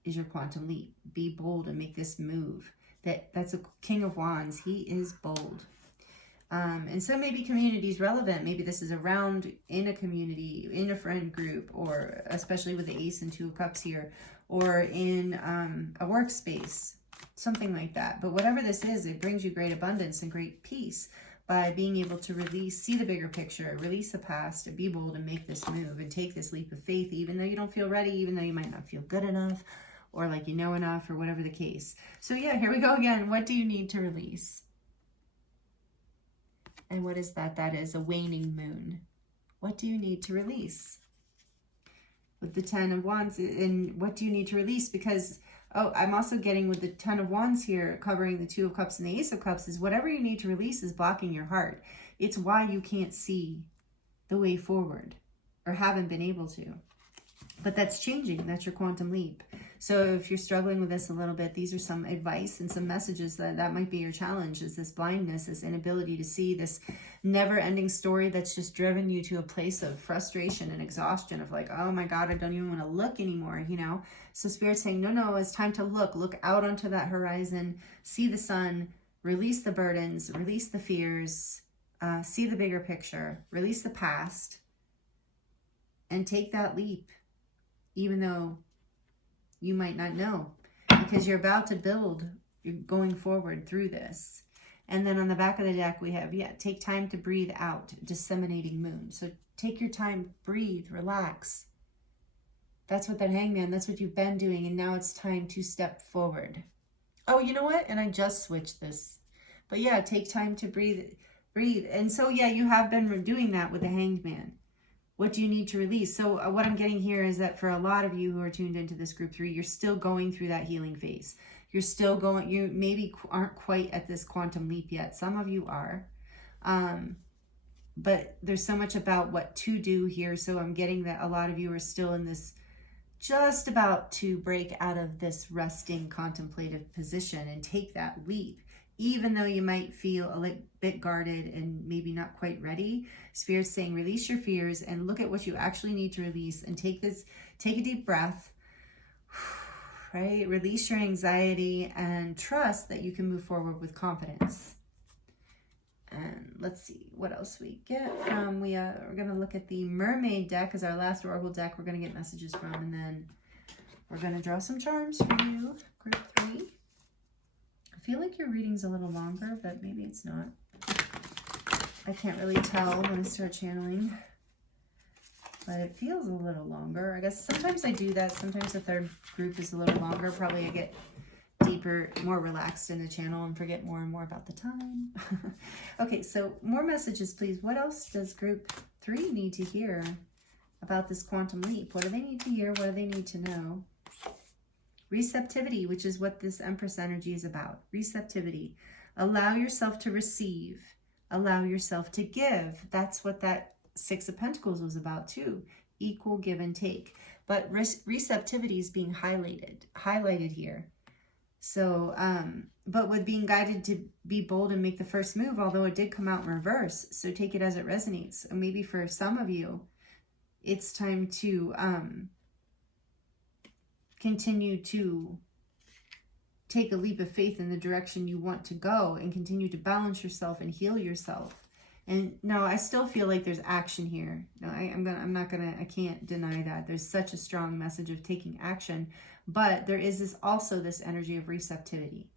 is your quantum leap. Be bold and make this move. That's a King of Wands. He is bold. And so maybe community is relevant. Maybe this is around in a community, in a friend group, or especially with the Ace and 2 of Cups here, or in a workspace, something like that. But whatever this is, it brings you great abundance and great peace by being able to release, see the bigger picture, release the past, and be bold and make this move and take this leap of faith, even though you don't feel ready, even though you might not feel good enough, or like you know enough, or whatever the case. So yeah, here we go again. What do you need to release? And what is that? That is a waning moon. What do you need to release? With the 10 of Wands, and what do you need to release? Because, oh, I'm also getting with the 10 of Wands here, covering the 2 of Cups and the Ace of Cups, is whatever you need to release is blocking your heart. It's why you can't see the way forward, or haven't been able to. But that's changing. That's your quantum leap. So if you're struggling with this a little bit, these are some advice and some messages that might be your challenge, is this blindness, this inability to see, this never-ending story that's just driven you to a place of frustration and exhaustion of like, oh my God, I don't even want to look anymore, you know? So Spirit's saying, no, it's time to look out onto that horizon, see the sun, release the burdens, release the fears, see the bigger picture, release the past, and take that leap, even though you might not know, because you're about to build, you're going forward through this. And then on the back of the deck, we have, take time to breathe out, disseminating moon. So take your time, breathe, relax. That's what that hangman, that's what you've been doing. And now it's time to step forward. Oh, you know what? And I just switched this. But yeah, take time to breathe. And so, yeah, you have been doing that with the hanged man. What do you need to release? So what I'm getting here is that for a lot of you who are tuned into this group 3, you're still going through that healing phase. You're still going, you maybe aren't quite at this quantum leap yet. Some of you are. But there's so much about what to do here. So I'm getting that a lot of you are still in this, just about to break out of this resting contemplative position and take that leap. Even though you might feel a little bit guarded and maybe not quite ready, Spirit's saying release your fears and look at what you actually need to release, and take a deep breath, right? Release your anxiety and trust that you can move forward with confidence. And let's see what else we get from, we're going to look at the Mermaid deck as our last oracle deck we're going to get messages from, and then we're going to draw some charms for you, group 3. I feel like your reading's a little longer, but maybe it's not. I can't really tell when I start channeling, but it feels a little longer. I guess sometimes I do that. Sometimes the third group is a little longer. Probably I get deeper, more relaxed in the channel and forget more and more about the time. Okay, so more messages, please. What else does group 3 need to hear about this quantum leap? What do they need to hear? What do they need to know? Receptivity, which is what this Empress energy is about. Receptivity. Allow yourself to receive. Allow yourself to give. That's what that 6 of Pentacles was about too. Equal give and take. But receptivity is being highlighted here. So, but with being guided to be bold and make the first move, although it did come out in reverse. So take it as it resonates. And maybe for some of you, it's time to continue to take a leap of faith in the direction you want to go and continue to balance yourself and heal yourself. And no, I still feel like there's action here. No, I can't deny that. There's such a strong message of taking action, but there is also this energy of receptivity.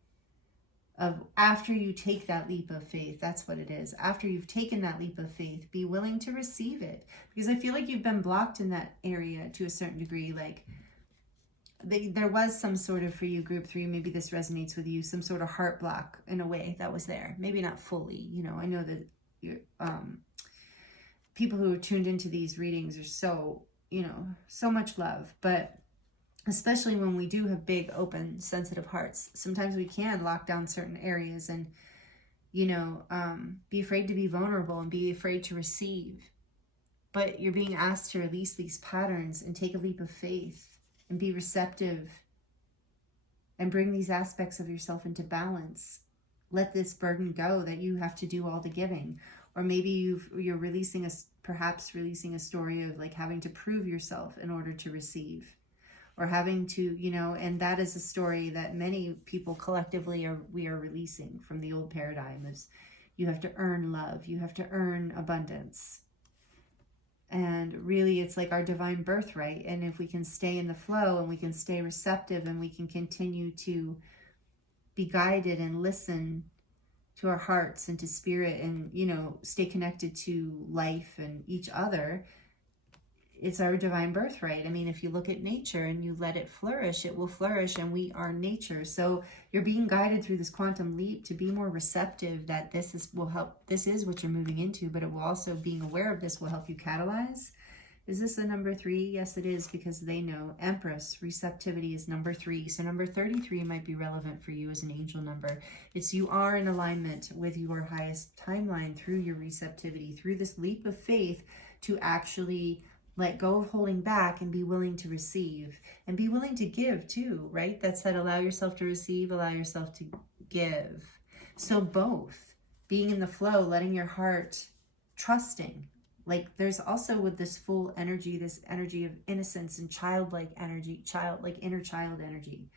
Of after you take that leap of faith, that's what it is. After you've taken that leap of faith, be willing to receive it. Because I feel like you've been blocked in that area to a certain degree. Like, there was some sort of, for you, group 3, maybe this resonates with you, some sort of heart block in a way that was there. Maybe not fully, you know. I know that you're, people who are tuned into these readings are so, you know, so much love. But especially when we do have big, open, sensitive hearts, sometimes we can lock down certain areas and, you know, be afraid to be vulnerable and be afraid to receive. But you're being asked to release these patterns and take a leap of faith and be receptive and bring these aspects of yourself into balance. Let this burden go that you have to do all the giving. Or maybe you're perhaps releasing a story of like having to prove yourself in order to receive. Or having to, you know, and that is a story that many people collectively we are releasing from the old paradigm. Is you have to earn love. You have to earn abundance. And really, it's like our divine birthright. And if we can stay in the flow and we can stay receptive and we can continue to be guided and listen to our hearts and to spirit and, you know, stay connected to life and each other, it's our divine birthright. I mean, if you look at nature and you let it flourish, it will flourish, and we are nature. So you're being guided through this quantum leap to be more receptive that this is what you're moving into, but it will also, being aware of this will help you catalyze. Is this a number 3? Yes, it is, because they know Empress, receptivity is number 3. So number 33 might be relevant for you as an angel number. It's you are in alignment with your highest timeline through your receptivity, through this leap of faith to actually let go of holding back and be willing to receive and be willing to give too, right? That said, allow yourself to receive, allow yourself to give. So both, being in the flow, letting your heart, trusting. Like there's also with this full energy, this energy of innocence and childlike energy, like inner child energy.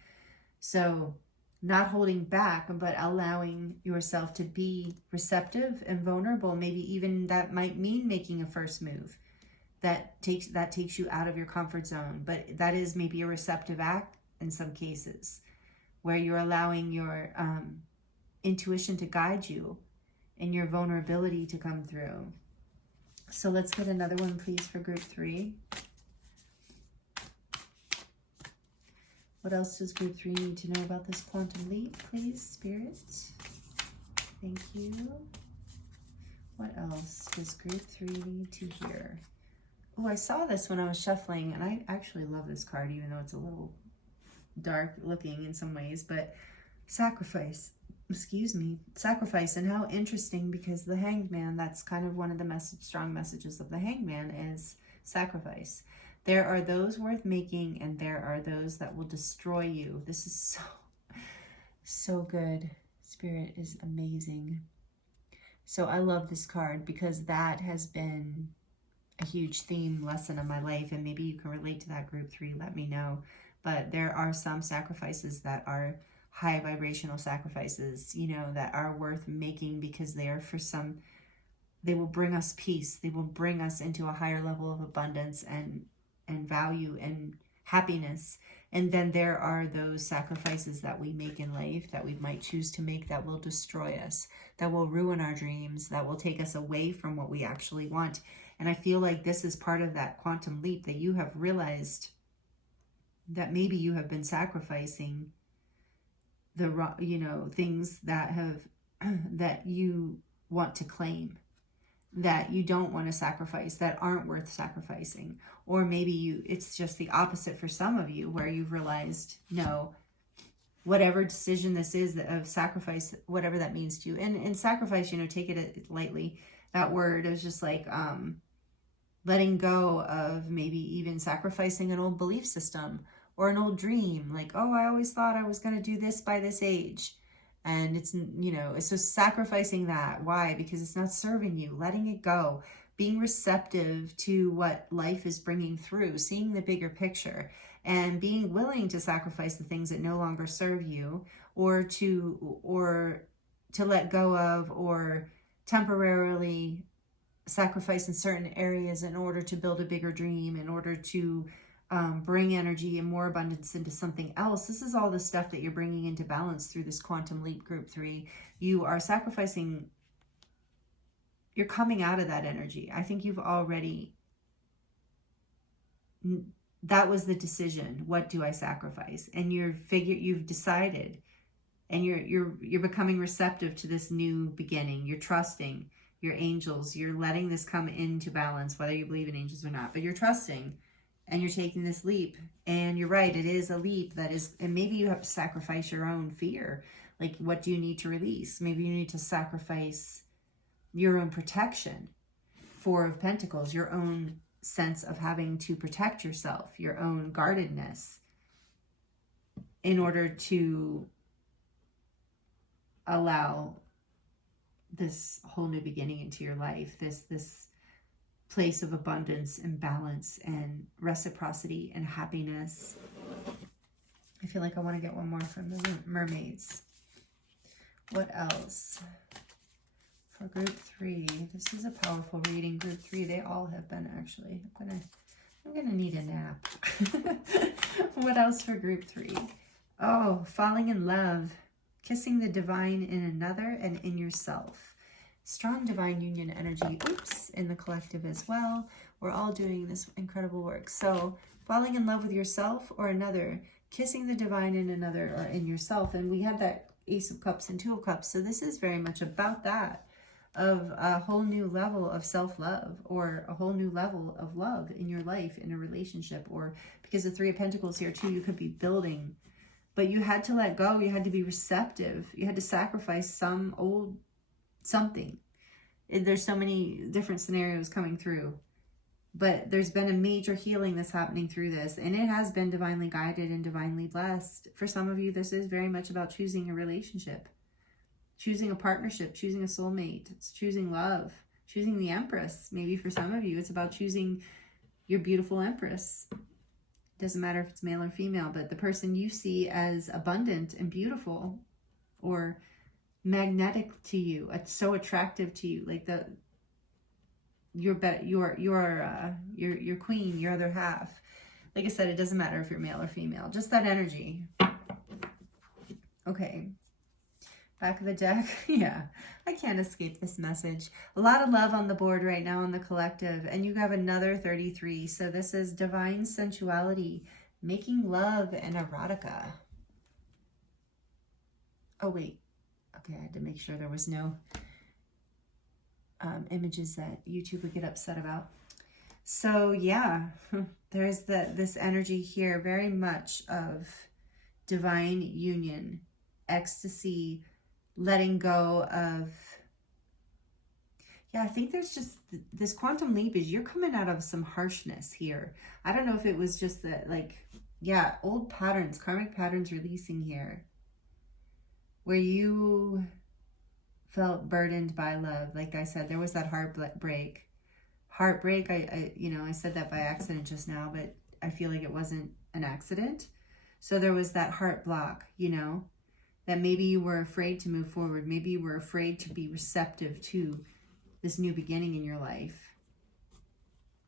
So not holding back, but allowing yourself to be receptive and vulnerable. Maybe even that might mean making a first move that takes you out of your comfort zone. But that is maybe a receptive act in some cases, where you're allowing your intuition to guide you and your vulnerability to come through. So let's get another one, please, for group 3. What else does group 3 need to know about this quantum leap, please, Spirit? Thank you. What else does group 3 need to hear? Oh, I saw this when I was shuffling, and I actually love this card, even though it's a little dark looking in some ways, but sacrifice, sacrifice. And how interesting, because the Hanged Man, that's kind of one of the strong messages of the Hanged Man is sacrifice. There are those worth making, and there are those that will destroy you. This is so good. Spirit is amazing. So I love this card because that has been a huge theme lesson of my life, and maybe you can relate to that, group 3, let me know. But there are some sacrifices that are high vibrational sacrifices, you know, that are worth making because they are they will bring us peace. They will bring us into a higher level of abundance and value and happiness. And then there are those sacrifices that we make in life that we might choose to make that will destroy us, that will ruin our dreams, that will take us away from what we actually want. And I feel like this is part of that quantum leap, that you have realized that maybe you have been sacrificing the, you know, things that that you want to claim, that you don't want to sacrifice, that aren't worth sacrificing. Or maybe it's just the opposite for some of you, where you've realized, no, whatever decision this is of sacrifice, whatever that means to you. And sacrifice, you know, take it lightly. That word is just like letting go of maybe even sacrificing an old belief system or an old dream. Like, oh, I always thought I was going to do this by this age. And it's, you know, so sacrificing that. Why? Because it's not serving you. Letting it go. Being receptive to what life is bringing through. Seeing the bigger picture. And being willing to sacrifice the things that no longer serve you. Or to let go of, or temporarily sacrifice in certain areas in order to build a bigger dream, in order to bring energy and more abundance into something else. This is all the stuff that you're bringing into balance through this quantum leap, group 3. You are sacrificing, you're coming out of that energy. I think you've already, that was the decision. What do I sacrifice? And you've decided, and you're becoming receptive to this new beginning. You're trusting your angels. You're letting this come into balance, whether you believe in angels or not, but you're trusting. And you're taking this leap. And you're right, it is a leap that is, and maybe you have to sacrifice your own fear. Like, what do you need to release? Maybe you need to sacrifice your own protection. 4 of Pentacles, your own sense of having to protect yourself, your own guardedness, in order to allow this whole new beginning into your life, this place of abundance and balance and reciprocity and happiness. I feel like I want to get one more from the mermaids. What else? For group 3, this is a powerful reading. Group 3, they all have been, actually. I'm gonna need a nap. What else for group 3? Oh, falling in love, kissing the divine in another and in yourself. Strong divine union energy, in the collective as well. We're all doing this incredible work. So falling in love with yourself or another, kissing the divine in another or in yourself. And we had that Ace of Cups and 2 of Cups. So this is very much about that, of a whole new level of self-love, or a whole new level of love in your life, in a relationship. Or because the 3 of Pentacles here too, you could be building, but you had to let go. You had to be receptive. You had to sacrifice some old something. There's so many different scenarios coming through. But there's been a major healing that's happening through this, and it has been divinely guided and divinely blessed. For some of you, this is very much about choosing a relationship, choosing a partnership, choosing a soulmate. It's choosing love, choosing the Empress. Maybe for some of you, it's about choosing your beautiful Empress. Doesn't matter if it's male or female, but the person you see as abundant and beautiful or magnetic to you, it's so attractive to you, like your queen, your other half. Like I said, it doesn't matter if you're male or female, just that energy. Okay, back of the deck. Yeah, I can't escape this message. A lot of love on the board right now on the collective, and you have another 33. So this is divine sensuality, making love and erotica. Oh wait, okay, I had to make sure there was no images that YouTube would get upset about. So yeah, there's this energy here, very much of divine union, ecstasy, letting go of, yeah, I think there's just this quantum leap is you're coming out of some harshness here. I don't know if it was just that, like, yeah, old patterns, karmic patterns releasing here, where you felt burdened by love. Like I said, there was that heartbreak. I said that by accident just now, but I feel like it wasn't an accident. So there was that heart block, that maybe you were afraid to move forward. Maybe you were afraid to be receptive to this new beginning in your life,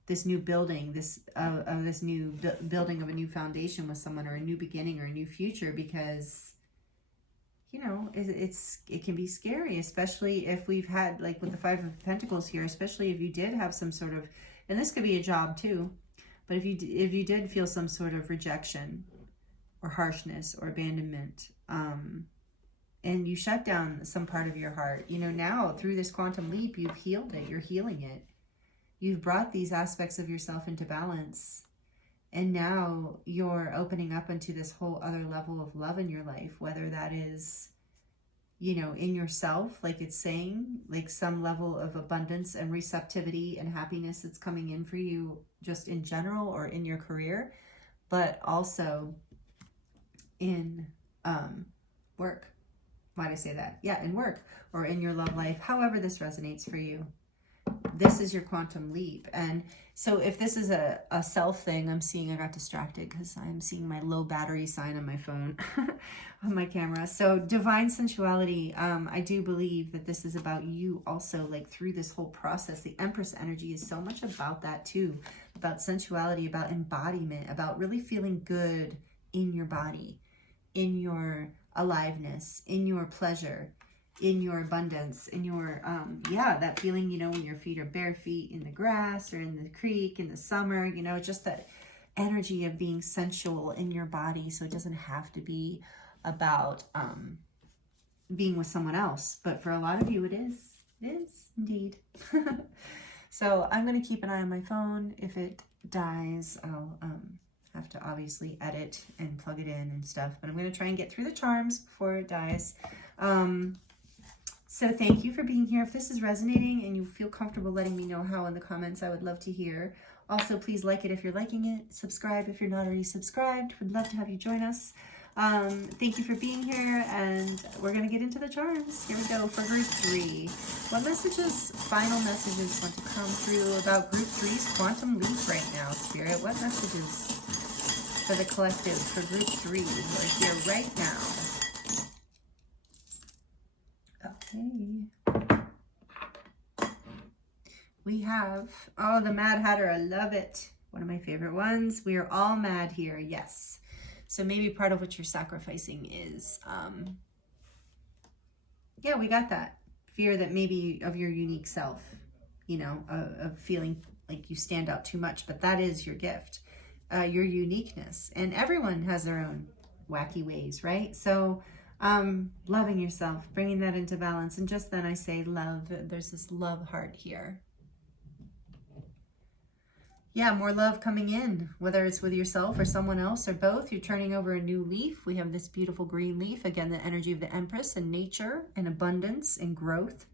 this new building, building of a new foundation with someone, or a new beginning or a new future, because it can be scary, especially if we've had, like with the Five of Pentacles here, especially if you did have some sort of, and this could be a job too, but if you did feel some sort of rejection or harshness or abandonment, and you shut down some part of your heart, now through this quantum leap, you've healed it, you're healing it. You've brought these aspects of yourself into balance. And now you're opening up into this whole other level of love in your life, whether that is, in yourself, like it's saying, like some level of abundance and receptivity and happiness that's coming in for you just in general, or in your career, but also in work. Why did I say that? Yeah, in work or in your love life, however this resonates for you. This is your quantum leap. And so if this is a self thing, I got distracted because I'm seeing my low battery sign on my phone, on my camera. So divine sensuality, I do believe that this is about you also, like through this whole process. The Empress energy is so much about that too, about sensuality, about embodiment, about really feeling good in your body, in your aliveness, in your pleasure, in your abundance, in your, that feeling, when your feet are bare feet in the grass or in the creek in the summer, just that energy of being sensual in your body. So it doesn't have to be about being with someone else. But for a lot of you, it is indeed. So I'm going to keep an eye on my phone. If it dies, I'll have to obviously edit and plug it in and stuff. But I'm going to try and get through the charms before it dies. So thank you for being here. If this is resonating and you feel comfortable letting me know how in the comments, I would love to hear. Also, please like it if you're liking it. Subscribe if you're not already subscribed. Would love to have you join us. Thank you for being here, and we're going to get into the charms. Here we go for group 3. What messages, final messages want to come through about group 3's quantum leap right now, Spirit? What messages for the collective for group 3 who are here right now? Okay. We have, the Mad Hatter. I love it. One of my favorite ones. We are all mad here. Yes. So maybe part of what you're sacrificing is, we got that. Fear that maybe of your unique self, of feeling like you stand out too much, but that is your gift, your uniqueness. And everyone has their own wacky ways, right? So loving yourself, bringing that into balance. And just then I say love. There's this love heart here. Yeah, more love coming in, whether it's with yourself or someone else or both. You're turning over a new leaf. We have this beautiful green leaf. Again, the energy of the Empress and nature and abundance and growth.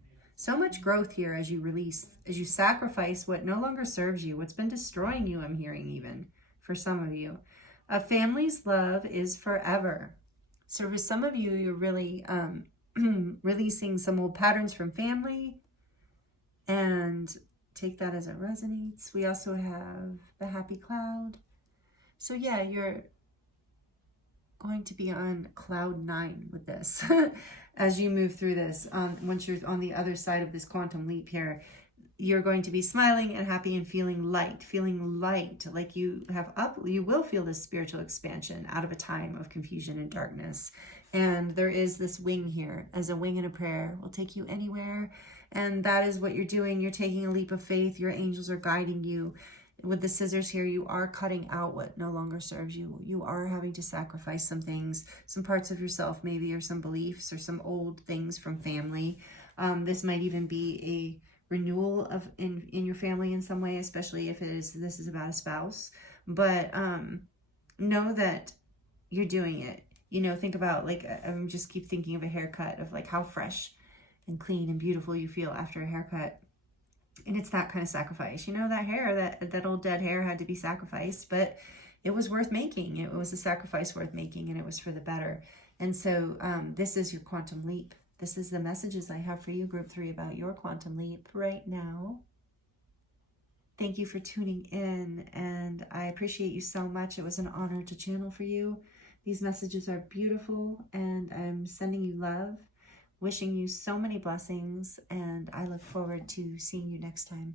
So much growth here as you release, as you sacrifice what no longer serves you, what's been destroying you, I'm hearing even, for some of you. A family's love is forever. So for some of you, you're really releasing some old patterns from family, and take that as it resonates. We also have the happy cloud. So yeah, you're going to be on cloud 9 with this as you move through this. Once you're on the other side of this quantum leap here, you're going to be smiling and happy and feeling light, like you will feel this spiritual expansion out of a time of confusion and darkness. And there is this wing here, as a wing in a prayer will take you anywhere. And that is what you're doing. You're taking a leap of faith. Your angels are guiding you. With the scissors here, you are cutting out what no longer serves you. You are having to sacrifice some things, some parts of yourself maybe, or some beliefs, or some old things from family. This might even be a renewal of in your family in some way, especially if this is about a spouse. But know that you're doing it. You know, think about, like, I just keep thinking of a haircut, of like how fresh and clean and beautiful you feel after a haircut. And it's that kind of sacrifice. You know, that hair, that old dead hair had to be sacrificed, but it was worth making. It was a sacrifice worth making, and it was for the better. And so this is your quantum leap. This is the messages I have for you, group 3, about your quantum leap right now. Thank you for tuning in, and I appreciate you so much. It was an honor to channel for you. These messages are beautiful, and I'm sending you love. Wishing you so many blessings, and I look forward to seeing you next time.